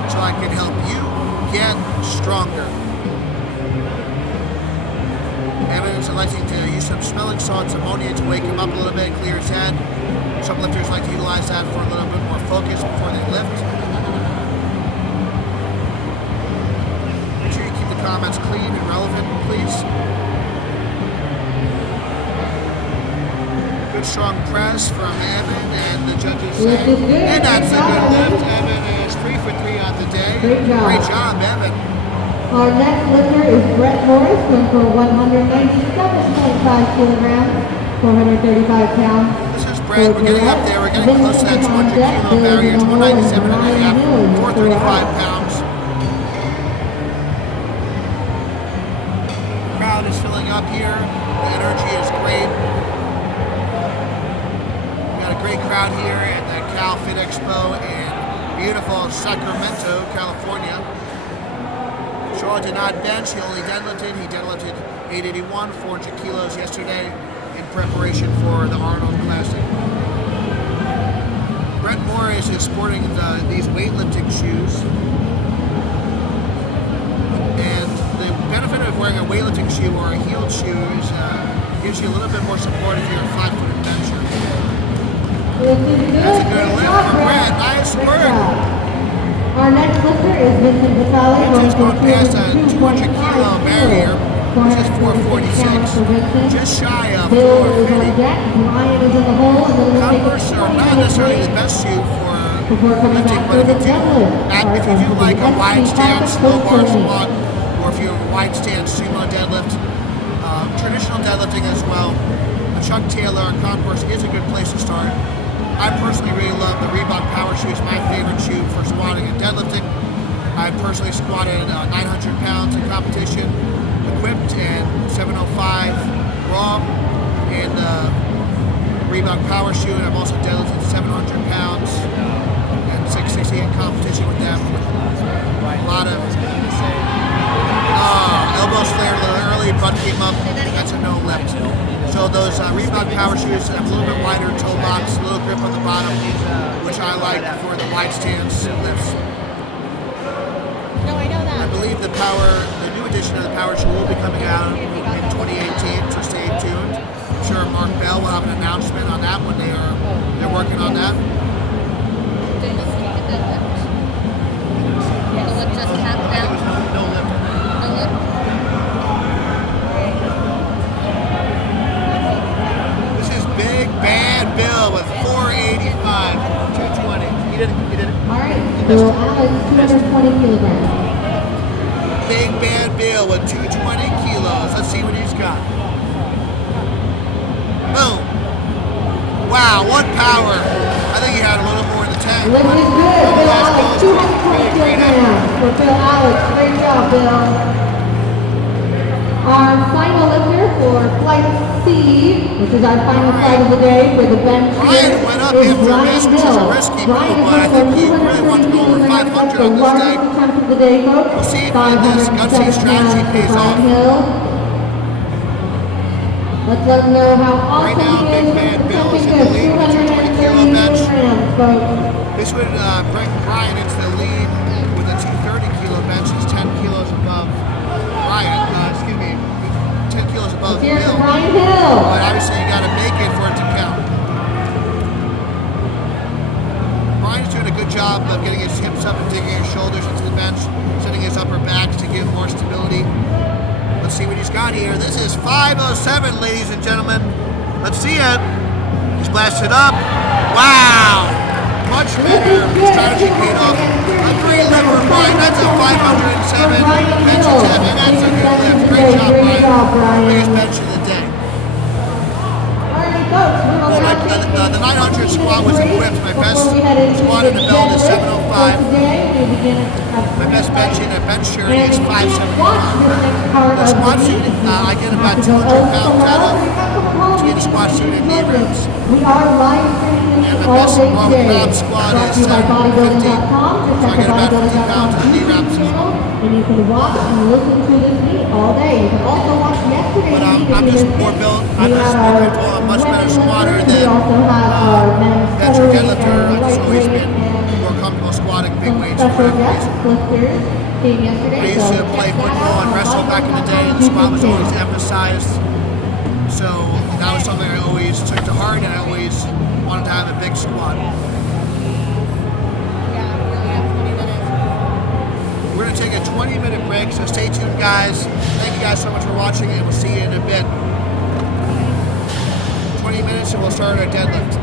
so I can help you get stronger. Evan is electing to use some smelling salts, ammonia to wake him up a little bit, clear his head. Some lifters like to utilize that for a little bit more focus before they lift. Make sure you keep the comments clean and relevant, please. Good strong press from Evan, and the judges say, and that's a good lift. Evan is 3 for 3 on the day. Great job, Evan. Our next lifter is Brett Morris, going for 197.5 kilograms, 435 pounds. This is Brett. We're getting up there. We're getting close to that 200 kilo barrier. It's 197.5, 435 pounds. The crowd is filling up here. The energy is great. We got a great crowd here at the Cal Fit Expo in beautiful Sacramento, California. Shaw did not bench, he only deadlifted. He deadlifted 881, 400 kilos yesterday in preparation for the Arnold Classic. Brett Morris is sporting these weightlifting shoes. And the benefit of wearing a weightlifting shoe or a heeled shoe is gives you a little bit more support if you're a flat-footed bencher. That's a good lift for Brett. Nice work. Our next lifter is Vincent Vitale. Vincent's going past a 200 kilo barrier. This is 446. Just shy of 450. Ryan is in the hole. Converse are not necessarily the best shoe for lifting, but if you do like a wide stance, low bar squat, or if you have a wide stance sumo deadlift, traditional deadlifting as well, a Chuck Taylor Converse is a good place to start. I personally really love the Reebok Power Shoe. It's my favorite shoe for squatting and deadlifting. I personally squatted 900 pounds in competition, equipped, and 705 raw in the Reebok Power Shoe, and I've also deadlifted 700 pounds and 660 in competition with them. A lot of elbows flared a little early, butt came up. That's a no lift. So those Reebok power shoes have a little bit wider toe box, a little grip on the bottom, which I like for the wide stance lifts. No, I know I that. believe the new edition of the power shoe will be coming out in 2018, so stay tuned. I'm sure Mark Bell will have an announcement on that when they're working on that. Did you get that lift? The lift just tapped There out. was no lift. No lift. This is Big Bad Bill with 485, 220. He did it. All right, Bill Alex, 220 kilograms. Big Bad Bill with 220 kilos. Let's see what he's got. Boom. Wow, what power. I think he had a little more in the tank. Lift is good, Bill Alex, 220 kilograms for Bill Alex. Great job, Bill. Our final lifter for flight C, which is our final flight of the day for the bench here, Ryan went up is after a Ryan miss, which is a Hill. risky Ryan move, is but I up think he for really wants to go over 500 the on this largest day. attempt of the day, folks. We'll see if this gutsy 507 strategy pounds for pays Ryan off. Hill. Let's let them know how awesome Right now, he Big is Bad with Bill is in attempting the lead with this 220 kilo 230 bench. kilograms, folks. This would bring Brian into the lead with a 230 kilo bench. He's 10 kilos above Brian. 10 kilos above Here's Bill. Ryan Hill. But obviously, you got to make it for it to count. Brian's doing a good job of getting his hips up and digging his shoulders into the bench, setting his upper back to give more stability. Let's see what he's got here. This is 507, ladies and gentlemen. Let's see it. He's blasted up. Wow! Much better. His strategy paid off. A great lift for Brian. That's a 507 bench attempt, and that's a good lift. Great job, Brian. Biggest bench of the day. Alright, folks, we're Well, going to the 900 squat was equipped. My best squat in the belt is 705. My best benching at bench shirt is 575. The squat suit, I get about 200 pounds out of between the squat suit and knee reps. We are live streaming And this my all best day raw today. crab squat Brought is to you by 750. Bodybuilding.com. Just So I check get the about 50 Bodybuilding.com pounds in the knee YouTube reps. channel, and you can watch and listen to this meet all day. You can also watch yesterday's But meet if I'm you just missed more it. built. We I'm just have more our comfortable. I'm a much better women's squatter lifters. We than also have our men's veteran featherweight deadlifter. and I've just always lightweight been more and comfortable squatting big some weights for special whatever guest reason. lifters came yesterday. I used so to check play that football out and on wrestle back in the day, and the squat was always emphasized. So that was something I always took to heart, and I always wanted to have a big squat. Yeah, we only have 20 minutes. We're going to take a 20-minute break, so stay tuned, guys. Thank you guys so much for watching, and we'll see you in a bit. 20 minutes, and we'll start our deadlift.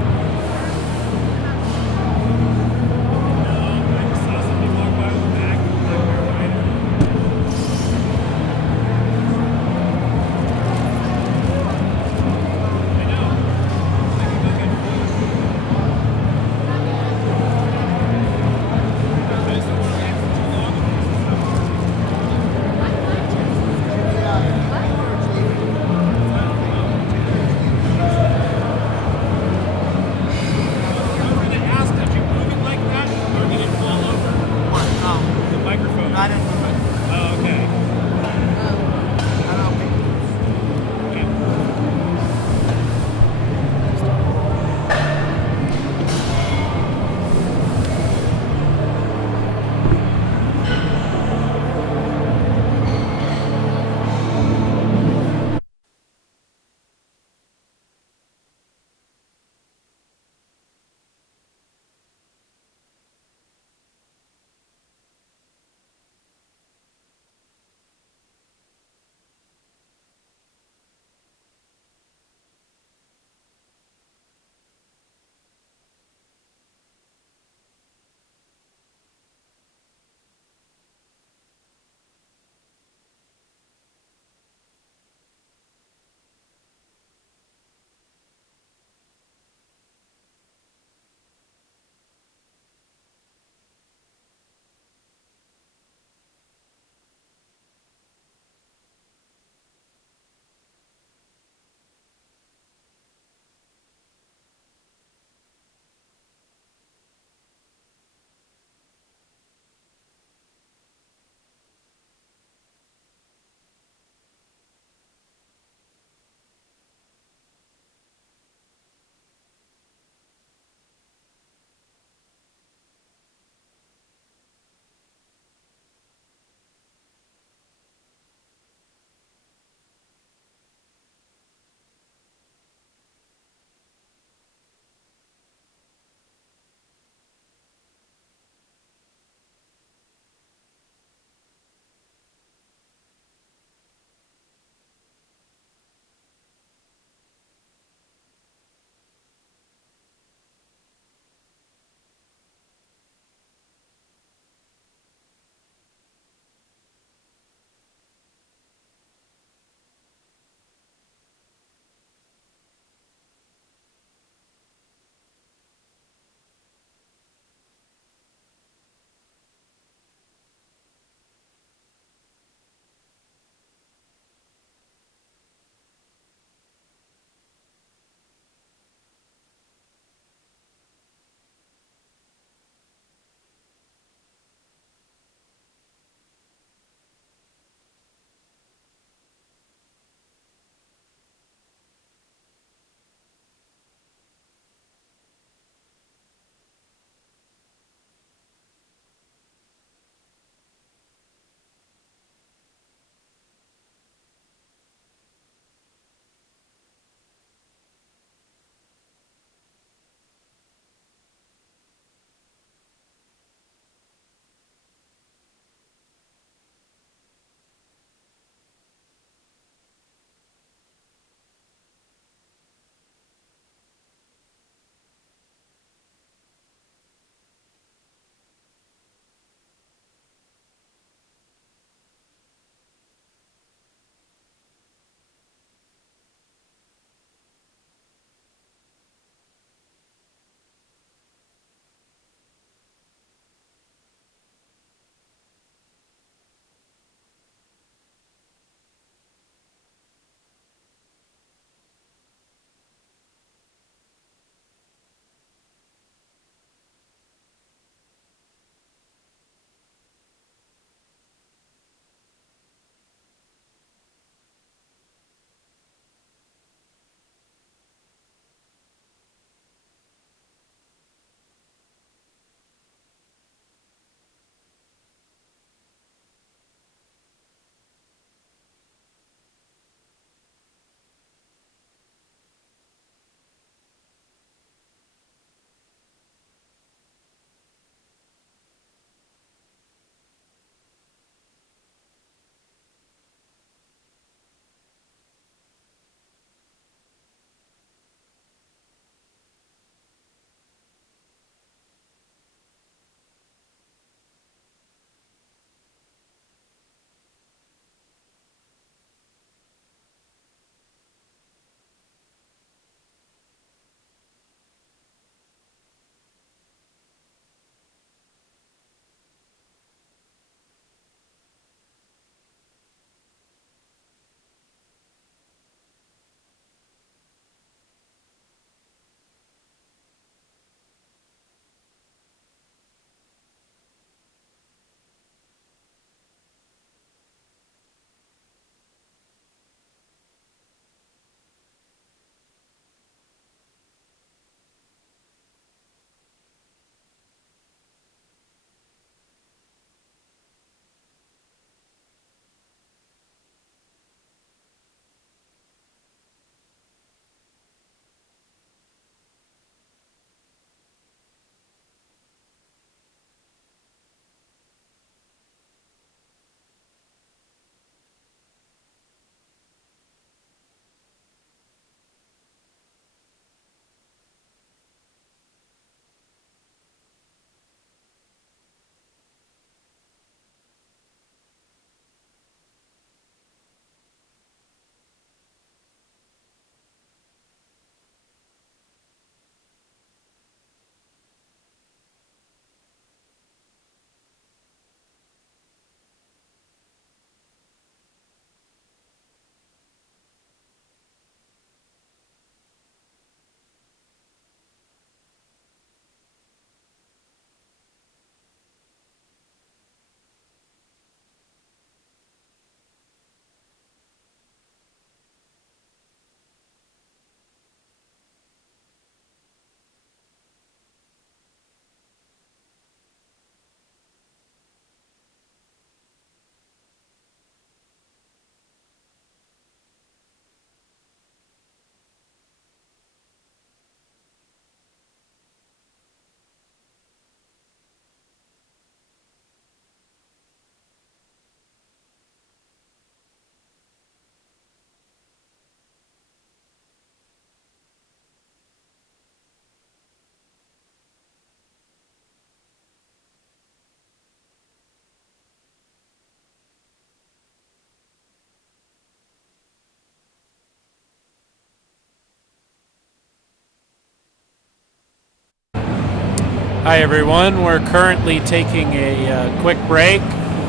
Hi everyone, we're currently taking a quick break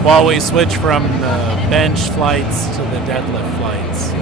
while we switch from the bench flights to the deadlift flights.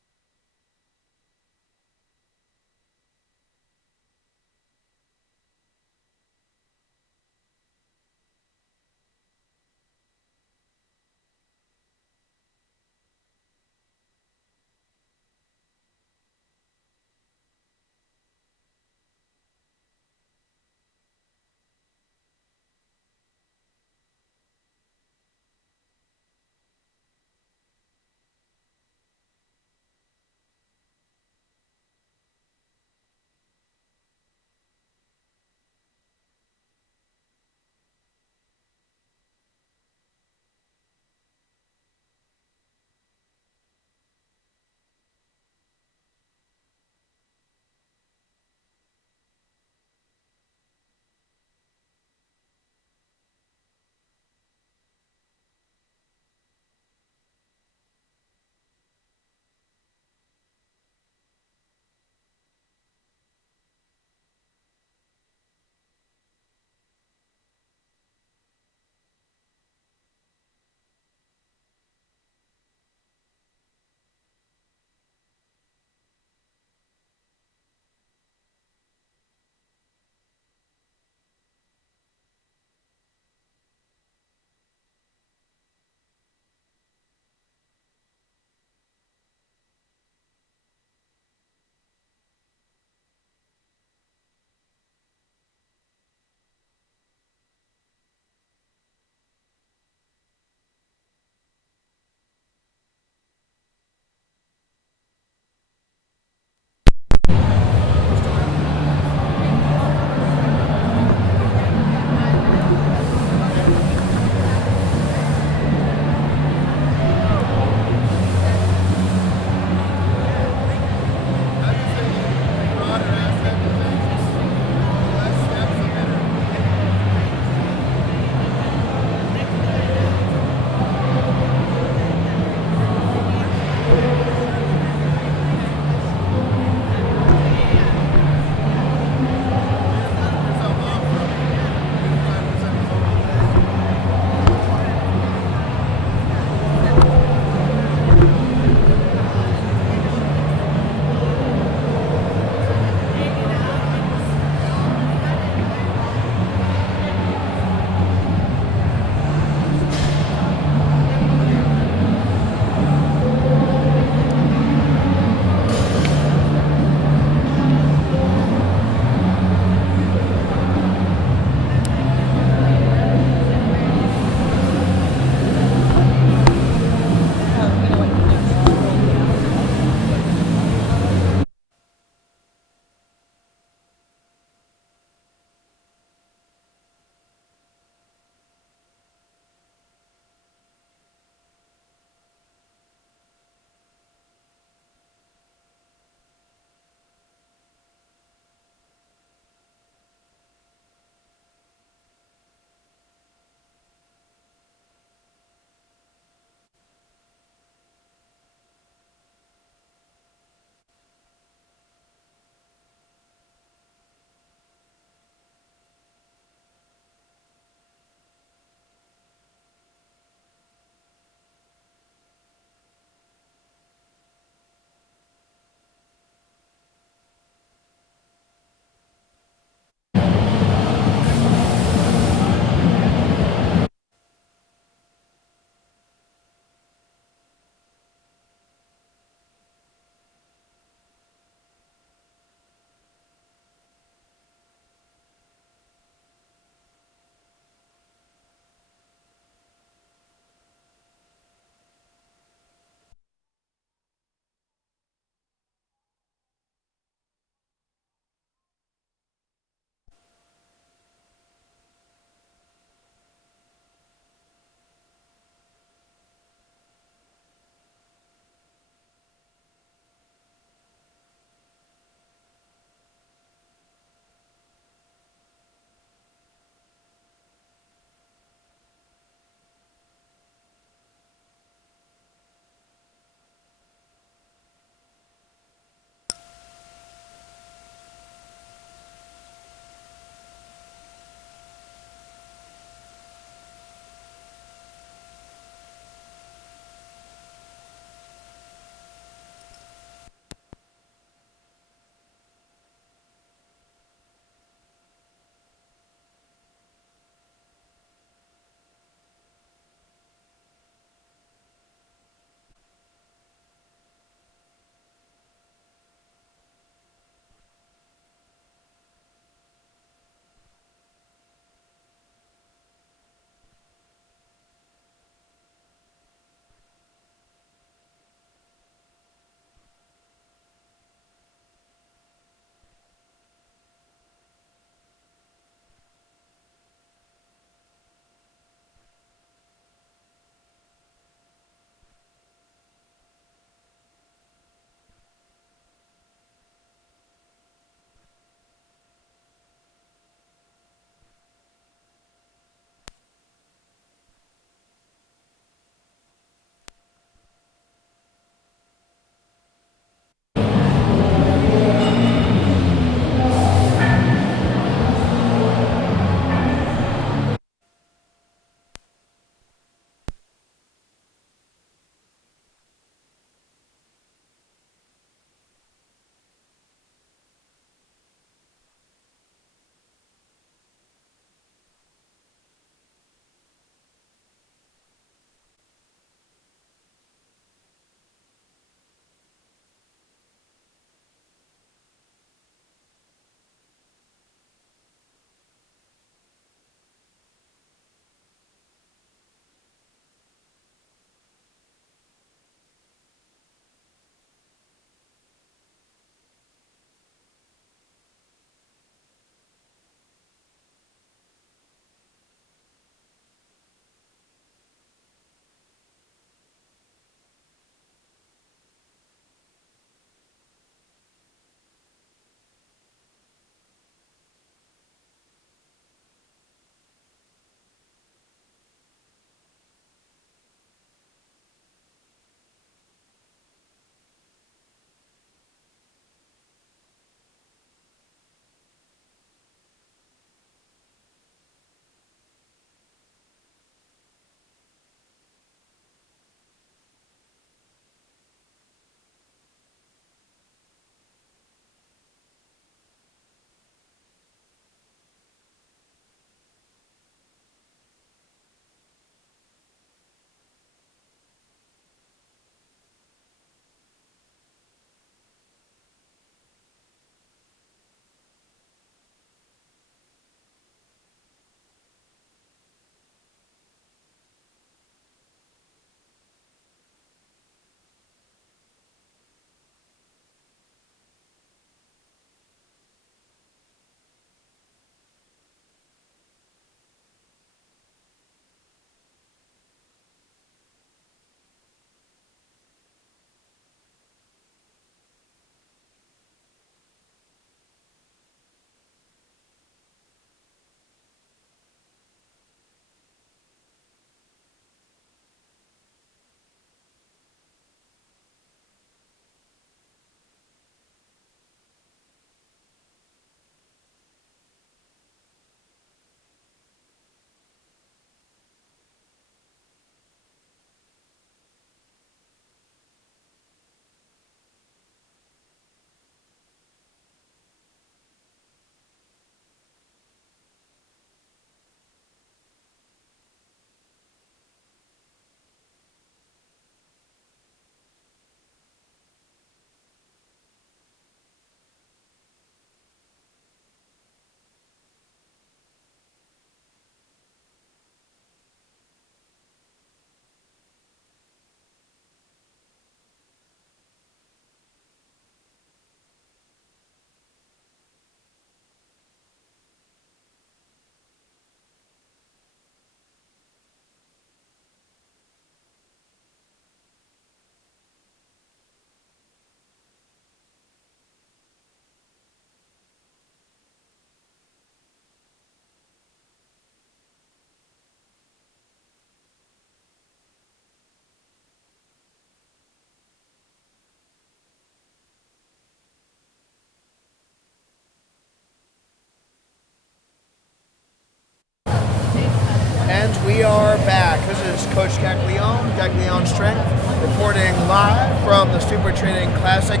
Coach Gaglione Strength, reporting live from the SuperTraining Classic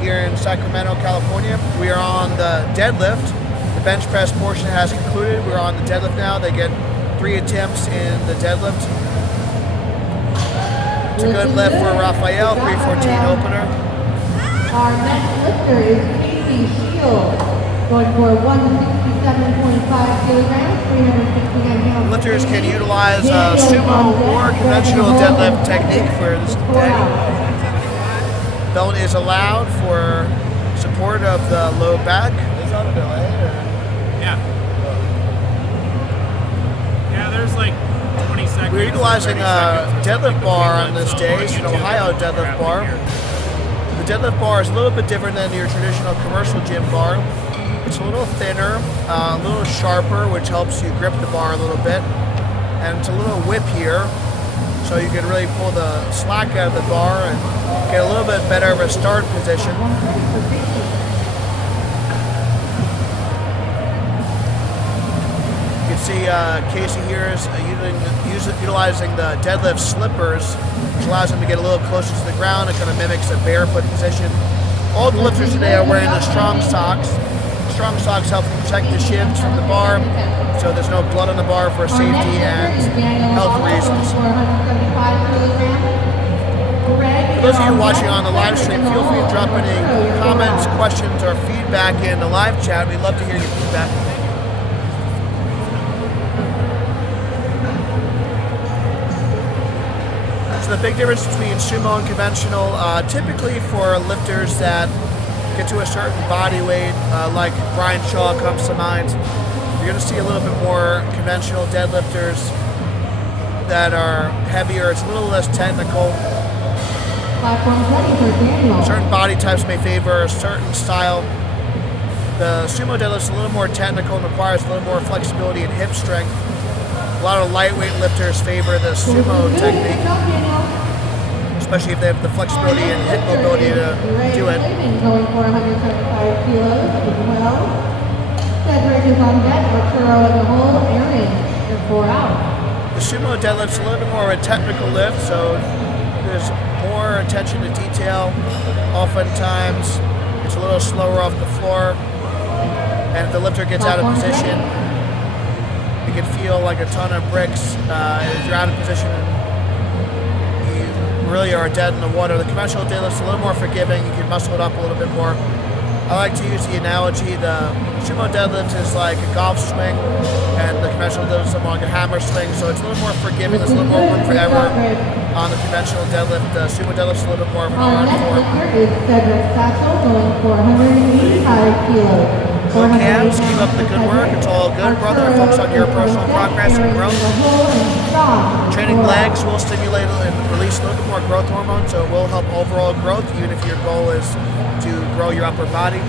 here in Sacramento, California. We are on the deadlift. The bench press portion has concluded. We're on the deadlift now. They get 3 attempts in the deadlift. It's a good lift for Raphael, 314 opener. Our next lifter is Casey Shields, going for 167.5 kilograms, 369 pounds. Lifters can utilize sumo or conventional deadlift technique for this day. Belt is allowed for support of the low back. Is that a delay? Yeah. Yeah, there's like 20 seconds. We're utilizing a 30 seconds deadlift bar on this day. It's an YouTube Ohio deadlift bar. The deadlift bar is a little bit different than your traditional commercial gym bar. It's a little thinner, a little sharper, which helps you grip the bar a little bit. And it's a little whippier, so you can really pull the slack out of the bar and get a little bit better of a start position. You can see Casey here is utilizing the deadlift slippers, which allows him to get a little closer to the ground. It kind of mimics a barefoot position. All the lifters today are wearing the strong socks. Strong socks help protect the shins from the bar, so there's no blood on the bar for safety and health reasons. For those of you watching on the live stream, feel free to drop any comments, questions, or feedback in the live chat. We'd love to hear your feedback. So the big difference between sumo and conventional, typically for lifters that get to a certain body weight, like Brian Shaw comes to mind, you're going to see a little bit more conventional deadlifters that are heavier. It's a little less technical. Certain body types may favor a certain style. The sumo deadlift is a little more technical and requires a little more flexibility and hip strength. A lot of lightweight lifters favor the sumo technique, especially if they have the flexibility and hip mobility to do it. Going for 175 kilos as well. Cedric is on deck, Arturo in the hole, Aaron is 4 out. The sumo deadlift's a little bit more of a technical lift, so there's more attention to detail. Oftentimes, it's a little slower off the floor, and if the lifter gets out of position, it can feel like a ton of bricks if you're out of position and you really are dead in the water. The conventional deadlift's a little more forgiving. You can muscle it up a little bit more. I like to use the analogy, the sumo deadlift is like a golf swing, and the conventional deadlift is more like a hammer swing, so it's a little more forgiving. There's a little more room for error on the conventional deadlift. The sumo deadlift's a little bit more of an art form. Our next lifter is Cedric Satchel, going for 185 kilos. Go Cams, keep up the good work. It's all good, brother. Focus on your personal progress and growth. Training legs will stimulate and release a little bit more growth hormone, so it will help overall growth, even if your goal is to grow your upper body.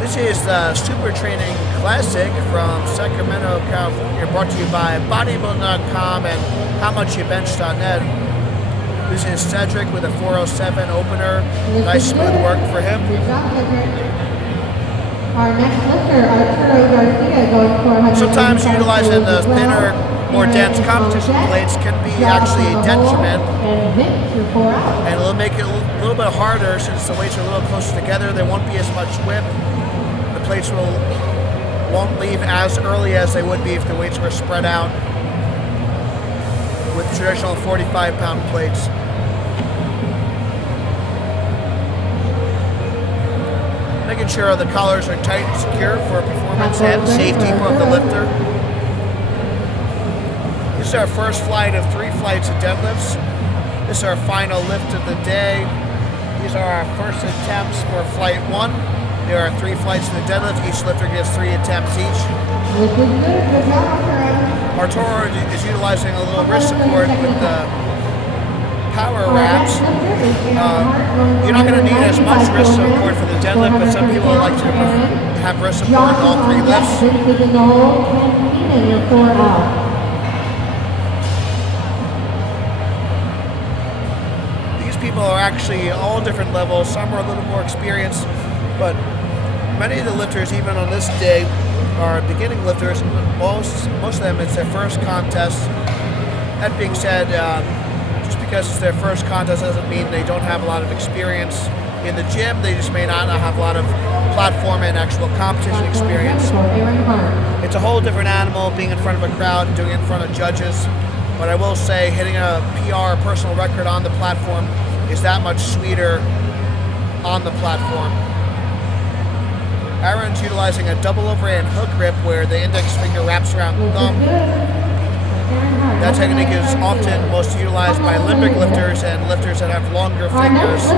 This is the SuperTraining Classic from Sacramento, California, brought to you by Bodybuilding.com and HowMuchYouBench.net. This is Cedric with a 407 opener. Nice smooth work for him. Our next lifter, Arturo Garcia, going for 100. Sometimes utilizing the thinner, more dense competition plates can be actually a detriment, and it'll make it a little bit harder since the weights are a little closer together. There won't be as much whip. The plates won't leave as early as they would be if the weights were spread out with traditional 45-pound plates. Making sure the collars are tight and secure for performance and safety for the lifter. This is our first flight of 3 flights of deadlifts. This is our final lift of the day. These are our first attempts for flight 1. There are 3 flights in the deadlift. Each lifter gets 3 attempts each. Arturo is utilizing a little wrist support with the power wraps. You're not going to need as much wrist support for the deadlift, but some people like to have wrist support in all 3 lifts. people are actually all different levels. Some are a little more experienced, but many of the lifters, even on this day, are beginning lifters. Most of them, it's their first contest. That being said, just because it's their first contest doesn't mean they don't have a lot of experience in the gym. They just may not have a lot of platform and actual competition experience. It's a whole different animal being in front of a crowd and doing it in front of judges. But I will say hitting a PR, a personal record on the platform, is that much sweeter on the platform. Aaron's utilizing a double overhand hook grip where the index finger wraps around the thumb. That technique is often most utilized by Olympic lifters and lifters that have longer fingers.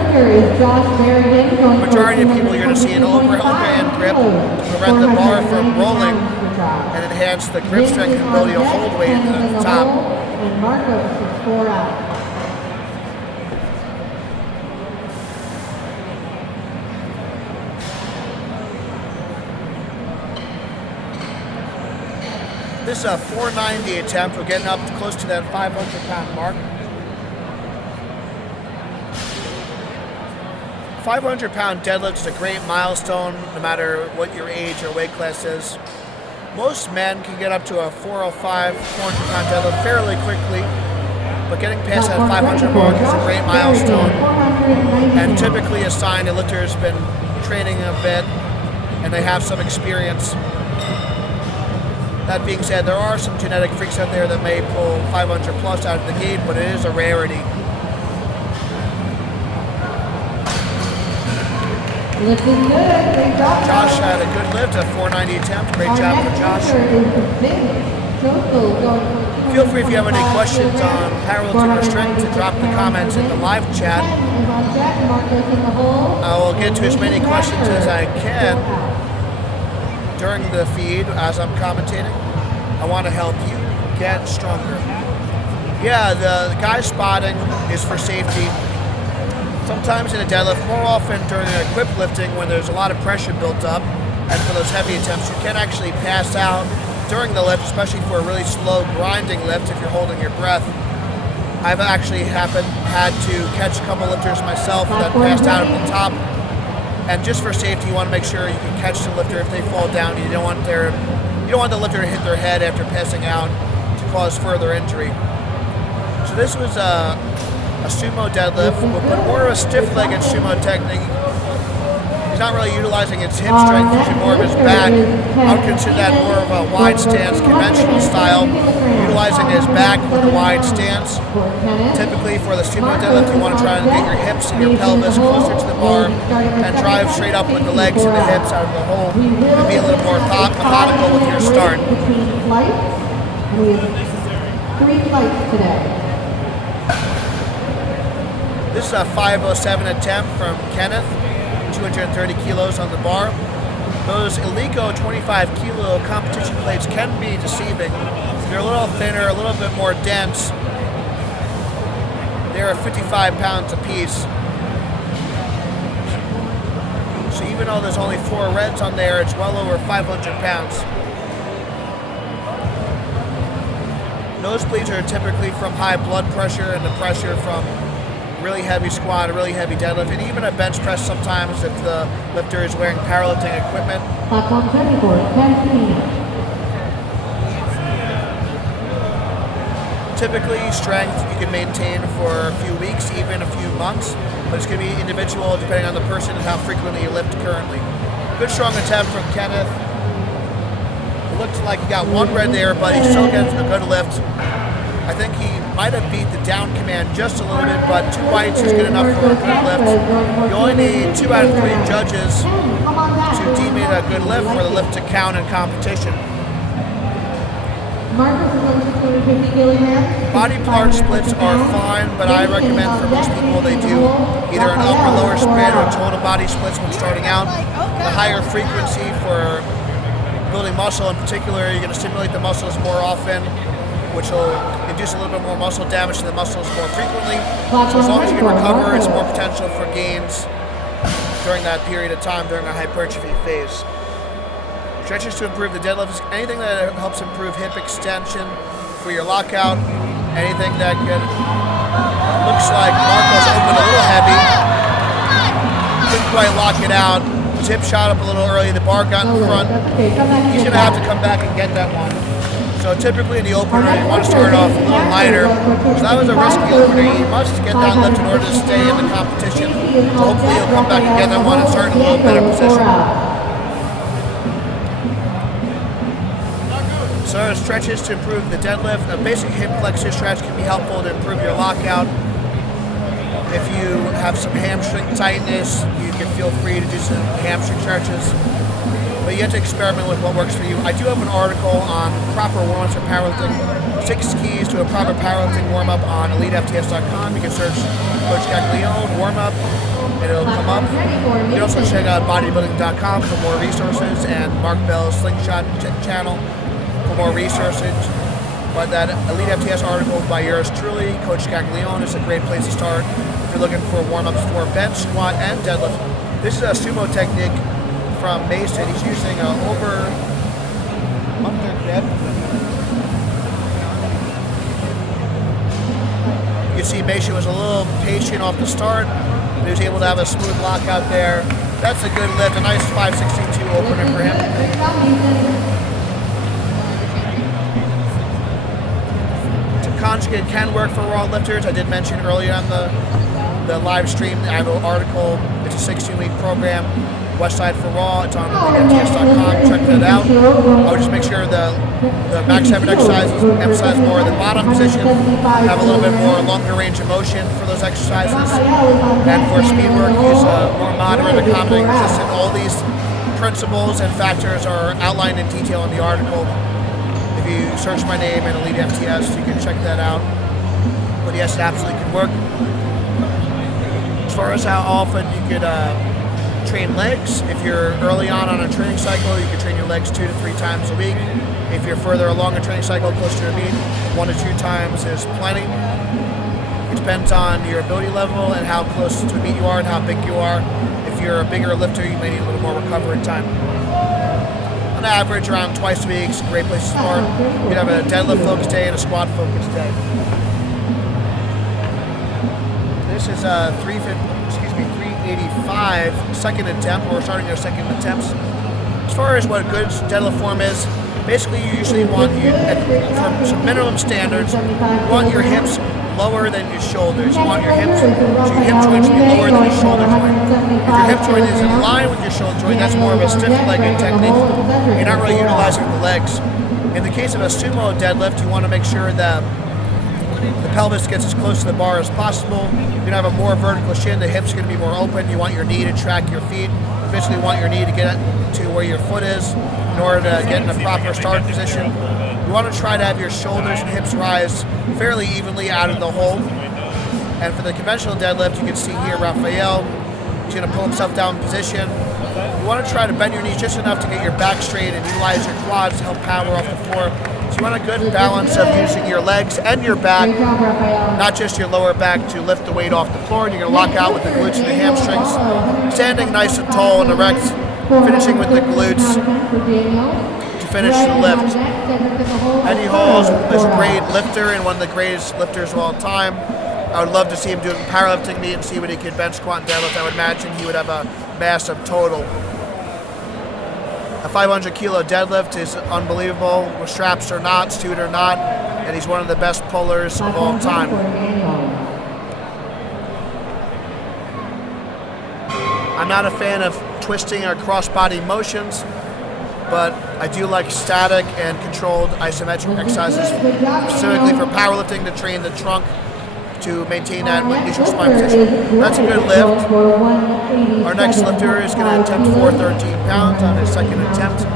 The majority of people, you're going to see an overhand grip to prevent the bar from rolling and enhance the grip strength and ability to hold weight at the top. And Marcos is 4 out. This is a 490 attempt. We're getting up close to that 500-pound mark. 500-pound deadlift is a great milestone, no matter what your age or weight class is. Most men can get up to a 405, 400-pound deadlift fairly quickly, but getting past that 500 mark is a great milestone, and typically a sign a lifter has been training a bit and they have some experience. That being said, there are some genetic freaks out there that may pull 500 plus out of the gate, but it is a rarity. Lifting good. Great job. Josh had a good lift, a 490 attempt. Great job for Josh. Feel free if you have any questions on powerlifting or strength to drop the comments in the live chat. I will get to as many questions as I can during the feed as I'm commentating. I want to help you get stronger. Yeah, the guy spotting is for safety. Sometimes in a deadlift, more often during an equipped lifting when there's a lot of pressure built up, and for those heavy attempts, you can actually pass out during the lift, especially for a really slow grinding lift if you're holding your breath. I've actually had to catch a couple lifters myself that passed out at the top. And just for safety, you want to make sure you can catch the lifter if they fall down. You don't want the lifter to hit their head after passing out to cause further injury. So this was a sumo deadlift, but more of a stiff-legged sumo technique. He's not really utilizing his hip strength, using more of his back. I would consider that more of a wide stance, conventional style, utilizing his back with a wide stance. Typically for the sumo deadlift, you want to try and get your hips and your pelvis closer to the bar and drive straight up with the legs and the hips out of the hole and be a little more methodical with your start. We have 3 flights today. This is a 507 attempt from Kenneth, 230 kilos on the bar. Those Eleiko 25 kilo competition plates can be deceiving. They're a little thinner, a little bit more dense. They're 55 pounds a piece. So even though there's only 4 reds on there, it's well over 500 pounds. Nosebleeds are typically from high blood pressure and the pressure from really heavy squat, a really heavy deadlift, and even a bench press sometimes if the lifter is wearing powerlifting equipment. Platform 74, 10 Typically, strength you can maintain for a few weeks, even a few months, but it's going to be individual depending on the person and how frequently you lift currently. Good strong attempt from Kenneth. It looks like he got 1 red there, but he still gets a good lift. I think he might have beat the down command just a little bit, but 2 whites is good enough for a good lift. You only need 2 out of 3 judges to deem it a good lift for the lift to count in competition. Body part splits are fine, but I recommend for most people they do either an upper lower split or total body splits when starting out. The higher frequency for building muscle in particular, you're going to stimulate the muscles more often, which will induce a little bit more muscle damage to the muscles more frequently. So as long as you can recover, it's more potential for gains during that period of time, during a hypertrophy phase. Stretches to improve the deadlift is anything that helps improve hip extension for your lockout, anything that can Looks like Marco's open a little heavy. Couldn't quite lock it out. His hip shot up a little early. The bar got in front. He's going to have to come back and get that one. So typically in the opener, you want to start off a little lighter. So that was a risky opener. You must get that lift in order to stay in the competition. So hopefully he'll come back and get that one and start in a little better position. So stretches to improve the deadlift. A basic hip flexor stretch can be helpful to improve your lockout. If you have some hamstring tightness, you can feel free to do some hamstring stretches. But you have to experiment with what works for you. I do have an article on proper warm-ups for powerlifting. 6 keys to a proper powerlifting warm-up on EliteFTS.com. You can search Coach Caglione warm-up, and it'll come up. You can also check out Bodybuilding.com for more resources, and Mark Bell's Slingshot channel for more resources. But that EliteFTS article by yours truly, Coach Caglione, is a great place to start if you're looking for warm-ups for bench, squat, and deadlift. This is a sumo technique from Mason. He's using an under grip. You can see Mason was a little patient off the start, but he was able to have a smooth lockout there. That's a good lift, a nice 5.62 opener for him. Conjugate can work for raw lifters. I did mention earlier on the live stream, I have an article. It's a 16-week program, Westside for Raw. It's on EliteFTS.com. Check that out. I would just make sure the max effort exercises emphasize more the bottom position, have a little bit more longer range of motion for those exercises. And for speed work, use a more moderate accommodating resistant. All these principles and factors are outlined in detail in the article. If you search my name in EliteFTS, you can check that out. But yes, it absolutely can work. As far as how often you could train legs, if you're early on a training cycle, you can train your legs 2 to 3 times a week. If you're further along a training cycle, close to a meet, 1 to 2 times is plenty. It depends on your ability level and how close to a meet you are and how big you are. If you're a bigger lifter, you may need a little more recovery time. On average, around twice a week is a great place to start. You can have a deadlift focus day and a squat focus day. This is a 385 second attempt. We're starting our second attempts. As far as what a good deadlift form is, basically you usually want from some minimum standards, you want your hips lower than your shoulders. You want your hips, so your hip joint should be lower than your shoulder joint. If your hip joint is in line with your shoulder joint, that's more of a stiff-legged technique. You're not really utilizing the legs. In the case of a sumo deadlift, you want to make sure that the pelvis gets as close to the bar as possible. You're going to have a more vertical shin. The hips are going to be more open. You want your knee to track your feet. You basically want your knee to get to where your foot is in order to get in a proper start position. You want to try to have your shoulders and hips rise fairly evenly out of the hole. And for the conventional deadlift, you can see here Raphael, he's going to pull himself down in position. You want to try to bend your knees just enough to get your back straight and utilize your quads to help power off the floor. So you want a good balance of using your legs and your back, not just your lower back, to lift the weight off the floor. And you're going to lock out with the glutes and the hamstrings, standing nice and tall and erect, finishing with the glutes to finish the lift. Eddie Hall's this great lifter and one of the greatest lifters of all time. I would love to see him do a powerlifting meet and see what he could bench, squat, and deadlift. I would imagine he would have a massive total. A 500 kilo deadlift is unbelievable, with straps or not, suit or not, and he's one of the best pullers of all time. I'm not a fan of twisting or cross-body motions, but I do like static and controlled isometric exercises, specifically for powerlifting, to train the trunk to maintain that neutral spine position. That's a good lift. Our next lifter is going to attempt 413 pounds on his second attempt.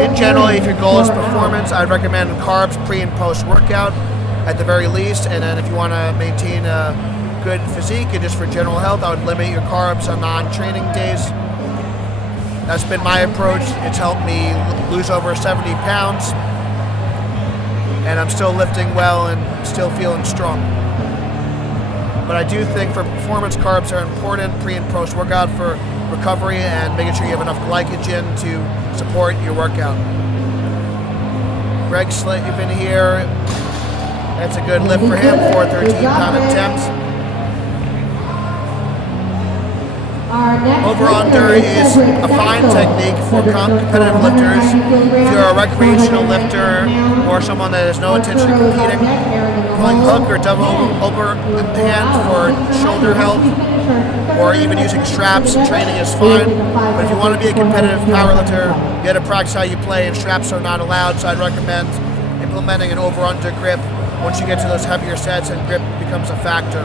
In general, if your goal is performance, I'd recommend carbs pre and post workout at the very least, and then if you want to maintain a good physique and just for general health, I would limit your carbs on non-training days. That's been my approach. It's helped me lose over 70 pounds, and I'm still lifting well and still feeling strong. But I do think for performance, carbs are important pre and post workout for recovery and making sure you have enough glycogen to support your workout. Greg Slavin here, That's a good lift for him, 4 13-pound attempts. Over-under is a fine technique for competitive lifters. If you're a recreational lifter or someone that has no intention of competing, pulling hook or double overhand for shoulder health, or even using straps and training is fine. But if you want to be a competitive powerlifter, you got to practice how you play, and straps are not allowed, so I'd recommend implementing an over-under grip once you get to those heavier sets and grip becomes a factor.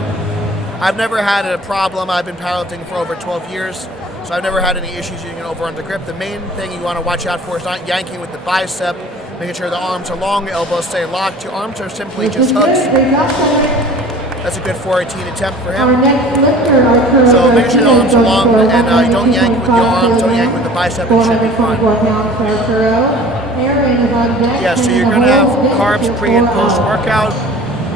I've never had a problem. I've been powerlifting for over 12 years, so I've never had any issues using an over-under grip. The main thing you want to watch out for is not yanking with the bicep, making sure the arms are long, elbows stay locked. Your arms are simply just hooks. That's a good 418 attempt for him. So make sure the arms are long, and you don't yank with your arms, don't yank with the bicep, it should be fine. Yeah, so you're going to have carbs pre and post-workout.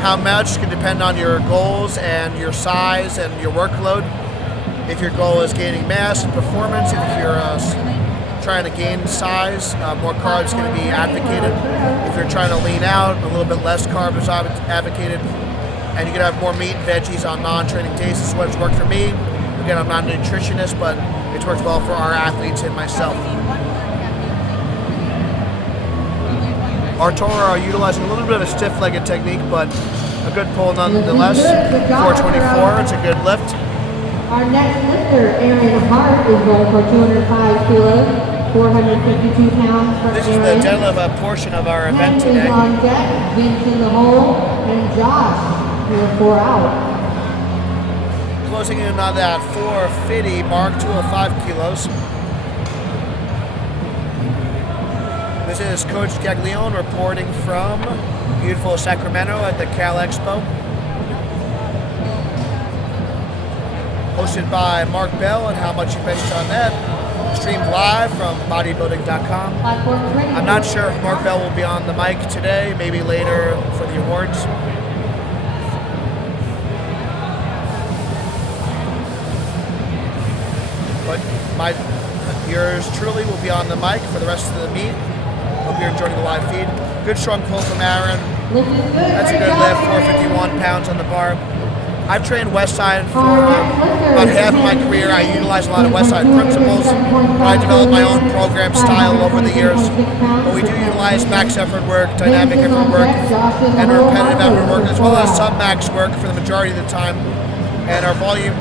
How much can depend on your goals and your size and your workload. If your goal is gaining mass and performance, and if you're trying to gain size, more carbs can be advocated. If you're trying to lean out, a little bit less carbs is advocated. And you can have more meat and veggies on non-training days. This is what's worked for me. Again, I'm not a nutritionist, but it's worked well for our athletes and myself. Artura are utilizing a little bit of a stiff-legged technique, but a good pull nonetheless. 424, it's a good lift. Our next lifter, Aaron Hart, is going for 205 kilos, 452 pounds for This is the deadlift portion of our event today. On deck, Vincent in the hole, and Josh, here 4 out. Closing in on that 450 mark, 205 kilos. This is Coach Gaglione reporting from beautiful Sacramento at the Cal Expo. Hosted by Mark Bell and How Much You Benched on That. Streamed live from Bodybuilding.com. I'm not sure if Mark Bell will be on the mic today, maybe later for the awards. But yours truly will be on the mic for the rest of the meet. Hope you're enjoying the live feed. Good strong pull from Aaron. That's a good lift, 451 pounds on the bar. I've trained Westside for about half of my career. I utilize a lot of Westside principles. I developed my own program style over the years. But we do utilize max effort work, dynamic effort work, and repetitive effort work, as well as sub-max work for the majority of the time. And our volume,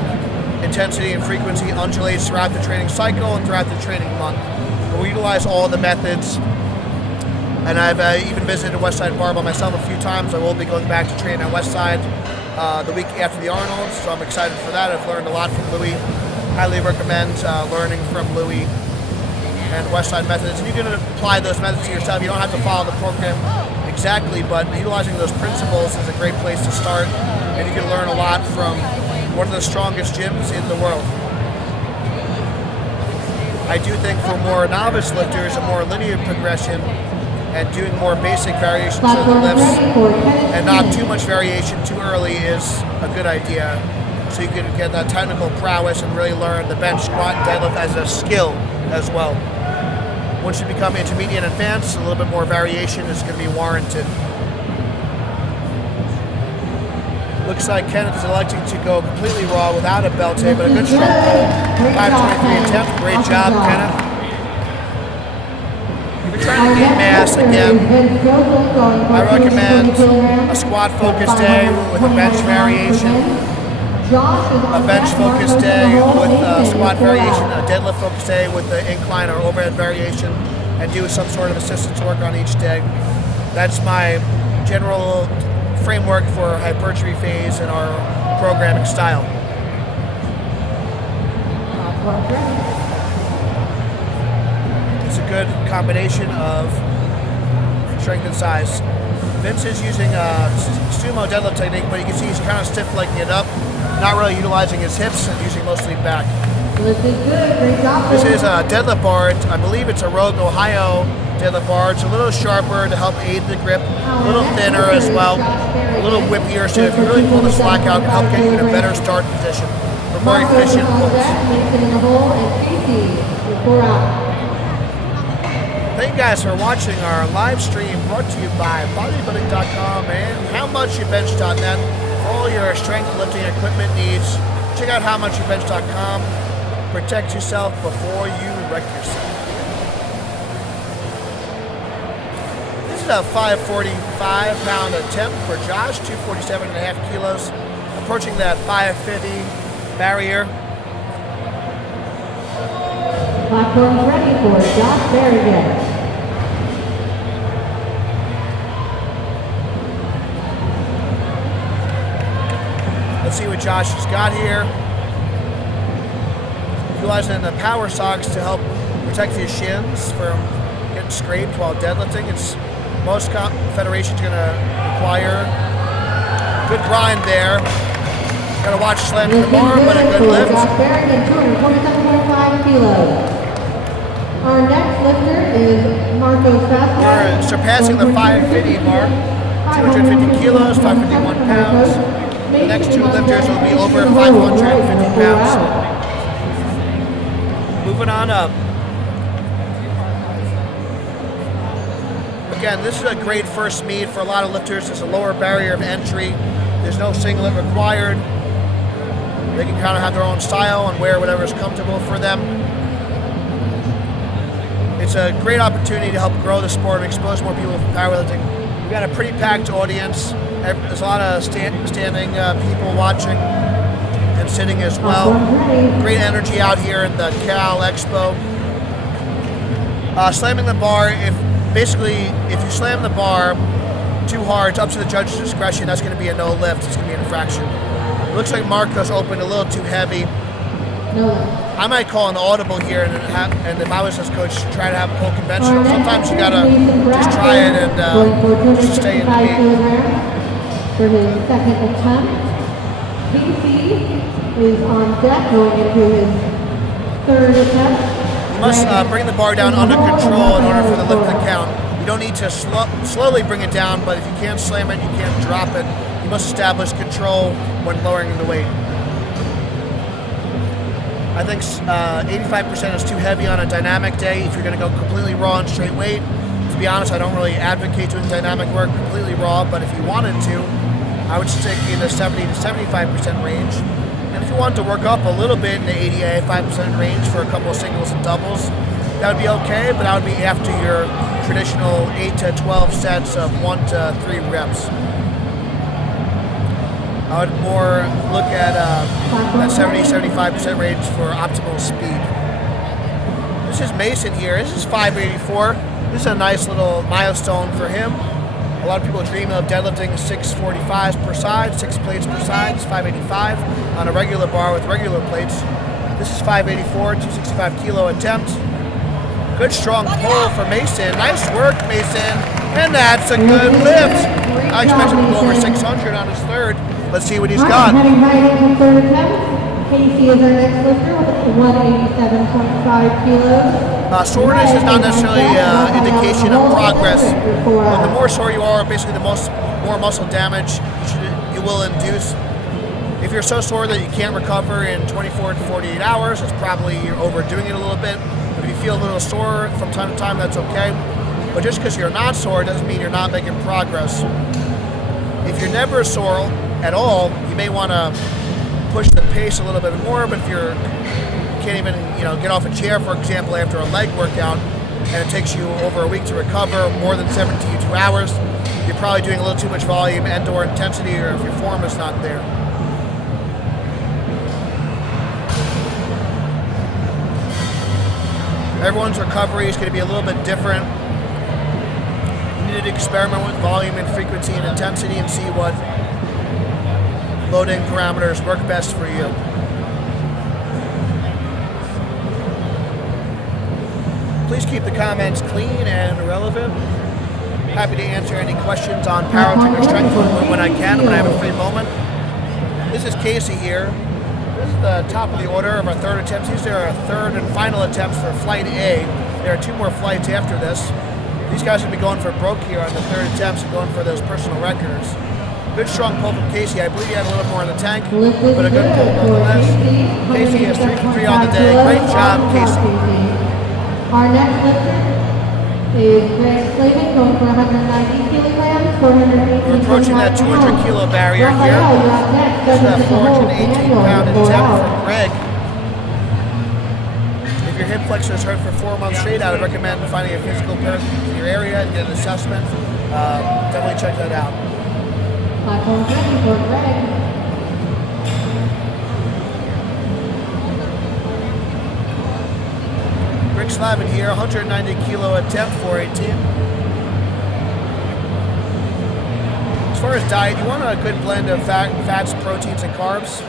intensity, and frequency undulates throughout the training cycle and throughout the training month. But we utilize all the methods. And I've even visited Westside Bar by myself a few times. I will be going back to train at Westside the week after the Arnold's, so I'm excited for that. I've learned a lot from Louis. Highly recommend learning from Louis and Westside methods. And you can apply those methods to yourself. You don't have to follow the program exactly, but utilizing those principles is a great place to start. And you can learn a lot from one of the strongest gyms in the world. I do think for more novice lifters, a more linear progression and doing more basic variations of the lifts and not too much variation too early is a good idea. So you can get that technical prowess and really learn the bench, squat, and deadlift as a skill as well. Once you become intermediate and advanced, a little bit more variation is going to be warranted. Looks like Kenneth is electing to go completely raw without a belt today, but a good strong pull. 523 attempt. Great job, Kenneth. If you're trying to gain mass again, I recommend a squat focus day with a bench variation, a bench focus day with a squat variation, a deadlift focus day with the incline or overhead variation, and do some sort of assistance work on each day. That's my general framework for hypertrophy phase in our programming style. It's a good combination of strength and size. Vince is using a sumo deadlift technique, but you can see he's kind of stiff-legging it up, not really utilizing his hips and using mostly back. This is a deadlift bar. I believe it's a Rogue, Ohio deadlift bar. It's a little sharper to help aid the grip, a little thinner as well, a little whippier, so if you really pull the slack out, it can help get you in a better start position for more efficient pulls. Thank you guys for watching our live stream brought to you by Bodybuilding.com and HowMuchYouBench.net for all your strength lifting equipment needs. Check out HowMuchYouBench.com. Protect yourself before you wreck yourself. This is a 545-pound attempt for Josh, 247.5 kilos, approaching that 550 barrier. Platform ready for Josh Berrigan. Let's see what Josh has got here. Utilizing the power socks to help protect his shins from getting scraped while deadlifting. It's most federations going to require good grind there. Got to watch slamming the bar, but a good lift. Josh Berrigan, 247.5 kilos. Our next lifter is Marco Fastway. We're surpassing the 550 mark. 250 kilos, 551 pounds. The next two lifters will be over 550 pounds. Moving on up. Again, this is a great first meet for a lot of lifters. There's a lower barrier of entry. There's no singlet required. They can kind of have their own style and wear whatever is comfortable for them. It's a great opportunity to help grow the sport and expose more people to powerlifting. We've got a pretty packed audience. There's a lot of standing people watching and sitting as well. Great energy out here in the Cal Expo. Slamming the bar, if you slam the bar too hard, it's up to the judge's discretion. That's going to be a no lift. It's going to be an infraction. It looks like Marco's opened a little too heavy. I might call an audible here, and if I was his coach, try to have a pull conventional. Sometimes you gotta just try it and just stay in the beat. For his second attempt, PC is on deck going into his third attempt. You must bring the bar down under control in order for the lift to count. You don't need to slowly bring it down, but if you can't slam it, you can't drop it. You must establish control when lowering the weight. I think 85% is too heavy on a dynamic day if you're going to go completely raw and straight weight. To be honest, I don't really advocate doing dynamic work completely raw, but if you wanted to, I would stick in the 70 to 75% range. And if you wanted to work up a little bit in the 80-85% range for a couple of singles and doubles, that would be okay, but that would be after your traditional 8 to 12 sets of 1 to 3 reps. I would more look at that 70-75% range for optimal speed. This is Mason here. This is 584. This is a nice little milestone for him. A lot of people dream of deadlifting 645s per side, 6 plates per side. It's 585 on a regular bar with regular plates. This is 584, 265 kilo attempt. Good strong pull for Mason. Nice work, Mason. And that's a good lift. I expect him to go over 600 on his third. Let's see what he's got. Heading right into third attempt. Casey is our next lifter with 187.5 kilos. Soreness is not necessarily an indication of progress. But the more sore you are, basically the more muscle damage you will induce. If you're so sore that you can't recover in 24 to 48 hours, it's probably you're overdoing it a little bit. But if you feel a little sore from time to time, that's okay. But just because you're not sore doesn't mean you're not making progress. If you're never sore at all, you may want to push the pace a little bit more, but if you can't even get off a chair, for example, after a leg workout, and it takes you over a week to recover, more than 72 hours, you're probably doing a little too much volume and/or intensity, or if your form is not there. Everyone's recovery is going to be a little bit different. You need to experiment with volume and frequency and intensity and see what loading parameters work best for you. Please keep the comments clean and relevant. Happy to answer any questions on powerlifting or strength when I can, when I have a free moment. This is Casey here. This is the top of the order of our third attempts. These are our third and final attempts for Flight A. There are 2 more flights after this. These guys are going to be going for broke here on the third attempts and going for those personal records. Good strong pull from Casey. I believe he had a little more in the tank, but a good pull nonetheless. Casey is 3 for 3 on the day. Great job, Casey. Our next lifter is Greg Slavin going for 190 kilograms, 480. We're approaching that 200 kilo barrier here. This is a 418 pound attempt for Greg. If your hip flexors hurt for 4 months straight, I would recommend finding a physical therapist in your area and get an assessment. Definitely check that out. Platform ready for Greg. Rick Slavin here, 190 kilo attempt, 418. As far as diet, you want a good blend of fats, proteins, and carbs.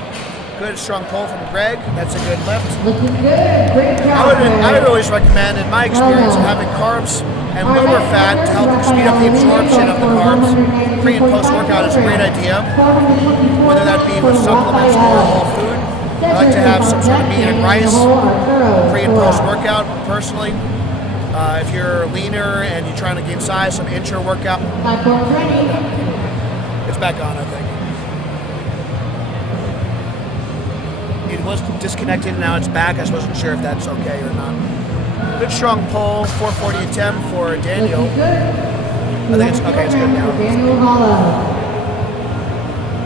Good strong pull from Greg. That's a good lift. Looking good. Great job. I would always recommend, in my experience, having carbs and lower fat to help speed up the absorption of the carbs. Pre and post workout is a great idea, whether that be with supplements or whole food. I like to have some sort of meat and rice pre and post workout personally. If you're leaner and you're trying to gain size, some intra workout. It's back on, I think. It was disconnected and now it's back. I just wasn't sure if that's okay or not. Good strong pull, 440 attempt for Daniel. I think it's okay, it's good now.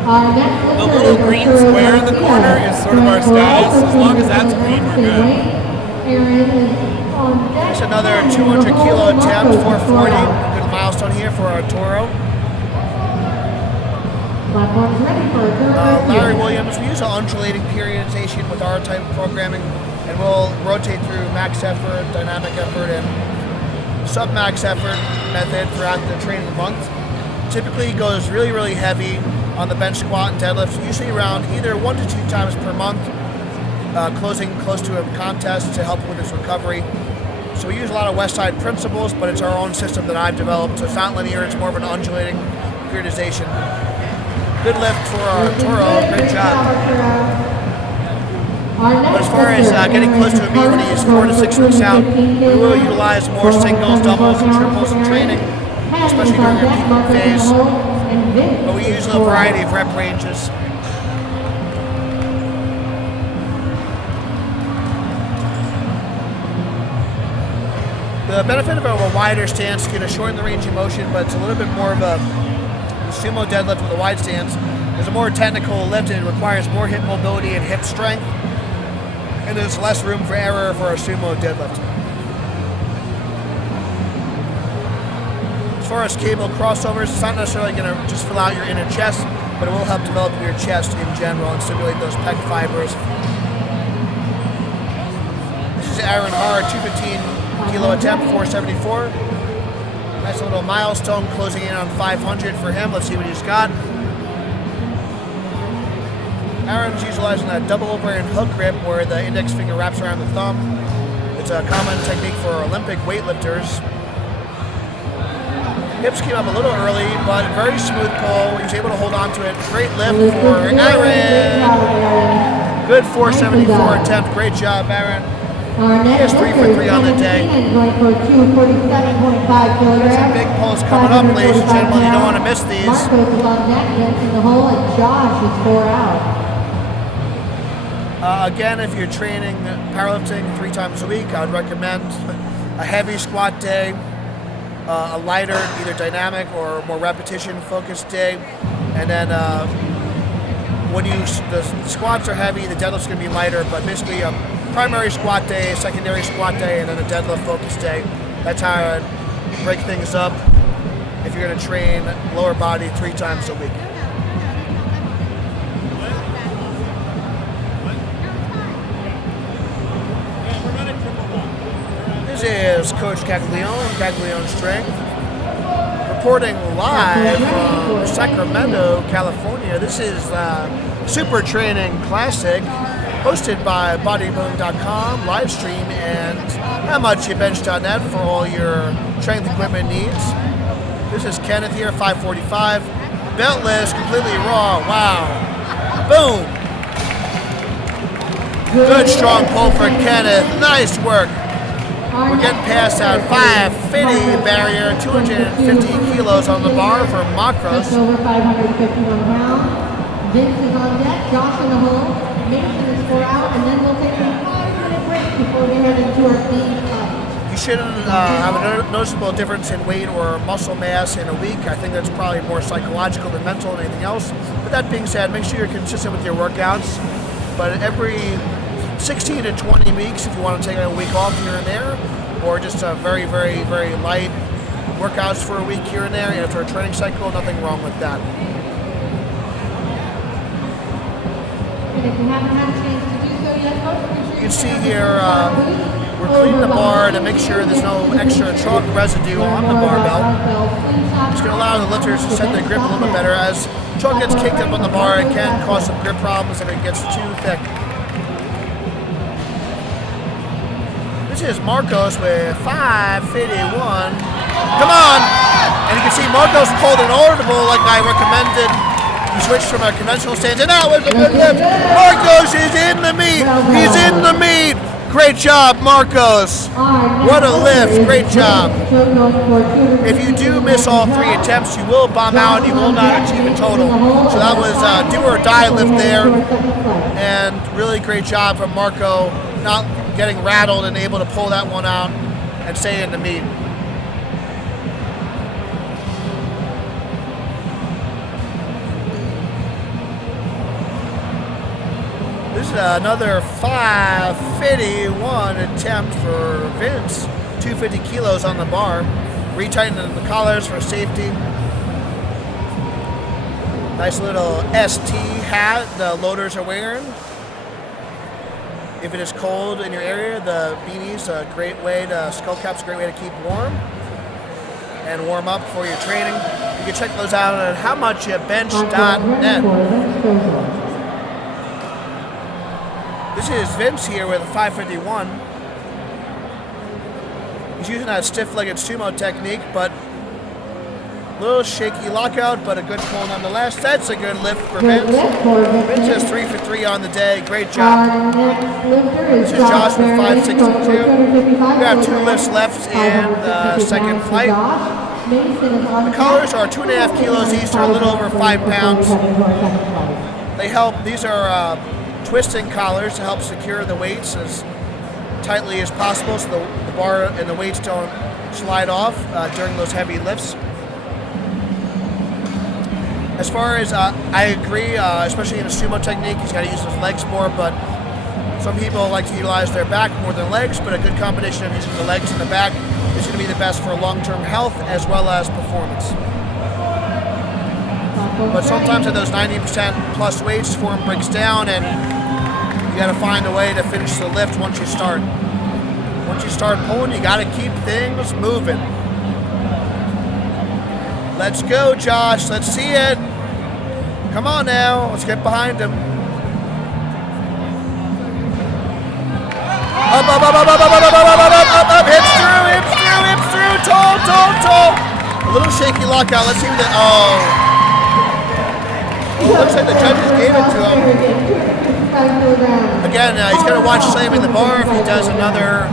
The little green square in the corner is sort of our status. As long as that's green, we're good. It's another 200 kilo attempt, 440. Good milestone here for Arturo. Larry Williams, we use an undulating periodization with our type of programming, and we'll rotate through max effort, dynamic effort, and sub-max effort method throughout the training month. Typically goes really, really heavy on the bench squat and deadlifts, usually around either 1 to 2 times per month, closing close to a contest to help with its recovery. So we use a lot of West Side principles, but it's our own system that I've developed, so it's not linear, it's more of an undulating periodization. Good lift for Arturo, great job. But as far as getting close to a meet when he's 4 to 6 weeks out, we will utilize more singles, doubles, and triples in training, especially during your peak phase. But we use a variety of rep ranges. The benefit of a wider stance is going to shorten the range of motion, but it's a little bit more of a sumo deadlift with a wide stance. There's a more technical lift and it requires more hip mobility and hip strength. And there's less room for error for a sumo deadlift. As far as cable crossovers, it's not necessarily going to just fill out your inner chest, but it will help develop your chest in general and stimulate those pec fibers. This is Aaron Haar, 215 kilo attempt, 474. Nice little milestone closing in on 500 for him. Let's see what he's got. Aaron's utilizing that double overhand hook grip where the index finger wraps around the thumb. It's a common technique for Olympic weightlifters. Hips came up a little early, but very smooth pull. He was able to hold on to it. Great lift for Aaron. Good 474 attempt. Great job, Aaron. He has 3 for 3 on the day. There's some big pulls coming up, ladies and gentlemen. You don't want to miss these. Again, if you're training powerlifting 3 times a week, I would recommend a heavy squat day, a lighter, either dynamic or more repetition-focused day, and then when the squats are heavy, the deadlift's going to be lighter, but basically a primary squat day, secondary squat day, and then a deadlift-focused day. That's how I break things up if you're going to train lower body 3 times a week. This is Coach Caglione, Caglione Strength, reporting live from Sacramento, California. This is SuperTraining Classic, hosted by Bodybuilding.com, live stream, and HowMuchYouBench.net for all your strength equipment needs. This is Kenneth here, 545. Beltless, completely raw. Wow. Boom. Good strong pull for Kenneth. Nice work. We're getting past that 550 barrier, 250 kilos on the bar for macros. Just over 551 pounds. Vince is on deck, Josh in the hole, Mason is 4 out, and then we'll take a 5-minute break before we head into our theme fight. You shouldn't have a noticeable difference in weight or muscle mass in a week. I think that's probably more psychological than mental than anything else. But that being said, make sure you're consistent with your workouts. But every 16 to 20 weeks, if you want to take a week off here and there, or just a very, very, very light workouts for a week here and there after a training cycle, nothing wrong with that. And if you haven't had a chance to do so yet, folks, make sure You can see here, we're cleaning the bar to make sure there's no extra chalk residue on the barbell. It's going to allow the lifters to set their grip a little bit better. As chalk gets caked up on the bar, it can cause some grip problems if it gets too thick. This is Marcos with 551. Come on! And you can see Marcos pulled an audible like I recommended. He switched from a conventional stance, and that was a good lift. Marcos is in the meat. He's in the meat. Great job, Marcos. What a lift. Great job. If you do miss all 3 attempts, you will bomb out. You will not achieve a total. So that was a do or die lift there. And really great job from Marco, not getting rattled and able to pull that one out and stay in the meat. This is another 551 attempt for Vince. 250 kilos on the bar. Retightening the collars for safety. Nice little ST hat the loaders are wearing. If it is cold in your area, the beanie's a great way to, skull cap's a great way to keep warm and warm up for your training. You can check those out at howmuchyoubench.net. This is Vince here with a 551. He's using that stiff-legged sumo technique, but a little shaky lockout, but a good pull nonetheless. That's a good lift for Vince. Vince is 3 for 3 on the day. Great job. This is Josh with 562. We have 2 lifts left in the second flight. The collars are 2.5 kilos each, or a little over 5 pounds. They help. These are twisting collars to help secure the weights as tightly as possible so the bar and the weights don't slide off during those heavy lifts. As far as, I agree, especially in a sumo technique, he's got to use his legs more, but some people like to utilize their back more than legs, but a good combination of using the legs and the back is going to be the best for long-term health as well as performance. But sometimes at those 90% plus weights, form breaks down, and you got to find a way to finish the lift once you start. Once you start pulling, you got to keep things moving. Let's go, Josh. Let's see it. Come on now. Let's get behind him. Up, up, up, up, up, up, up, up, up, up, up. Hips through, hips through, hips through. Tall, tall, tall. A little shaky lockout. Let's see what that. Oh. Well, it looks like the judges gave it to him. Again, he's going to watch slamming the bar if he does another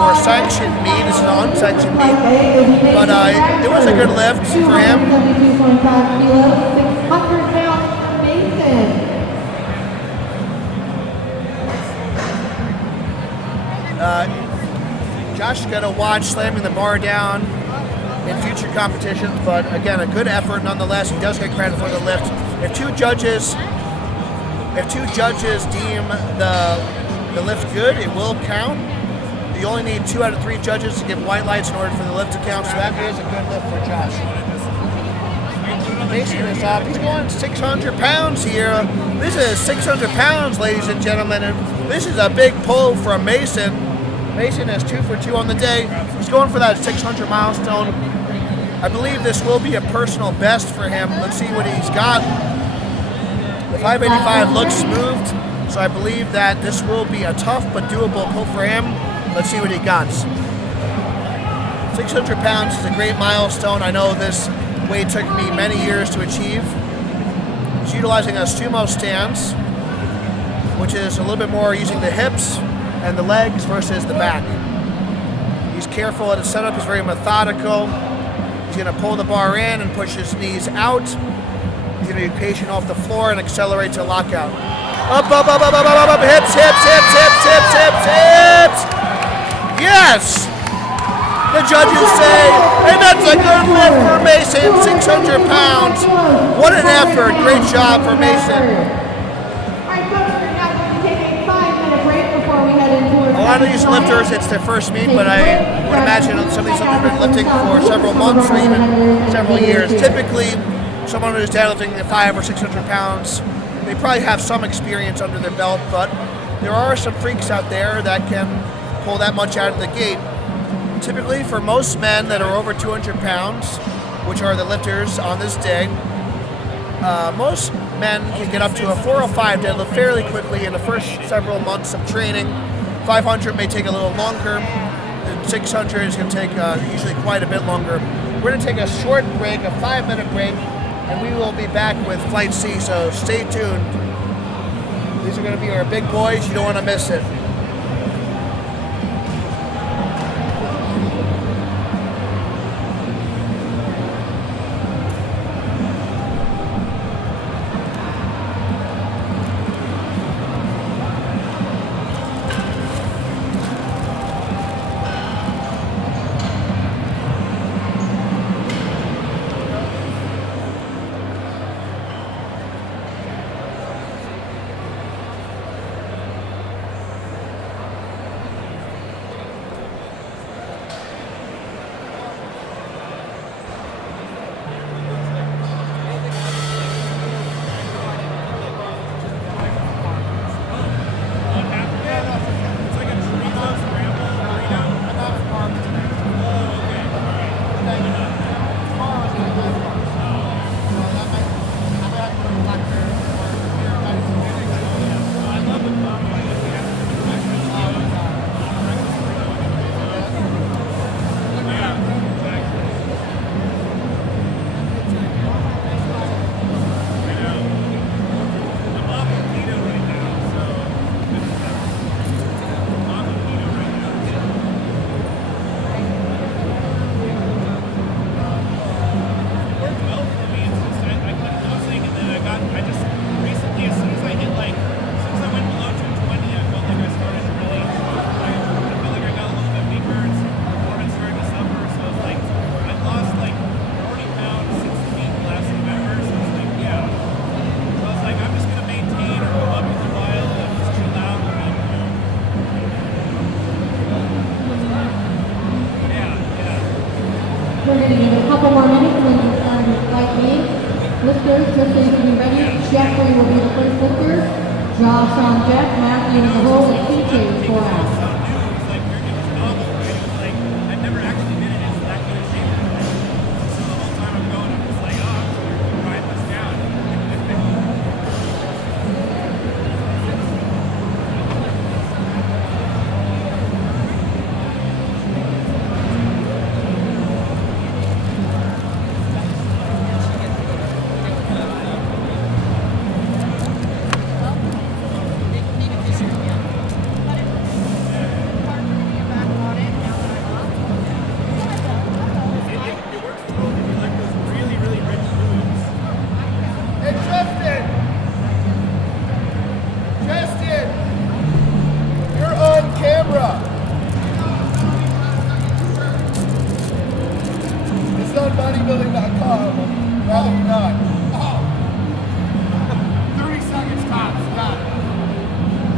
more sanctioned meet. This is an unsanctioned meet. But it was a good lift for him. 72.5 kilos, 600 pounds for Mason. Josh is going to watch slamming the bar down in future competitions, but again, a good effort nonetheless. He does get credit for the lift. If two judges deem the lift good, it will count. You only need 2 out of 3 judges to give white lights in order for the lift to count, so that is a good lift for Josh. Mason is up. He's going 600 pounds here. This is 600 pounds, ladies and gentlemen, and this is a big pull from Mason. Mason is 2 for 2 on the day. He's going for that 600 milestone. I believe this will be a personal best for him. Let's see what he's got. The 585 looks smoothed, so I believe that this will be a tough but doable pull for him. Let's see what he got. 600 pounds is a great milestone. I know this weight took me many years to achieve. He's utilizing a sumo stance, which is a little bit more using the hips and the legs versus the back. He's careful at his setup. He's very methodical. He's going to pull the bar in and push his knees out. He's going to be patient off the floor and accelerate to lockout. Up, up, up, up, up, up, up, hips, hips, hips, hips, hips, hips, hips. Yes! to say, and that's a good lift for Mason, 600 pounds. What an effort. Great job for Mason. A lot of these lifters, it's their first meet, but I would imagine some of these lifters have been lifting for several months or even several years. Typically, someone who's deadlifting 500 or 600 pounds, they probably have some experience under their belt, but there are some freaks out there that can pull that much out of the gate. Typically, for most men that are over 200 pounds, which are the lifters on this day, most men can get up to a 405 deadlift fairly quickly in the first several months of training. 500 may take a little longer, and 600 is going to take usually quite a bit longer. We're going to take a short break, a 5-minute break, and we will be back with Flight C, so stay tuned. These are going to be our big boys. You don't want to miss it. We're going to give it a couple more minutes when you start your flight B. Lifters, just so you can be ready. Jeffrey will be the first lifter. Josh on deck, Matthew in the hole, and TJ is 4 out. Bodybuilding.com, rather than not. Oh. 30 seconds tops, got it.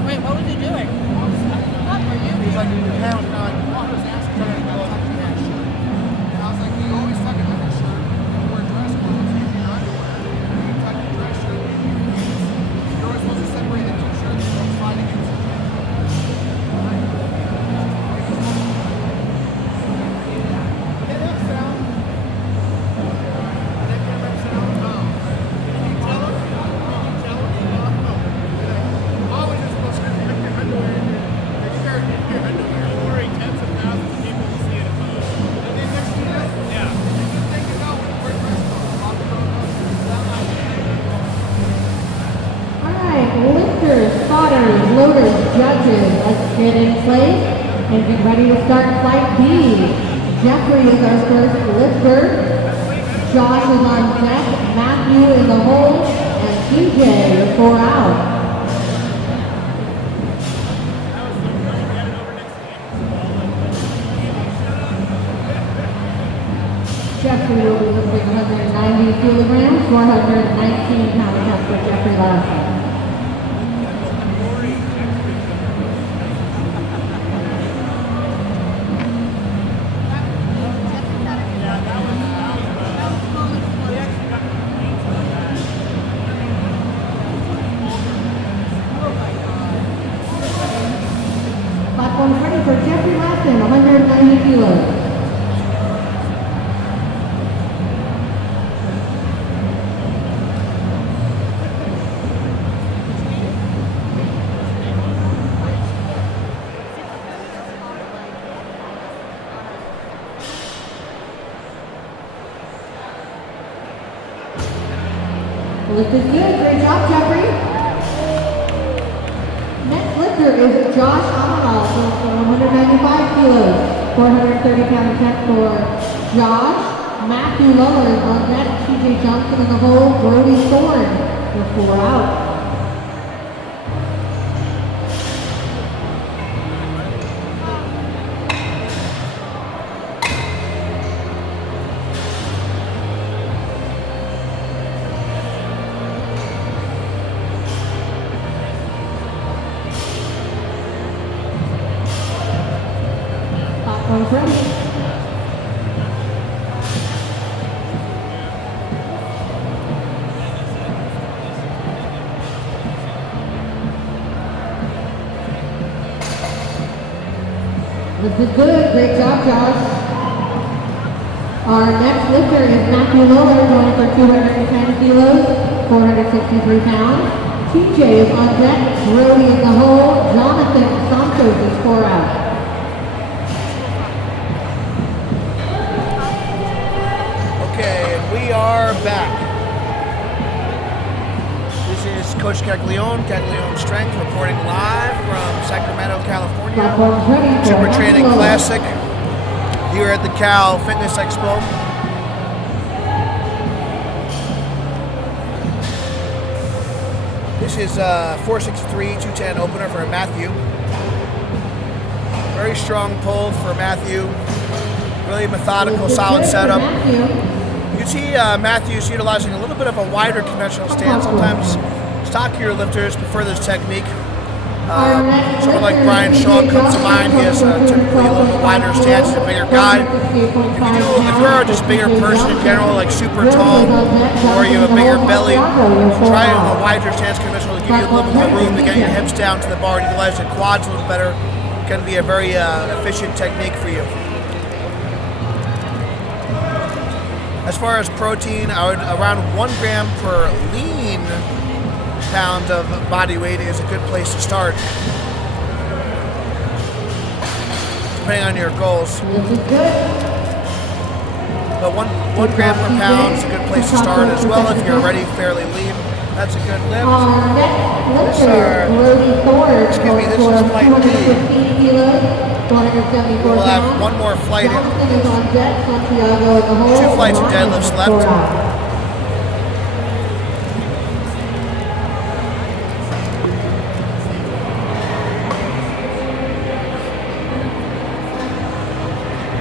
Wait, what was he doing? What were you He's like, doing? I was asking for that shirt. And I was like, you always tuck an undershirt and wear dress clothes, use your underwear, and you tuck your dress shirt and your jeans. You're always supposed to separate the two shirts and don't slide against each other. Loaders, judges, let's get in place and get ready to start flight B. Jeffrey is our first lifter. Josh is on deck, Matthew in the hole, and TJ is 4 out. lifting 190 kilograms, 419 pound attempt for Jeffrey Larson. Platform ready for Jeffrey Larson, 190 kilos. Lift is good. Great job, Jeffrey. Next lifter is Josh Amaral, from 195 kilos, 430 pound attempt for Josh. Matthew Lower is on deck. TJ Johnson in the hole. Brody Thorne for 4 out. Platform's ready. This is good. Great job, Josh. Our next lifter is Matthew Lower, going for 210 kilos, 463 pounds. TJ is on deck. Brody in the hole. Jonathan Santos is 4 out. Okay, and we are back. This is Coach Caglione, Caglione Strength, reporting live from Sacramento, California. Platform's ready for SuperTraining Matthew Lower. Classic here at the Cal Fitness Expo. This is 463, 210 opener for Matthew. Very strong pull for Matthew. Really methodical, solid setup. You can see Matthew's utilizing a little bit of a wider conventional stance. Sometimes stockier lifters prefer this technique. Someone like Brian Shaw comes to mind. He has typically a little bit wider stance. He's a bigger guy. If you're just a bigger person in general, like super tall, or you have a bigger belly, try a wider stance conventional to give you a little bit more room to get your hips down to the bar and utilize your quads a little better. It can be a very efficient technique for you. As far as protein, around 1 gram per lean pound of body weight is a good place to start, depending on your goals. But one gram per pound is a good place to start as well if you're already fairly lean. That's a good lift. This is flight D. We'll have one more flight in. 2 flights of deadlifts left.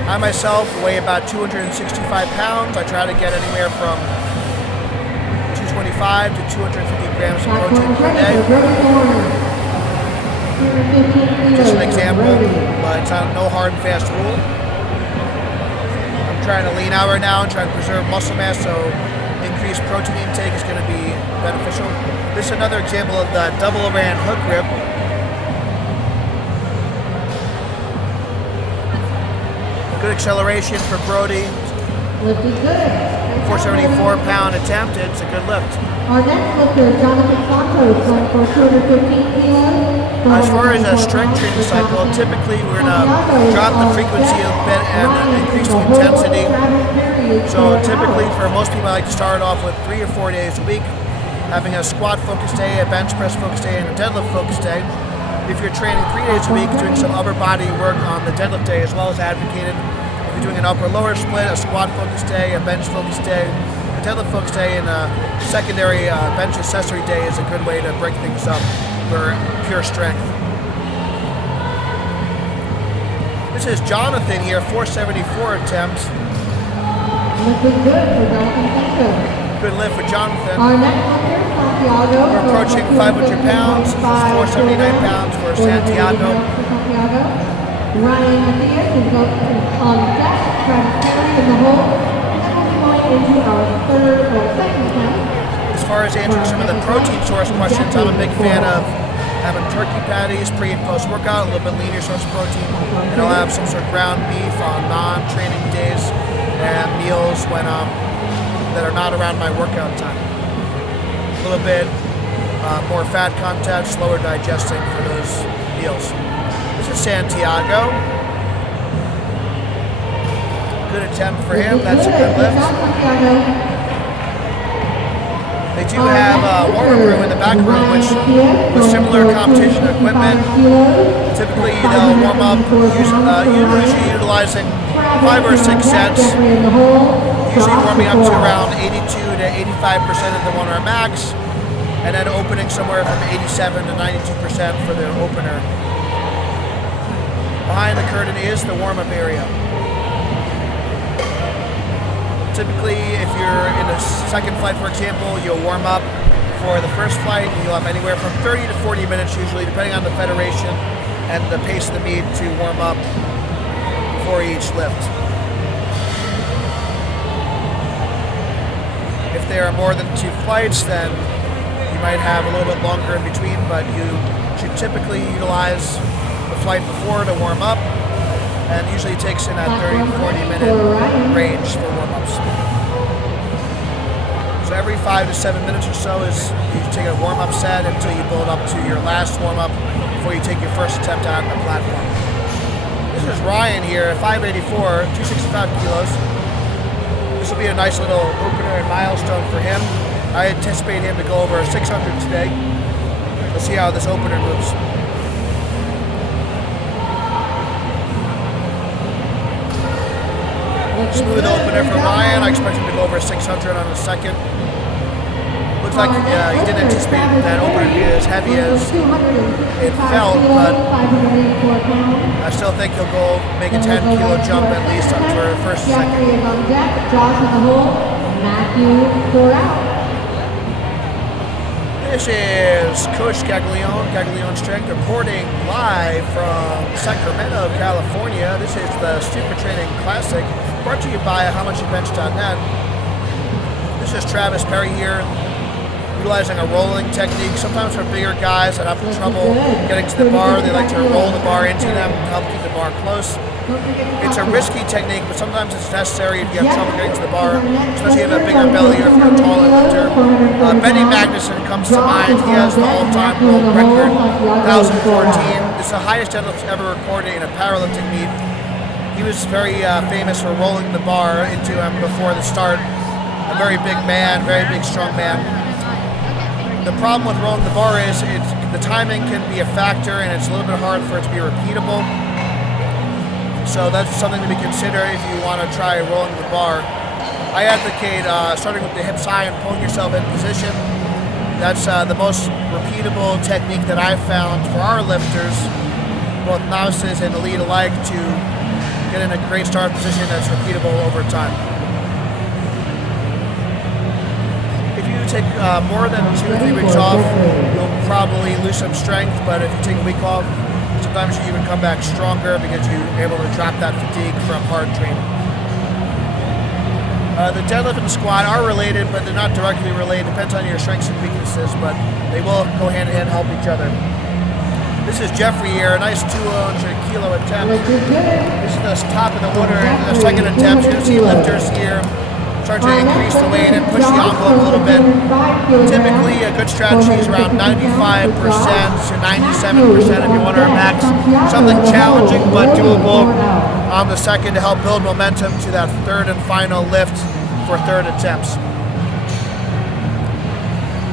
I myself weigh about 265 pounds. I try to get anywhere from 225 to 250 grams of protein per day. Just an example, but it's no hard and fast rule. I'm trying to lean out right now and trying to preserve muscle mass, so increased protein intake is going to be beneficial. This is another example of the double overhand hook grip. Good acceleration for Brody. Lift is good. 474 pound attempt. It's a good lift. Our next lifter is Jonathan Santos, going for 215 kilos. As far as a strength training cycle, typically we're going to drop the frequency a bit and increase the intensity. So typically for most people, I like to start off with 3 or 4 days a week, having a squat focus day, a bench press focus day, and a deadlift focus day. If you're training 3 days a week, doing some upper body work on the deadlift day as well as advocated. If you're doing an upper-lower split, a squat focus day, a bench focus day, a deadlift focus day, and a secondary bench accessory day is a good way to break things up for pure strength. This is Jonathan here, 474 attempts. Looking good for Jonathan Santos. Good lift for Jonathan. Our next lifter, Santiago. We're approaching 500 pounds. This is 479 pounds for Santiago. Ryan Matthias is on deck. Travis Kelly in the hole. And then we'll be going into our second count. As far as answering some of the protein source questions, I'm a big fan of having turkey patties pre and post workout, a little bit leaner source of protein, and I'll have some sort of ground beef on non-training days and meals when that are not around my workout time. A little bit more fat content, slower digesting for those meals. This is Santiago. Good attempt for him. That's a good lift. They do have a warm-up room in the back room, which with similar competition equipment, typically they'll warm up usually utilizing 5 or 6 sets, usually warming up to around 82 to 85% of the 1 rep max, and then opening somewhere from 87 to 92% for their opener. Behind the curtain is the warm-up area. Typically, if you're in the second flight, for example, you'll warm up for the first flight, and you'll have anywhere from 30 to 40 minutes, usually, depending on the federation and the pace of the meet, to warm up before each lift. If there are more than 2 flights, then you might have a little bit longer in between, but you should typically utilize the flight before to warm up, and usually takes in that 30 to 40 minute range for warm-ups. So every 5 to 7 minutes or so is you take a warm-up set until you build up to your last warm-up before you take your first attempt out on the platform. This is Ryan here at 584, 265 kilos. This will be a nice little opener and milestone for him. I anticipate him to go over 600 today. Let's see how this opener moves. Smooth opener for Ryan. I expect him to go over 600 on the second. Looks like he didn't anticipate that opener to be as heavy as it felt, but I still think he'll go make a 10 kilo jump at least for the first second. Jeffrey is on deck. Josh in the hole. Matthew 4 out. This is Coach Gaglione Strength, reporting live from Sacramento, California. This is the SuperTraining Classic, brought to you by HowMuchYouBench.net. This is Travis Perry here, utilizing a rolling technique. Sometimes for bigger guys that have trouble getting to the bar, they like to roll the bar into them to help keep the bar close. It's a risky technique, but sometimes it's necessary if you have trouble getting to the bar, especially if you have a bigger belly or if you're a taller lifter. Benny Magnuson comes to mind. He has the all-time world record, 1,014. It's the highest deadlift ever recorded in a powerlifting meet. He was very famous for rolling the bar into him before the start. A very big man, very big, strong man. The problem with rolling the bar is the timing can be a factor, and it's a little bit hard for it to be repeatable. So that's something to be considered if you want to try rolling the bar. I advocate starting with the hips high and pulling yourself in position. That's the most repeatable technique that I've found for our lifters, both novices and elite alike, to get in a great start position that's repeatable over time. If you take more than 2 or 3 weeks off, you'll probably lose some strength, but if you take a week off, sometimes you even come back stronger because you're able to drop that fatigue from hard training. The deadlift and the squat are related, but they're not directly related. Depends on your strengths and weaknesses, but they will go hand in hand and help each other. This is Jeffrey here, a nice 200 kilo attempt. This is the top of the order in the second attempt. You're going to see lifters here start to increase the weight and push the envelope a little bit. Typically, a good strategy is around 95% to 97% of your 1 rep max. Something challenging but doable on the second to help build momentum to that third and final lift for third attempts.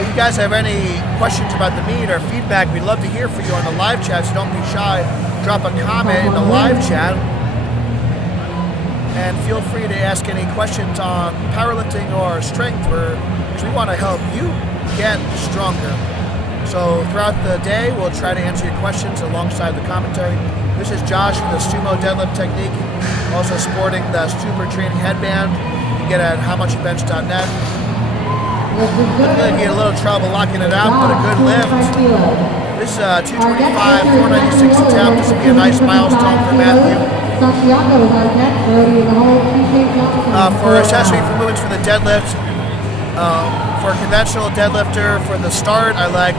If you guys have any questions about the meet or feedback, we'd love to hear from you on the live chat, so don't be shy. Drop a comment in the live chat. And feel free to ask any questions on powerlifting or strength, because we want to help you get stronger. So throughout the day, we'll try to answer your questions alongside the commentary. This is Josh with the sumo deadlift technique, also sporting the SuperTraining headband You can get it at howmuchyoubench.net. You get a little trouble locking it out, but a good lift. This 225, 496 attempt. This will be a nice milestone for Matthew. For accessory for movements for the deadlift, for a conventional deadlifter, for the start, I like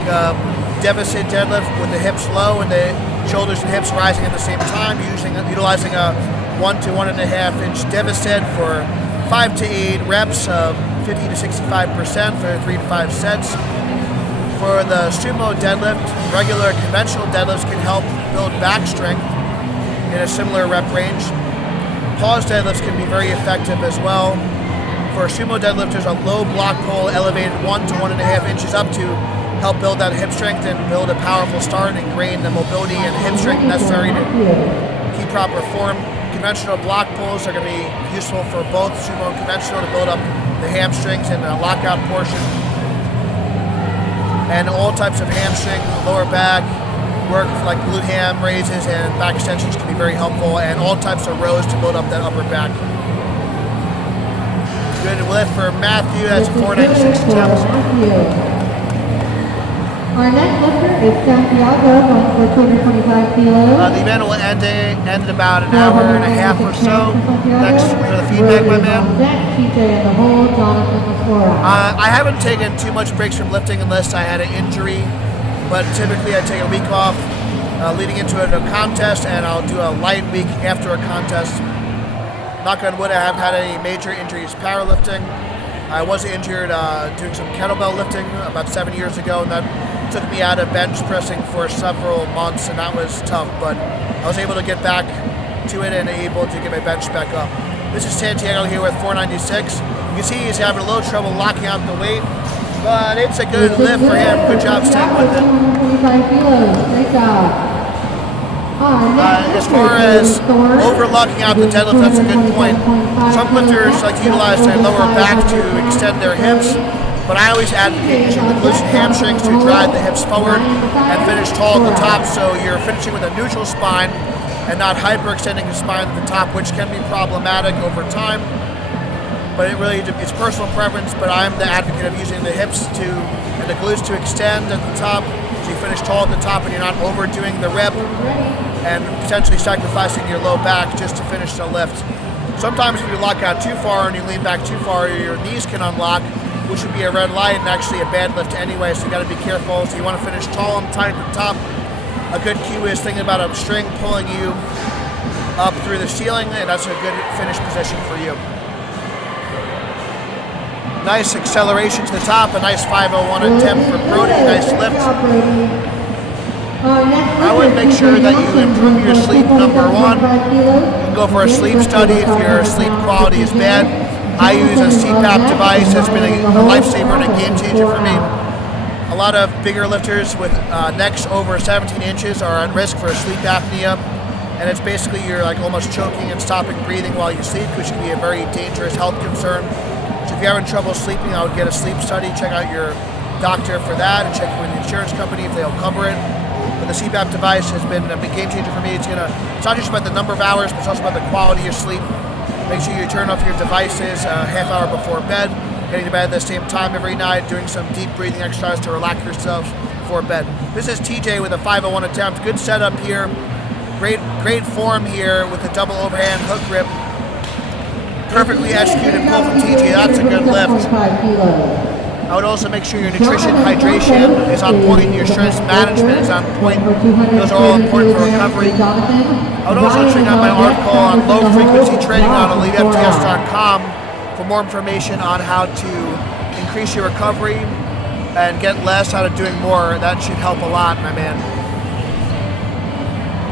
deficit deadlift with the hips low and the shoulders and hips rising at the same time, utilizing a 1 to 1.5 inch deficit for 5 to 8 reps of 50 to 65% for 3 to 5 sets. For the sumo deadlift, regular conventional deadlifts can help build back strength in a similar rep range. Pause deadlifts can be very effective as well. For sumo deadlifters, a low block pull elevated 1 to 1.5 inches up to help build that hip strength and build a powerful start and gain the mobility and hip strength necessary to keep proper form. Conventional block pulls are going to be useful for both sumo and conventional to build up the hamstrings and the lockout portion. And all types of hamstring, lower back work like glute ham raises and back extensions can be very helpful, and all types of rows to build up that upper back. Good lift for Matthew. That's 496 attempts. Our next lifter is Santiago, going for 225 kilos. The event will end in about an hour and a half or so. Thanks for the feedback, my man. I haven't taken too much breaks from lifting unless I had an injury, but typically I take a week off leading into a contest, and I'll do a light week after a contest. Knock on wood, I haven't had any major injuries powerlifting. I was injured doing some kettlebell lifting about 7 years ago, and that took me out of bench pressing for several months, and that was tough, but I was able to get back to it and able to get my bench back up. This is Santiago here with 496. You can see he's having a little trouble locking out the weight, but it's a good lift for him. Good job staying with it. Great job. As far as overlocking out the deadlift, that's a good point. Some lifters like to utilize their lower back to extend their hips, but I always advocate using the glutes and hamstrings to drive the hips forward and finish tall at the top, so you're finishing with a neutral spine and not hyperextending the spine at the top, which can be problematic over time. But it's personal preference, but I'm the advocate of using the hips and the glutes to extend at the top, so you finish tall at the top and you're not overdoing the rep and potentially sacrificing your low back just to finish the lift. Sometimes if you lock out too far and you lean back too far, your knees can unlock, which would be a red light and actually a bad lift anyway, so you gotta be careful. So you wanna finish tall and tight at the top. A good cue is thinking about a string pulling you up through the ceiling, and that's a good finish position for you. Nice acceleration to the top, a nice 501 attempt for Brody, nice lift. I would make sure that you improve your sleep, number one. You can go for a sleep study if your sleep quality is bad. I use a CPAP device. It's been a lifesaver and a game changer for me. A lot of bigger lifters with necks over 17 inches are at risk for sleep apnea, and it's basically you're like almost choking and stopping breathing while you sleep, which can be a very dangerous health concern. So if you're having trouble sleeping, I would get a sleep study, check out your doctor for that, and check with the insurance company if they'll cover it. But the CPAP device has been a big game changer for me. It's not just about the number of hours, but it's also about the quality of sleep. Make sure you turn off your devices a half hour before bed, getting to bed at the same time every night, doing some deep breathing exercise to relax yourself before bed. This is TJ with a 501 attempt. Good setup here. Great form here with the double overhand hook grip. Perfectly executed pull from TJ. That's a good lift. I would also make sure your nutrition, hydration is on point, your stress management is on point. Those are all important for recovery. I would also check out my article on low frequency training on EliteFTS.com for more information on how to increase your recovery and get less out of doing more. That should help a lot, my man.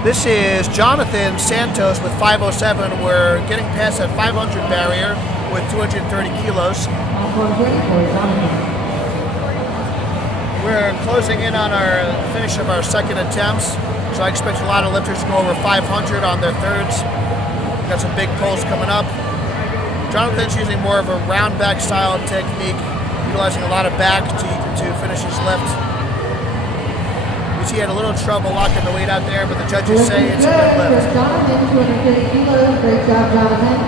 This is Jonathan Santos with 507. We're getting past that 500 barrier with 230 kilos. We're closing in on our finish of our second attempts, so I expect a lot of lifters to go over 500 on their thirds. Got some big pulls coming up. Jonathan's using more of a round back style technique, utilizing a lot of back to finish his lift. You see he had a little trouble locking the weight out there, but the judges say it's a good lift. Jonathan, 230 kilos. Great job, Jonathan.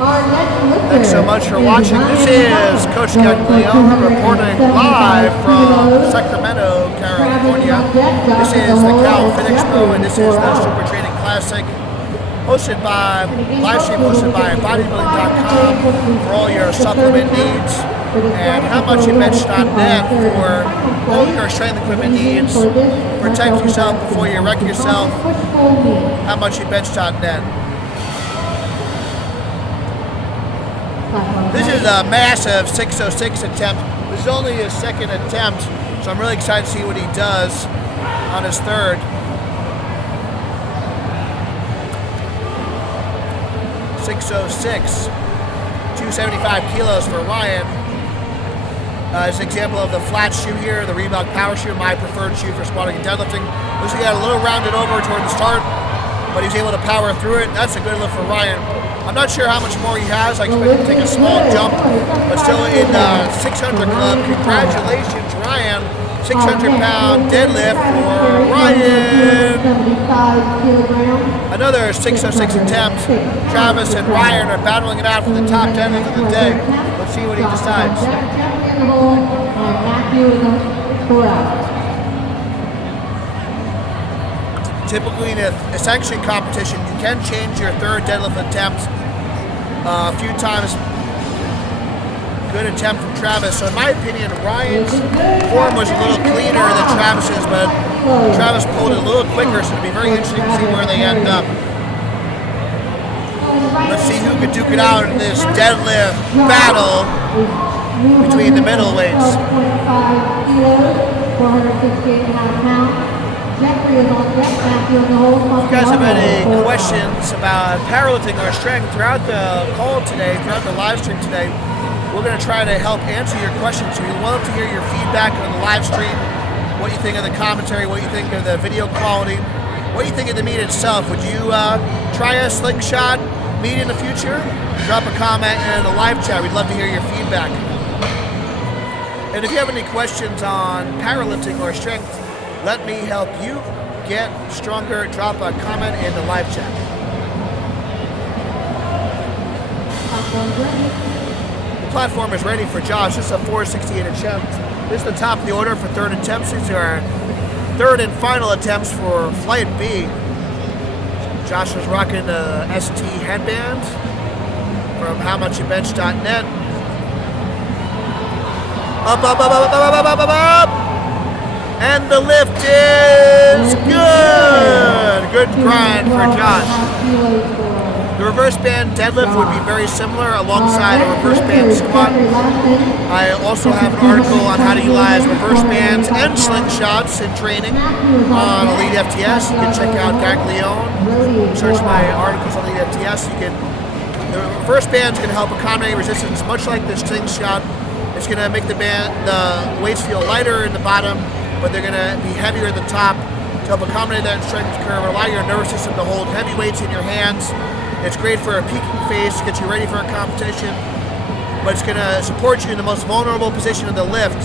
Our next lifter Thanks so much for is watching. This is Ryan Coach Shaw, Kelly reporting 475 live from kilos. Sacramento, California. Travis on deck, This Josh is the Hole, Cal and Phoenix Jeffrey Pro, and this is the 4 hours. SuperTraining Classic, hosted by livestream hosted by Bodybuilding.com for all your supplement needs, and how much you benched.net for all your strength equipment needs. Protect yourself before you wreck yourself. How much you benched.net. This is a massive 606 attempt. This is only his second attempt, so I'm really excited to see what he does on his third. 606, 275 kilos for Ryan. As an example of the flat shoe here, the Reebok Power Shoe, my preferred shoe for squatting and deadlifting. Looks like he got a little rounded over toward the start, but he's able to power through it. That's a good lift for Ryan. I'm not sure how much more he has. I expect him to take a small jump, but still in 600 club. Congratulations, Ryan. 600-pound deadlift for Ryan. Another 606 attempt. Travis and Ryan are battling it out for the top deadlift of the day. Let's see what he decides. Typically in a sanctioned competition, you can change your third deadlift attempt a few times. Good attempt from Travis. So in my opinion, Ryan's form was a little cleaner than Travis's, but Travis pulled it a little quicker, so it'll be very interesting to see where they end up. Let's see who can duke it out in this deadlift battle between the middleweights. 468.5 pounds. Jeffrey is on deck. Matthew in the hole. If you guys have any questions about powerlifting or strength throughout the call today, throughout the live stream today, we're going to try to help answer your questions. So we'd love to hear your feedback on the live stream, what you think of the commentary, what you think of the video quality, what you think of the meet itself. Would you try a slingshot meet in the future? Drop a comment in the live chat. We'd love to hear your feedback. And if you have any questions on powerlifting or strength, let me help you get stronger. Drop a comment in the live chat. The platform is ready for Josh. This is a 468 attempt. This is the top of the order for third attempts. These are our third and final attempts for Flight B. Josh is rocking the ST headband from howmuchyoubench.net. Up, up, up, up, up, up, up, up, up. And the lift is good. Good grind for Josh. The reverse band deadlift would be very similar alongside a reverse band squat. I also have an article on how to utilize reverse bands and slingshots in training on Elite FTS. You can check out Gaglione. Search my articles on Elite FTS. The reverse band is going to help accommodate resistance, much like the slingshot. It's going to make the weights feel lighter in the bottom, but they're going to be heavier at the top to help accommodate that strength curve and allow your nervous system to hold heavy weights in your hands. It's great for a peaking phase, get you ready for a competition, but it's going to support you in the most vulnerable position of the lift.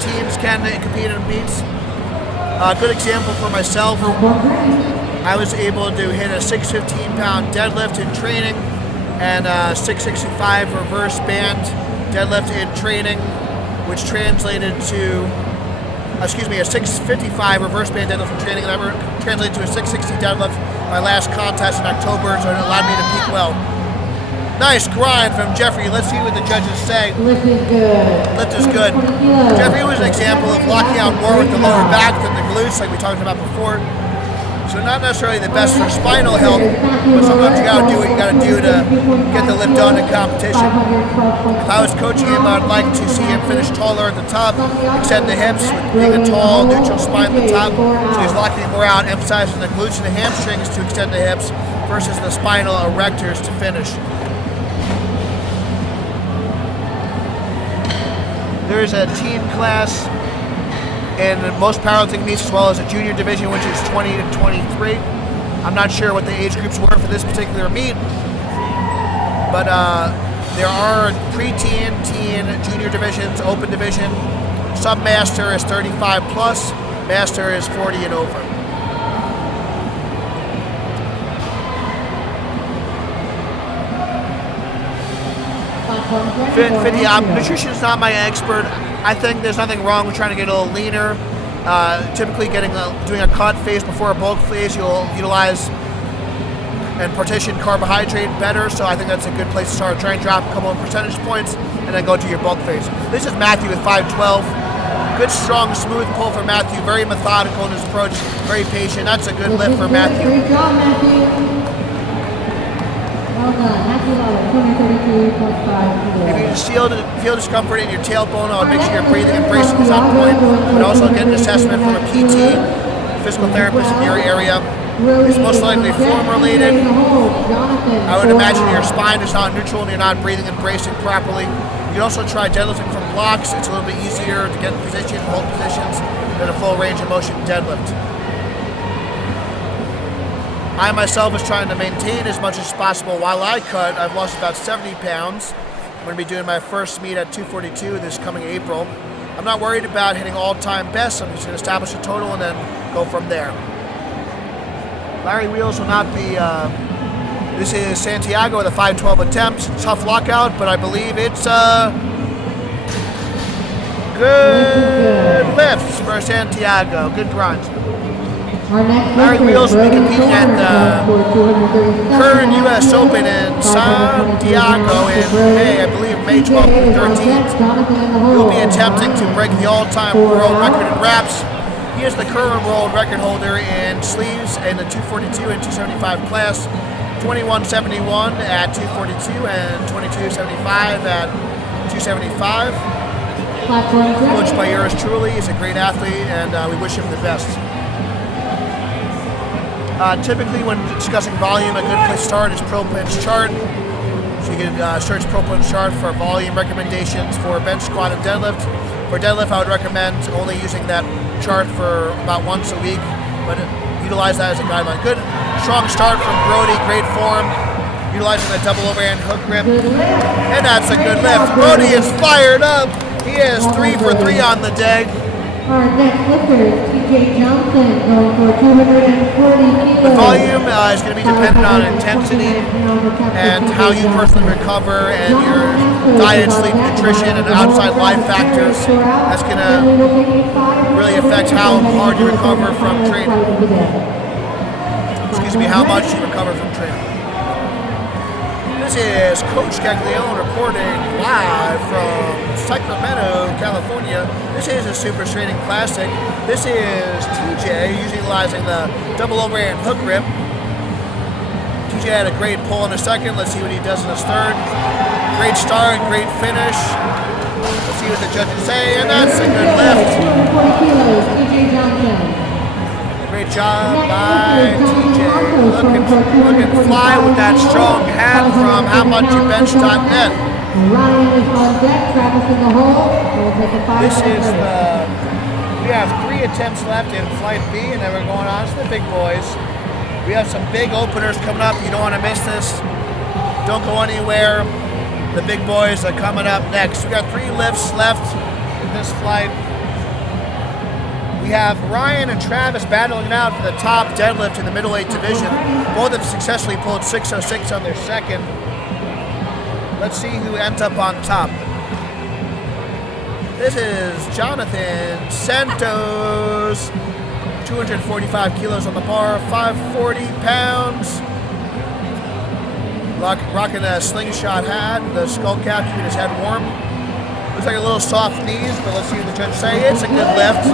Teams can compete in meets. A good example for myself, I was able to hit a 615-pound deadlift in training and a 665 reverse band deadlift in training, which translated to, a 655 reverse band deadlift in training, and that translated to a 660 deadlift my last contest in October, so it allowed me to peak well. Nice grind from Jeffrey. Let's see what the judges say. Lift is good. Lift is good. Jeffrey was an example of locking out more with the lower back than the glutes, like we talked about before. So not necessarily the best for spinal health, but sometimes you gotta do what you gotta do to get the lift done in competition. If I was coaching him, I'd like to see him finish taller at the top, extend the hips with being a tall, neutral spine at the top. So he's locking more out, emphasizing the glutes and the hamstrings to extend the hips versus the spinal erectors to finish. There's a teen class in most powerlifting meets, as well as a junior division, which is 20 to 23. I'm not sure what the age groups were for this particular meet, but there are preteen, teen, junior divisions, open division. Submaster is 35 plus, master is 40 and over. platform. Nutrition is not my expert. I think there's nothing wrong with trying to get a little leaner. Typically doing a cut phase before a bulk phase, you'll utilize and partition carbohydrate better, so I think that's a good place to start. Try and drop a couple of percentage points and then go to your bulk phase. This is Matthew with 512. Good, strong, smooth pull for Matthew. Very methodical in his approach, very patient. That's a good lift for Matthew. Great job, Matthew. Well done. Matthew Lawler, 232.5 If you feel discomfort in your tailbone, I would make sure you're breathing and bracing is on point, but also get an assessment from a PT, physical therapist in your area. It's most likely form-related. I would imagine your spine is not neutral and you're not breathing and bracing properly. You can also try deadlifting from blocks. It's a little bit easier to get in position, hold positions, than a full range of motion deadlift. I myself was trying to maintain as much as possible while I cut. I've lost about 70 pounds. I'm going to be doing my first meet at 242 this coming April. I'm not worried about hitting all-time best. I'm just going to establish a total and then go from there. Larry Wheels will not be, this is Santiago with a 512 attempt. Tough lockout, but I believe it's good lifts for Santiago. Good grunt. Larry Wheels will be competing at the current U.S. Open in Santiago in May, I believe May 12th to 13th. He'll be attempting to break the all-time world record in reps. He is the current world record holder in sleeves in the 242 and 275 class, 2171 at 242 and 2275 at 275. Coached by yours truly. He's a great athlete, and we wish him the best. Typically, when discussing volume, a good place to start is ProPen's chart. So you can search ProPen's chart for volume recommendations for bench, squat, and deadlift. For deadlift, I would recommend only using that chart for about once a week, but utilize that as a guideline. Good, strong start from Brody, great form, utilizing the double overhand hook grip, and that's a good lift. Brody is fired up. He is 3 for 3 on the day. Our next lifter is TJ Johnson, going for 240 kilos. The volume is going to be dependent on intensity and how you personally recover and your diet, sleep, nutrition, and outside life factors. That's going to really affect how hard you recover from training. Excuse me, how much you recover from training. This is Coach Gaglione reporting live from Sacramento, California. This is a SuperTraining Classic. This is TJ utilizing the double overhand hook grip. TJ had a great pull in his second. Let's see what he does in his third. Great start, great finish. Let's see what the judges say, and that's a good lift. 240 kilos, TJ Johnson. Great job by TJ. Looking fly with that strong hat from howmuchyoubench.net. Ryan is on deck, Travis in the hole. This is we have 3 attempts left in Flight B, and then we're going on to the big boys. We have some big openers coming up. You don't want to miss this. Don't go anywhere. The big boys are coming up next. We got 3 lifts left in this flight. We have Ryan and Travis battling it out for the top deadlift in the middleweight division. Both have successfully pulled 606 on their second. Let's see who ends up on top. This is Jonathan Santos, 245 kilos on the bar, 540 pounds. Rocking a slingshot hat, the skull cap, keeping his head warm. Looks like a little soft knees, but let's see what the judges say. It's a good lift.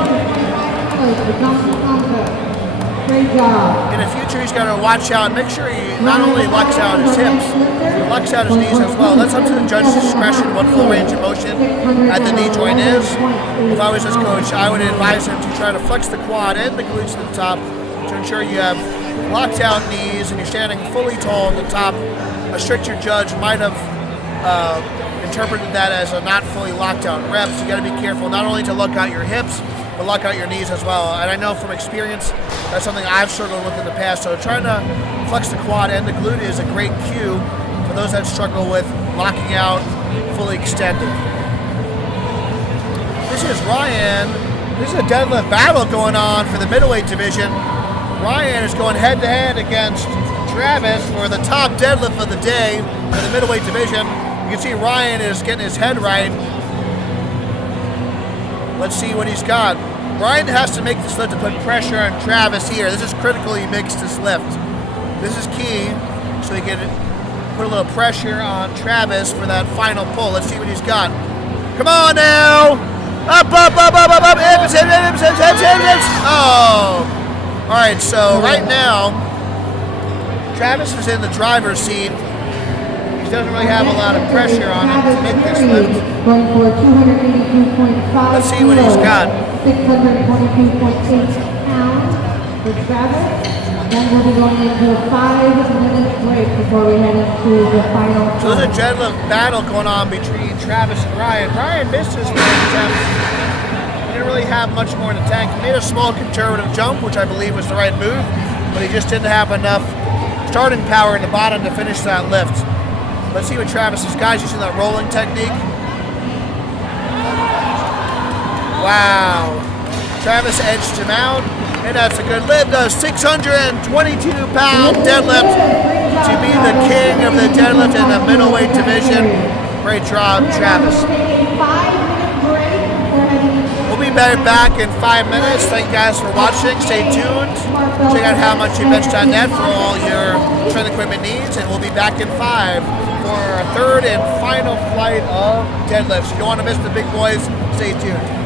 Great job. In the future, he's got to watch out and make sure he not only locks out his hips, he locks out his knees as well. That's up to the judge's discretion what full range of motion at the knee joint is. If I was his coach, I would advise him to try to flex the quad and the glutes to the top to ensure you have locked out knees and you're standing fully tall on the top. A stricter judge might have interpreted that as a not fully locked out reps. You got to be careful not only to lock out your hips, but lock out your knees as well. And I know from experience, that's something I've struggled with in the past. So trying to flex the quad and the glute is a great cue for those that struggle with locking out fully extended. This is Ryan. This is a deadlift battle going on for the middleweight division. Ryan is going head to head against Travis for the top deadlift of the day for the middleweight division. You can see Ryan is getting his head right. Let's see what he's got. Ryan has to make this lift to put pressure on Travis here. This is critical he makes this lift. This is key, so he can put a little pressure on Travis for that final pull. Let's see what he's got. Come on now! Up, up, up, up, up, up! Hips, hips, hips, hips, hips, hips, hips. Oh! Alright, so right now, Travis is in the driver's seat. He doesn't really have a lot of pressure on him to make this lift. Going for 282.5. Let's see what he's got. 622.8 pounds for Travis. Then we'll be going into a 5-minute break before we head into the final. So there's a deadlift battle going on between Travis and Ryan. Ryan missed his first attempt. He didn't really have much more in the tank. He made a small conservative jump, which I believe was the right move, but he just didn't have enough starting power in the bottom to finish that lift. Let's see what Travis is. Guys, using that rolling technique. Wow. Travis edged him out, and that's a good lift. A 622-pound deadlift to be the king of the deadlift in the middleweight division. Great job, Travis. We'll be back in 5 minutes. Thank you guys for watching. Stay tuned. Check out howmuchyoubench.net for all your training equipment needs, and we'll be back in 5 for our third and final flight of deadlifts. You don't want to miss the big boys. Stay tuned.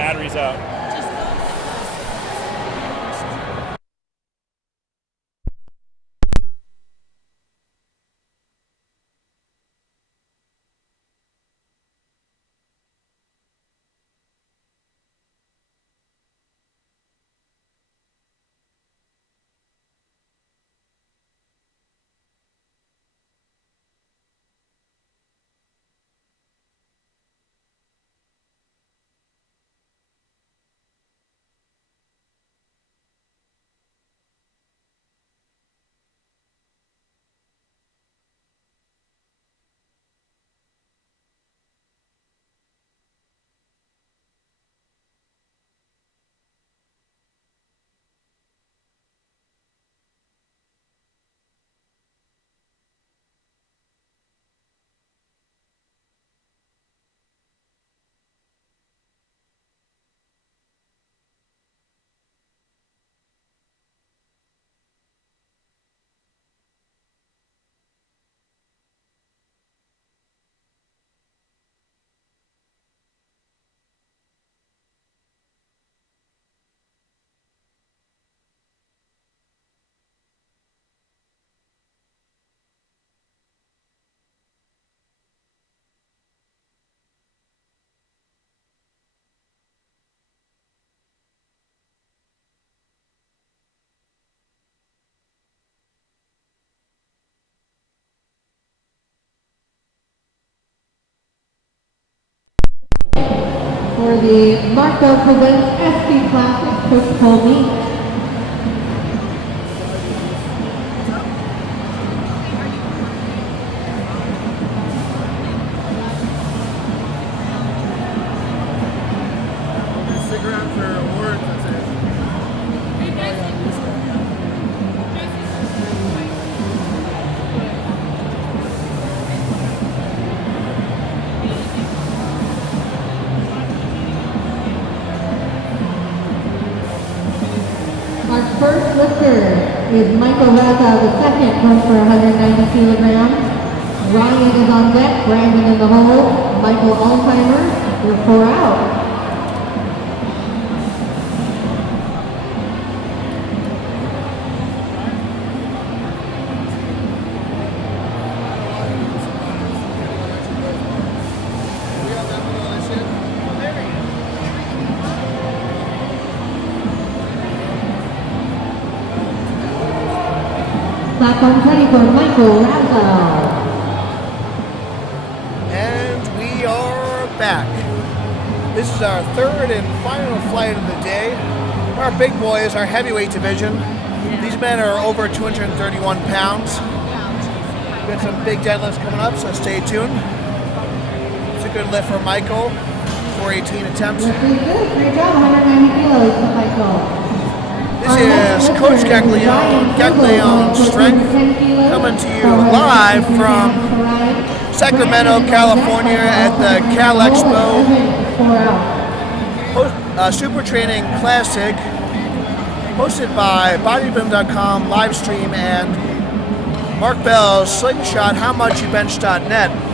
batteries out. For the Marco presents SuperTraining Classic push-pull meet. Stick around for awards, that's it. Our first lifter is Michael Raza, the second, going for 190 kilograms. Ryan is on deck, Brandon in the hole, Michael Alzheimer, we're 4 out. Platform 20 for Michael Raza. And we are back. This is our third and final flight of the day. Our big boys, our heavyweight division. These men are over 231 pounds. We've got some big deadlifts coming up, so stay tuned. It's a good lift for Michael. 418 attempts. This is good. Great job. 190 kilos for Michael. This is Coach Gaglione Strength coming to you live from Sacramento, California at the Cal Expo SuperTraining Classic, hosted by Bodybuilding.com live stream and Mark Bell's Slingshot HowMuchYouBench.net.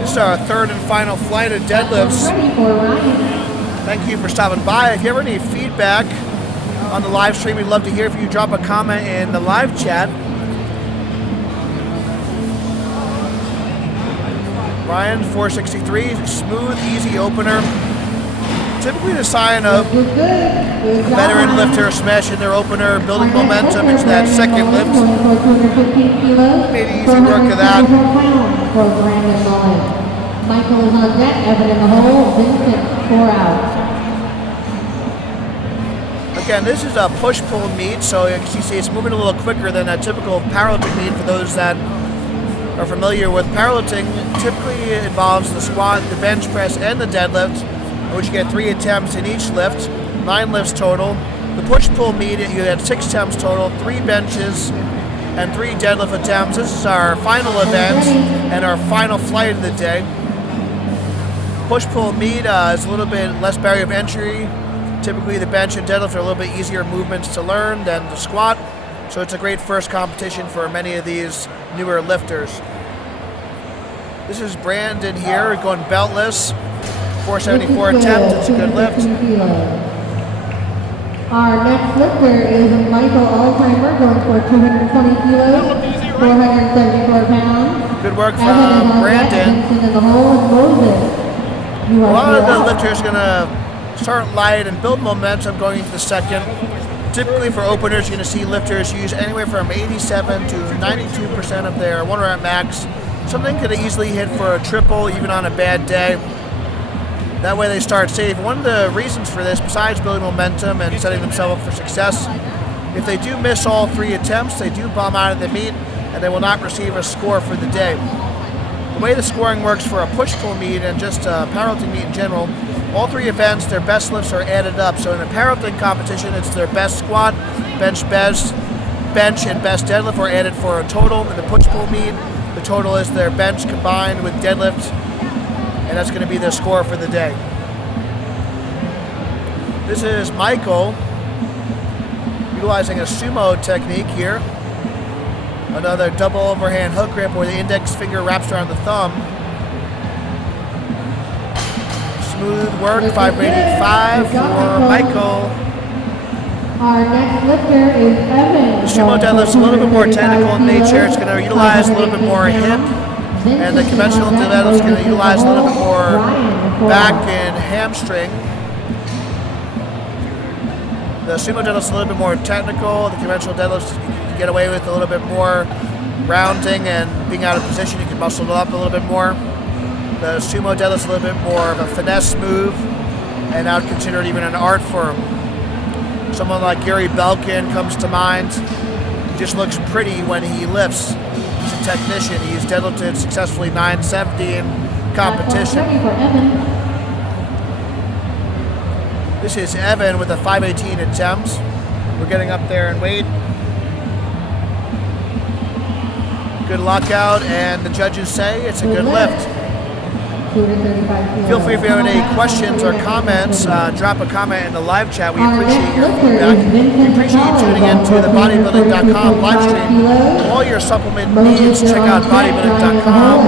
This is our third and final flight of deadlifts. Thank you for stopping by. If you have any feedback on the live stream, we'd love to hear if you drop a comment in the live chat. Ryan, 463, smooth, easy opener. Typically the sign of a veteran lifter smashing their opener, building momentum into that second lift. Made easy work of that. Michael is on deck, Evan in the hole, Vincent 4 out. Again, this is a push-pull meet, so as you see, it's moving a little quicker than a typical powerlifting meet. For those that are familiar with powerlifting, typically it involves the squat, the bench press, and the deadlift, in which you get 3 attempts in each lift, 9 lifts total. The push-pull meet, you get 6 attempts total, 3 benches, and 3 deadlift attempts. This is our final event and our final flight of the day. Push-pull meet is a little bit less barrier of entry. Typically the bench and deadlift are a little bit easier movements to learn than the squat. So it's a great first competition for many of these newer lifters. This is Brandon here going beltless. 474 attempts, it's a good lift. Our next lifter is Michael Alzheimer going for 220 kilos, 474 pounds. Good work from Brandon. In the hole and Moses. A lot of the lifters are going to start light and build momentum going into the second. Typically for openers, you're going to see lifters use anywhere from 87 to 92% of their 1 rep max. Something could easily hit for a triple even on a bad day. That way they start safe. One of the reasons for this, besides building momentum and setting themselves up for success, if they do miss all 3 attempts, they do bomb out of the meet and they will not receive a score for the day. The way the scoring works for a push-pull meet and just a powerlifting meet in general, all 3 events, their best lifts are added up. So in a powerlifting competition, it's their best squat, bench, and best deadlift are added for a total. In the push-pull meet, the total is their bench combined with deadlift, and that's going to be their score for the day. This is Michael utilizing a sumo technique here. Another double overhand hook grip where the index finger wraps around the thumb. Smooth work, 585 for Michael. Our next lifter is Evan. The sumo deadlift's a little bit more technical in nature. It's going to utilize a little bit more hip, and the conventional deadlift's going to utilize a little bit more back and hamstring. The sumo deadlift's a little bit more technical. The conventional deadlifts you can get away with a little bit more rounding and being out of position. You can muscle it up a little bit more. The sumo deadlift's a little bit more of a finesse move, and I would consider it even an art form. Someone like Gary Belkin comes to mind. He just looks pretty when he lifts. He's a technician. He's deadlifted successfully 970 in competition. This is Evan with a 518 attempts. We're getting up there in weight. Good lockout, and the judges say it's a good lift. Feel free if you have any questions or comments, drop a comment in the live chat. We appreciate your feedback. We appreciate you tuning in to the Bodybuilding.com live stream. All your supplement needs, check out Bodybuilding.com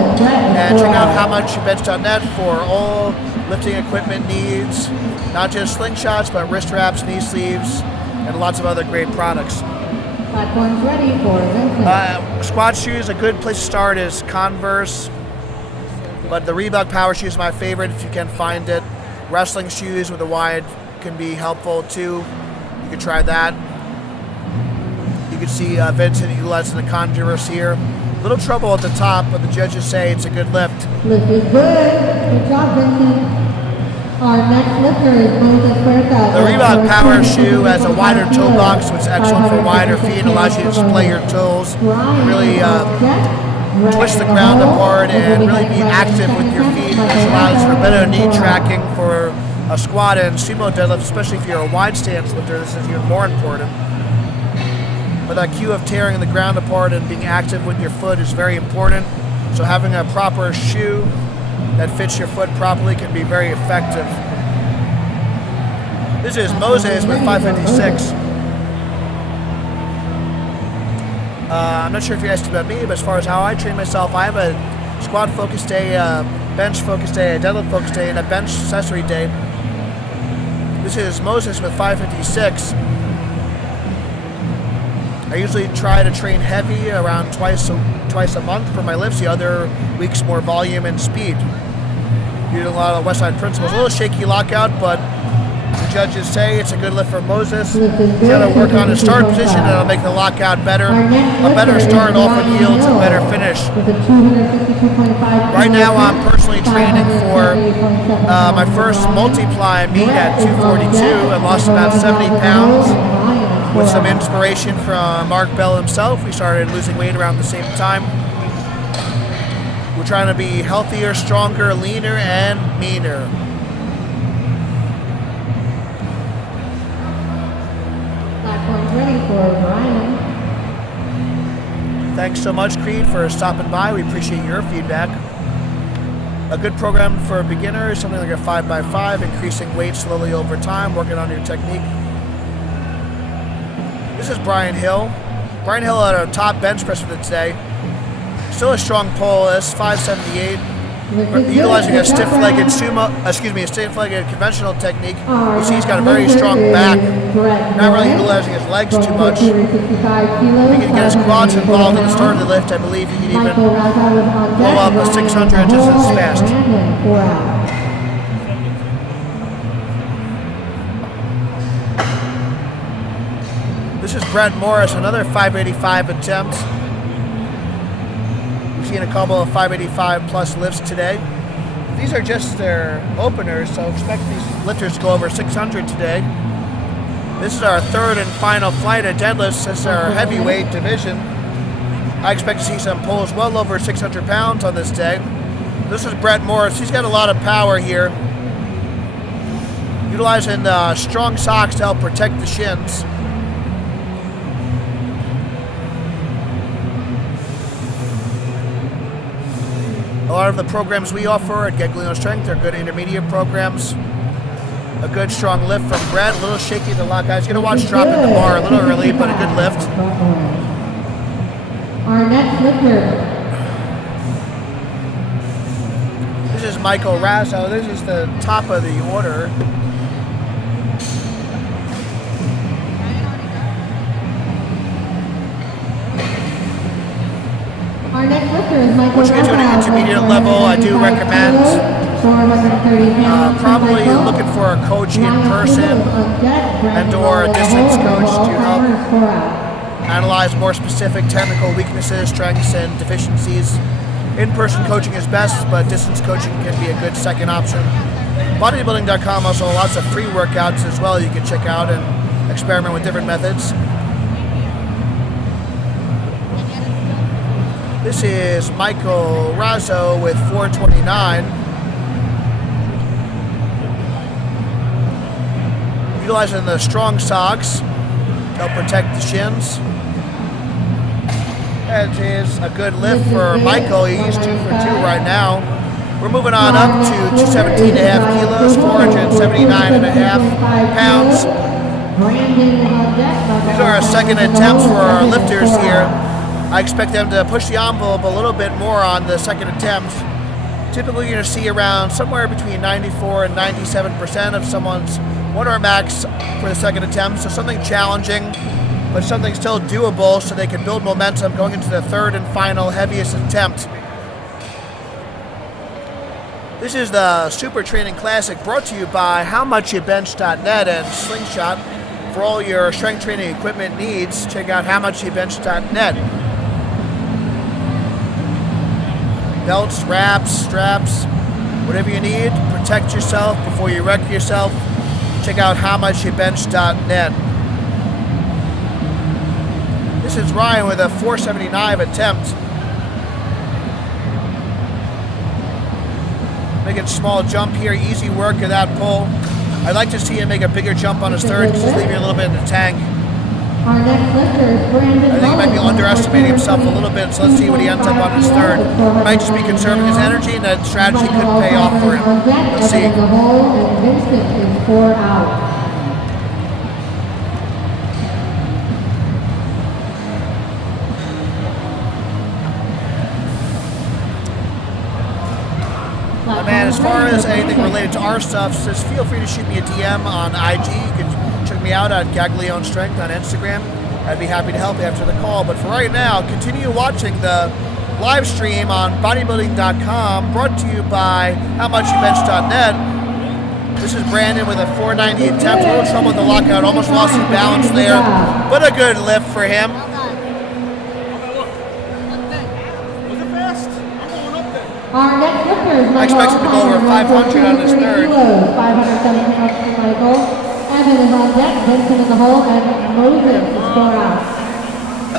and check out HowMuchYouBench.net for all lifting equipment needs, not just slingshots, but wrist wraps, knee sleeves, and lots of other great products. Platform's ready for Vincent. Squat shoes, a good place to start is Converse. But the Reebok Power Shoe is my favorite if you can find it. Wrestling shoes with a wide can be helpful too. You can try that. You can see Vincent utilizing the Converse here. Little trouble at the top, but the judges say it's a good lift. Lift is good. Good job, Vincent. Our next lifter is Moses Huerta. The Reebok Power Shoe has a wider toe box, which is excellent for wider feet. It allows you to display your toes, really twist the ground apart and really be active with your feet, which allows for better knee tracking for a squat and sumo deadlift, especially if you're a wide stance lifter. This is even more important. But that cue of tearing the ground apart and being active with your foot is very important. So having a proper shoe that fits your foot properly can be very effective. This is Moses with 556. I'm not sure if you're asking about me, but as far as how I train myself, I have a squat focus day, a bench focus day, a deadlift focus day, and a bench accessory day. This is Moses with 556. I usually try to train heavy around twice a month for my lifts. The other weeks more volume and speed. Using a lot of West Side principles. A little shaky lockout, but the judges say it's a good lift for Moses. He's got to work on his start position and it'll make the lockout better. A better start often yields a better finish. Right now I'm personally training for my first multiply meet at 242. I lost about 70 pounds with some inspiration from Mark Bell himself. We started losing weight around the same time. We're trying to be healthier, stronger, leaner, and meaner. Platform's ready for Brian. Thanks so much, Creed, for stopping by. We appreciate your feedback. A good program for beginners, something like a 5x5, increasing weight slowly over time, working on your technique. This is Brian Hill. Brian Hill at our top bench press for today. Still a strong pull. That's 578. Utilizing a stiff-legged conventional technique. You see he's got a very strong back. Not really utilizing his legs too much. If he can get his quads involved at the start of the lift, I believe he can even blow up a 600 just as fast. This is Brett Morris, another 585 attempts. We've seen a couple of 585 plus lifts today. These are just their openers, so expect these lifters to go over 600 today. This is our third and final flight of deadlifts. This is our heavyweight division. I expect to see some pulls well over 600 pounds on this day. This is Brett Morris. He's got a lot of power here. Utilizing strong socks to help protect the shins. A lot of the programs we offer at Geglino Strength are good intermediate programs. A good strong lift from Brett. A little shaky to lock out. He's going to watch dropping the bar a little early, but a good lift. Our next lifter. This is Michael Razzo. This is the top of the order. Our next lifter is Michael Once you get to an intermediate level, I do recommend 430 pounds. Probably looking for a coach in person and or a distance coach to help analyze more specific technical weaknesses, strengths, and deficiencies. In-person coaching is best, but distance coaching can be a good second option. Bodybuilding.com also lots of free workouts as well you can check out and experiment with different methods. This is Michael Razzo with 429. Utilizing the strong socks to help protect the shins. That is a good lift for Michael. He's 2 for 2 right now. We're moving on up to 217.5 kilos, 479.5 pounds. These are our second attempts for our lifters here. I expect them to push the envelope a little bit more on the second attempt. Typically, you're going to see around somewhere between 94 and 97% of someone's 1R max for the second attempt. So something challenging, but something still doable so they can build momentum going into the third and final heaviest attempt. This is the SuperTraining Classic brought to you by HowMuchYouBench.net and Slingshot. For all your strength training equipment needs, check out HowMuchYouBench.net. Belts, wraps, straps, whatever you need, protect yourself before you wreck yourself. Check out HowMuchYouBench.net. This is Ryan with a 479 attempt. Making a small jump here, easy work of that pull. I'd like to see him make a bigger jump on his third, just leaving a little bit in the tank. Our next lifter is Brandon. I think he might be underestimating himself a little bit, so let's see what he ends up on his third. He might just be conserving his energy, and that strategy could pay off for him. Let's see. The hole, and Vincent is 4 out. Man, as far as anything related to our stuff, just feel free to shoot me a DM on IG. You can check me out at Gaglione Strength on Instagram. I'd be happy to help you after the call. But for right now, continue watching the live stream on Bodybuilding.com, brought to you by HowMuchYouBench.net. This is Brandon with a 490 attempt. A little trouble with the lockout, almost lost his balance there, but a good lift for him. Our next lifter is Michael. I expect him to go over 500 on his third. 570 pounds for Michael. Evan is on deck, Vincent in the hole, and Moses is 4 out.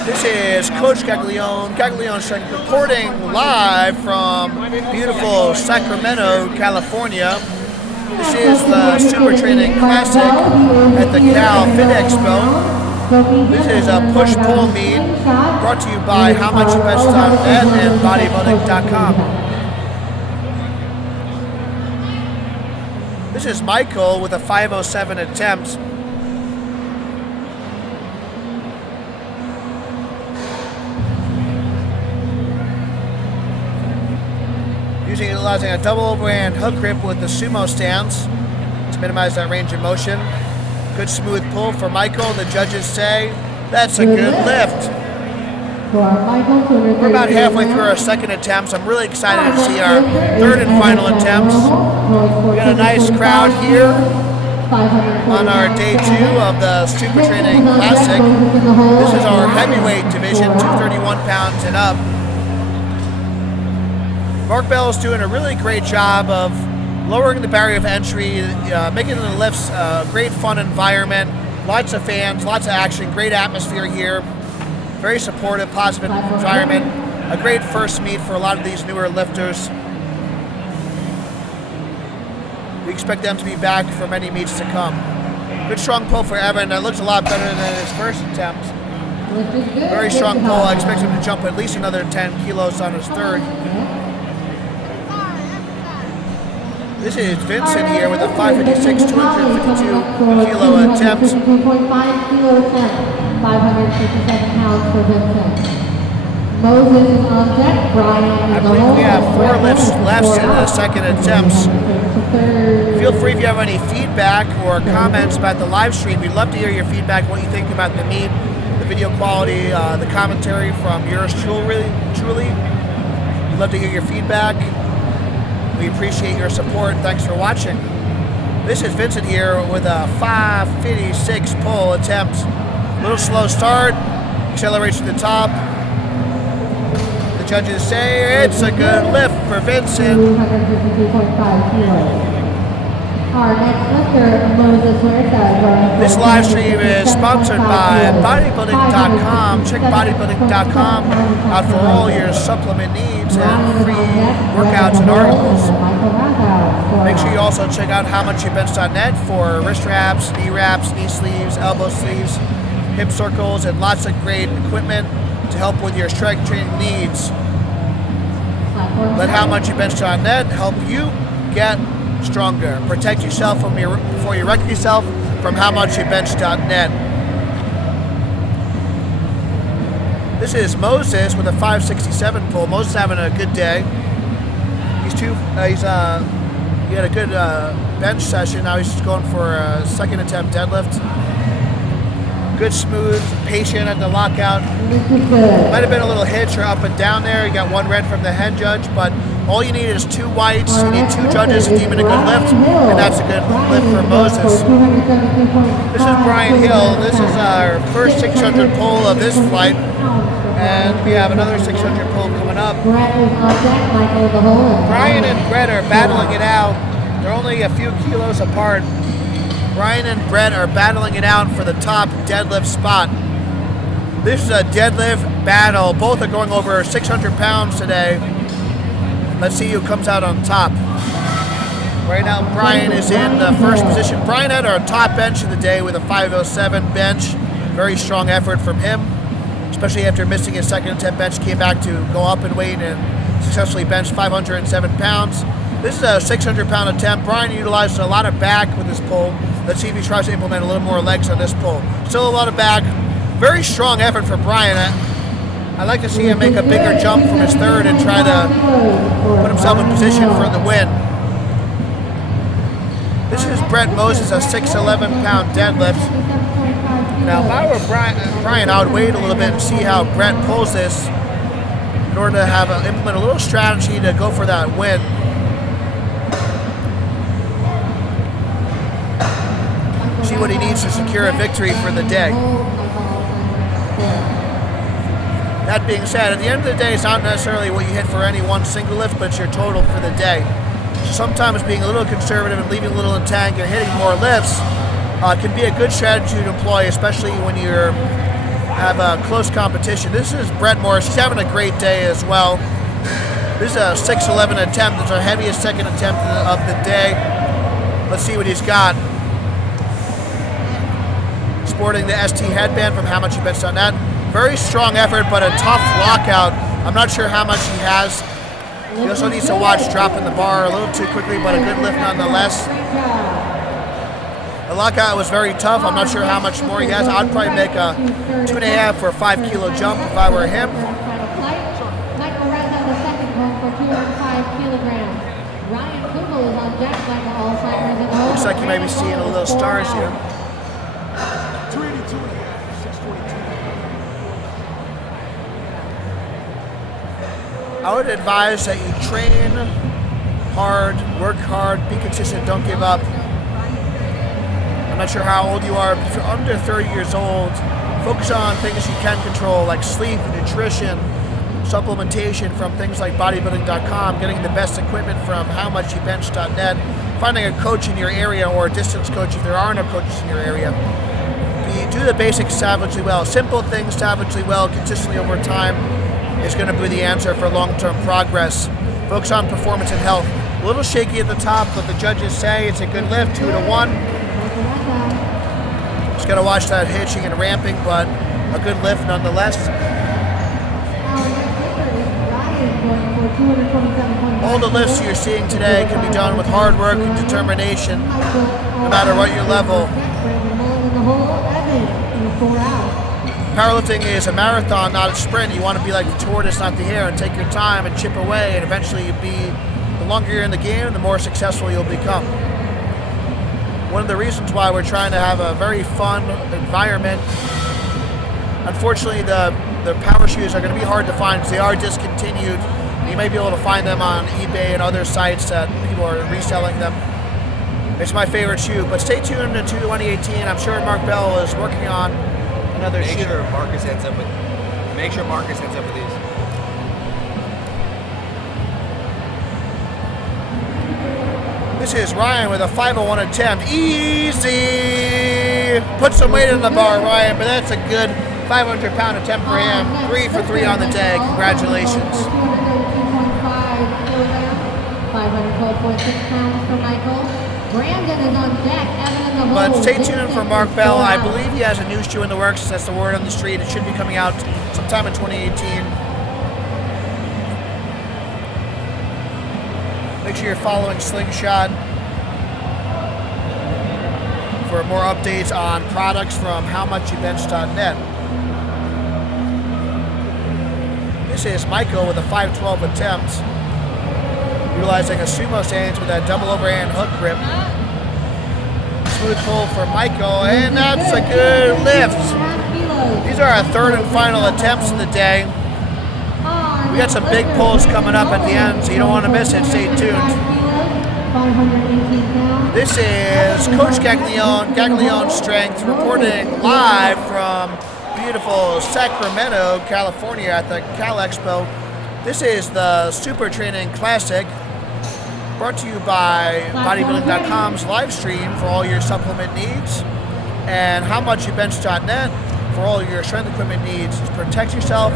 This is Coach Gaglione Strength, reporting live from beautiful Sacramento, California. This is the SuperTraining Classic at the Cal Fit Expo. This is a push-pull meet brought to you by HowMuchYouBench.net and Bodybuilding.com. This is Michael with a 507 attempt. Utilizing a double overhand hook grip with the sumo stance to minimize that range of motion. Good smooth pull for Michael. The judges say that's a good lift. We're about halfway through our second attempts. I'm really excited to see our third and final attempts. We got a nice crowd here on our day 2 of the SuperTraining Classic. This is our heavyweight division, 231 pounds and up. Mark Bell is doing a really great job of lowering the barrier of entry, making the lifts a great fun environment. Lots of fans, lots of action, great atmosphere here. Very supportive, positive environment. A great first meet for a lot of these newer lifters. We expect them to be back for many meets to come. Good strong pull for Evan. That looks a lot better than his first attempt. Very strong pull. I expect him to jump at least another 10 kilos on his third. This is Vincent here with a 556, 252 kilo attempt. 2.5 kilo attempt, 557 pounds for Vincent. Moses is on deck, Brian is I believe we have 4 lifts left in the second attempts. Feel free if you have any feedback or comments about the live stream. We'd love to hear your feedback, what you think about the meet, the video quality, the commentary from yours truly. We'd love to hear your feedback. We appreciate your support. Thanks for watching. This is Vincent here with a 556 pull attempt. A little slow start, accelerates to the top. The judges say it's a good lift for Vincent. 252.5 kilos. Our next lifter, Moses Huerta. This live stream is sponsored by Bodybuilding.com. Check Bodybuilding.com out for all your supplement needs and free workouts and articles. Make sure you also check out howmuchyoubench.net for wrist wraps, knee sleeves, elbow sleeves, hip circles, and lots of great equipment to help with your strength training needs. Let howmuchyoubench.net help you get stronger. Protect yourself before you wreck yourself from howmuchyoubench.net. This is Moses with a 567 pull. Moses having a good day. He had a good bench session. Now he's just going for a second attempt deadlift. Good, smooth, patient at the lockout. Might have been a little hitch or up and down there. You got one red from the head judge, but all you need is 2 whites. You need 2 judges to deem it a good lift, and that's a good lift for Moses. This is Brian Hill. This is our first 600 pull of this flight, and we have another 600 pull coming up. Brian and Brett are battling it out. They're only a few kilos apart. Brian and Brett are battling it out for the top deadlift spot. This is a deadlift battle. Both are going over 600 pounds today. Let's see who comes out on top. Right now, Brian is in the first position. Brian had our top bench of the day with a 507 bench. Very strong effort from him, especially after missing his second attempt bench. Came back to go up in weight and successfully benched 507 pounds. This is a 600-pound attempt. Brian utilized a lot of back with his pull. Let's see if he tries to implement a little more legs on this pull. Still a lot of back. Very strong effort for Brian. I'd like to see him make a bigger jump from his third and try to put himself in position for the win. This is Brett Moses, a 611-pound deadlift. Now, if I were Brian, I would wait a little bit and see how Brett pulls this in order to implement a little strategy to go for that win. See what he needs to secure a victory for the day. That being said, at the end of the day, it's not necessarily what you hit for any one single lift, but it's your total for the day. Sometimes being a little conservative and leaving a little in tank and hitting more lifts can be a good strategy to employ, especially when you have a close competition. This is Brett Morris. He's having a great day as well. This is a 611 attempt. It's our heaviest second attempt of the day. Let's see what he's got. Sporting the ST headband from howmuchyoubench.net. Very strong effort, but a tough lockout. I'm not sure how much he has. He also needs to watch dropping the bar a little too quickly, but a good lift nonetheless. The lockout was very tough. I'm not sure how much more he has. I'd probably make a 2.5 or 5 kilo jump if I were him. Looks like you may be seeing a little stars here. I would advise that you train hard, work hard, be consistent, don't give up. I'm not sure how old you are, but if you're under 30 years old, focus on things you can control, like sleep, nutrition, supplementation from things like Bodybuilding.com, getting the best equipment from howmuchyoubench.net, finding a coach in your area or a distance coach if there are no coaches in your area. Do the basics savagely well. Simple things savagely well, consistently over time, is going to be the answer for long-term progress. Focus on performance and health. A little shaky at the top, but the judges say it's a good lift, 2 to 1. Just got to watch that hitching and ramping, but a good lift nonetheless. All the lifts you're seeing today can be done with hard work and determination, no matter what your level. Powerlifting is a marathon, not a sprint. You want to be like the tortoise, not the hare, and take your time and chip away, and eventually the longer you're in the game, the more successful you'll become. One of the reasons why we're trying to have a very fun environment. Unfortunately, the power shoes are going to be hard to find because they are discontinued You may be able to find them on eBay and other sites that people are reselling them. It's my favorite shoe, but stay tuned to 2018. I'm sure Mark Bell is working on another shoe. Make sure Marcus heads up with these. This is Ryan with a 501 attempt. Easy! Put some weight on the bar, Ryan, but that's a good 500-pound attempt for him. 3 for 3 on the day. Congratulations. 512.6 pounds for Michael. Brandon is on deck. Evan in the hole. But stay tuned for Mark Bell. I believe he has a new shoe in the works. That's the word on the street. It should be coming out sometime in 2018. Make sure you're following Slingshot for more updates on products from howmuchyoubench.net. This is Michael with a 512 attempt, utilizing a sumo stance with that double overhand hook grip. Smooth pull for Michael, and that's a good lift. These are our third and final attempts of the day. We got some big pulls coming up at the end, so you don't want to miss it. Stay tuned. This is Coach Gaglione Strength, reporting live from beautiful Sacramento, California at the Cal Expo. This is the SuperTraining Classic, brought to you by Bodybuilding.com's live stream for all your supplement needs, and howmuchyoubench.net for all your strength equipment needs. Protect yourself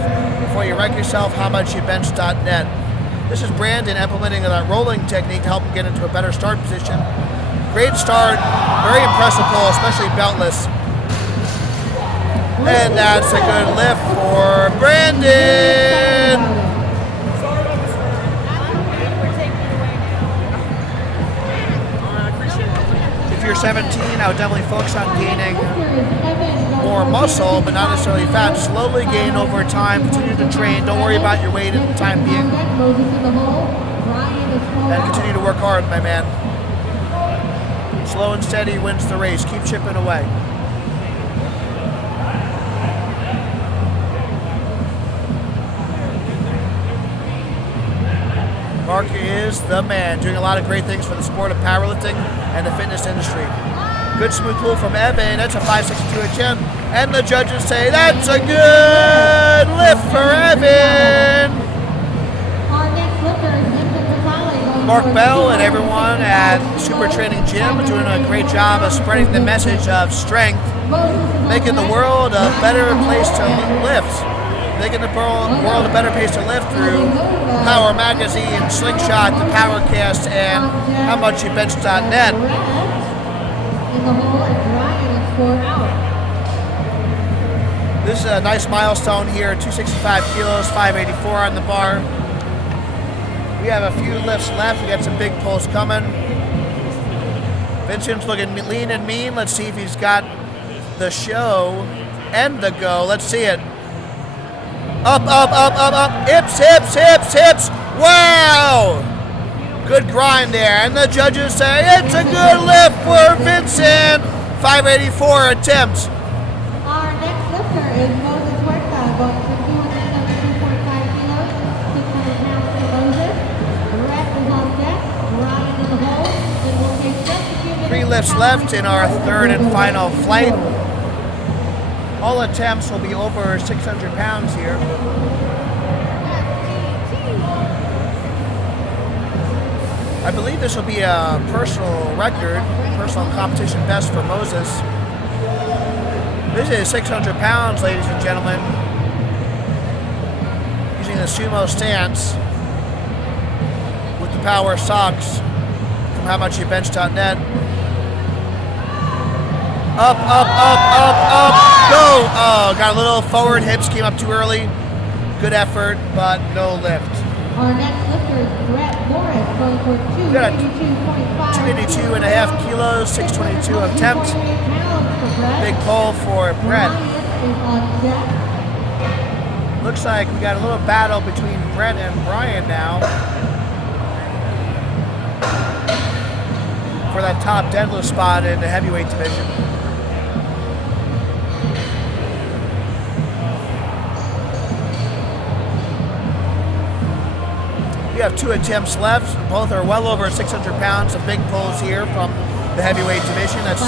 before you wreck yourself. Howmuchyoubench.net. This is Brandon implementing that rolling technique to help him get into a better start position. Great start, very impressive pull, especially beltless. And that's a good lift for Brandon. If you're 17, I would definitely focus on gaining more muscle, but not necessarily fat. Slowly gain over time. Continue to train. Don't worry about your weight at the time being. And continue to work hard, my man. Slow and steady wins the race. Keep chipping away. Mark is the man, doing a lot of great things for the sport of powerlifting and the fitness industry. Good smooth pull from Evan. That's a 562 attempt. And the judges say that's a good lift for Evan. Mark Bell and everyone at Super Training Gym are doing a great job of spreading the message of strength, making the world a better place to lift. Making the world a better place to live through Power Magazine, Slingshot, the Powercast, and howmuchyoubench.net. This is a nice milestone here, 265 kilos, 584 on the bar. We have a few lifts left. We got some big pulls coming. Vincent's looking lean and mean. Let's see if he's got the show and the go. Let's see it. Up, up, up, up, up. Hips, hips, hips, hips. Wow! Good grind there. And the judges say it's a good lift for Vincent. 584 attempts. Our next lifter is Moses Huerta, going for 272.5 kilos, 600 pounds for Moses. Brett is on deck. Ryan in the hole. Then we'll take just a few minutes. 3 lifts left in our third and final flight. All attempts will be over 600 pounds here. I believe this will be a personal record, personal competition best for Moses. This is 600 pounds, ladies and gentlemen. Using the sumo stance with the power socks from howmuchyoubench.net. Up, up, up, up, up, go! Oh, got a little forward, hips came up too early. Good effort, but no lift. Our next lifter is Brett Morris, going for 282.5 282.5 kilos, 622 attempt. Big pull for Brett. Looks like we got a little battle between Brett and Brian now for that top deadlift spot in the heavyweight division. you have 2 attempts left. Both are well over 600 pounds. Some big pulls here from the heavyweight division. That's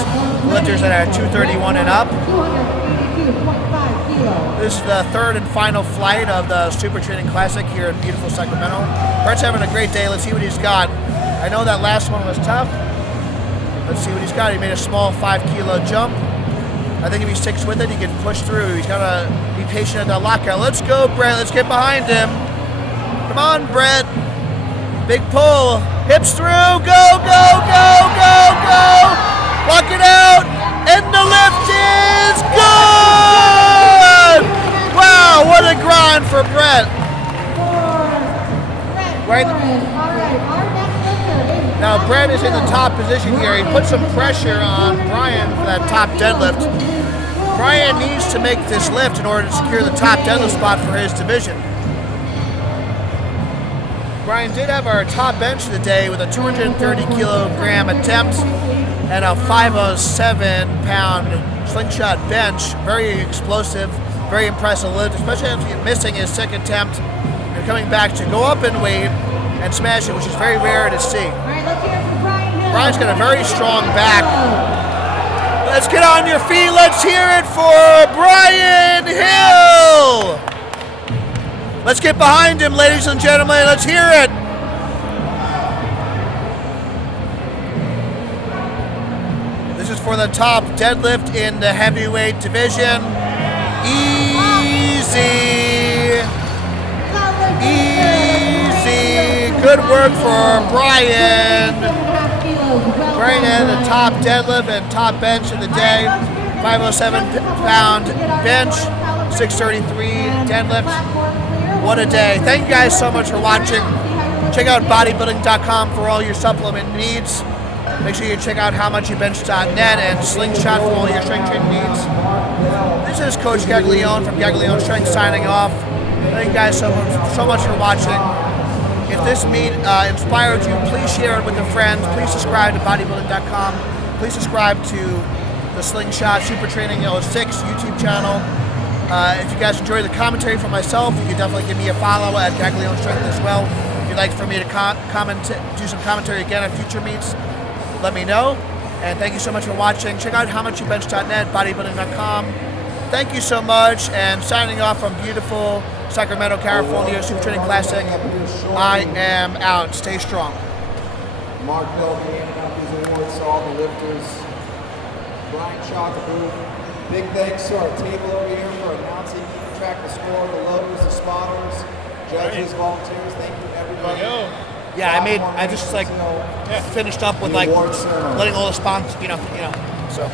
lifters that are 231 and up. 282.5 kilos. This is the 3rd and final flight of the SuperTraining Classic here in beautiful Sacramento. Brett's having a great day. Let's see what he's got. I know that last one was tough. Let's see what he's got. He made a small 5-kilo jump. I think if he sticks with it, he can push through. He's got to be patient at the lockout. Let's go, Brett. Let's get behind him. Come on, Brett. Big pull. Hips through. Go, go, go, go, go. Lock it out. And the lift is good. Wow, what a grind for Brett. Right. Now, Brett is in the top position here. He put some pressure on Brian for that top deadlift. Brian needs to make this lift in order to secure the top deadlift spot for his division. Brian did have our top bench of the day with a 230 kilogram attempt and a 507-pound slingshot bench. Very explosive, very impressive lift, especially after missing his second attempt and coming back to go up in weight and smash it, which is very rare to see. All right, let's hear it for Brian Hill. Brian's got a very strong back. Let's get on your feet. Let's hear it for Brian Hill. Let's get behind him, ladies and gentlemen. Let's hear it. This is for the top deadlift in the heavyweight division. Easy. Easy. Good work for Brian. Brian had the top deadlift and top bench of the day. 507-pound bench, 633 deadlift. What a day. Thank you guys so much for watching. Check out Bodybuilding.com for all your supplement needs. Make sure you check out howmuchyoubench.net and Slingshot for all your strength training needs. This is Coach Gaglione from Gaglione Strength signing off. Thank you guys so much for watching. If this meet inspired you, please share it with a friend. Please subscribe to Bodybuilding.com. Please subscribe to the Slingshot SuperTraining 06 YouTube channel. If you guys enjoyed the commentary from myself, you can definitely give me a follow at Gaglione Strength as well. If you'd like for me to do some commentary again at future meets, let me know. And thank you so much for watching. Check out howmuchyoubench.net, Bodybuilding.com. Thank you so much, and signing off from beautiful Sacramento, California, SuperTraining Classic. I am out. Stay strong. Mark Bell handing out these awards to all the lifters. Brian Chockaboo. Big thanks to our table over here for announcing, keeping track of the score, the loaders, the spotters, judges, volunteers. Thank you, everybody. Yeah, I just finished up with letting all the sponsors, so.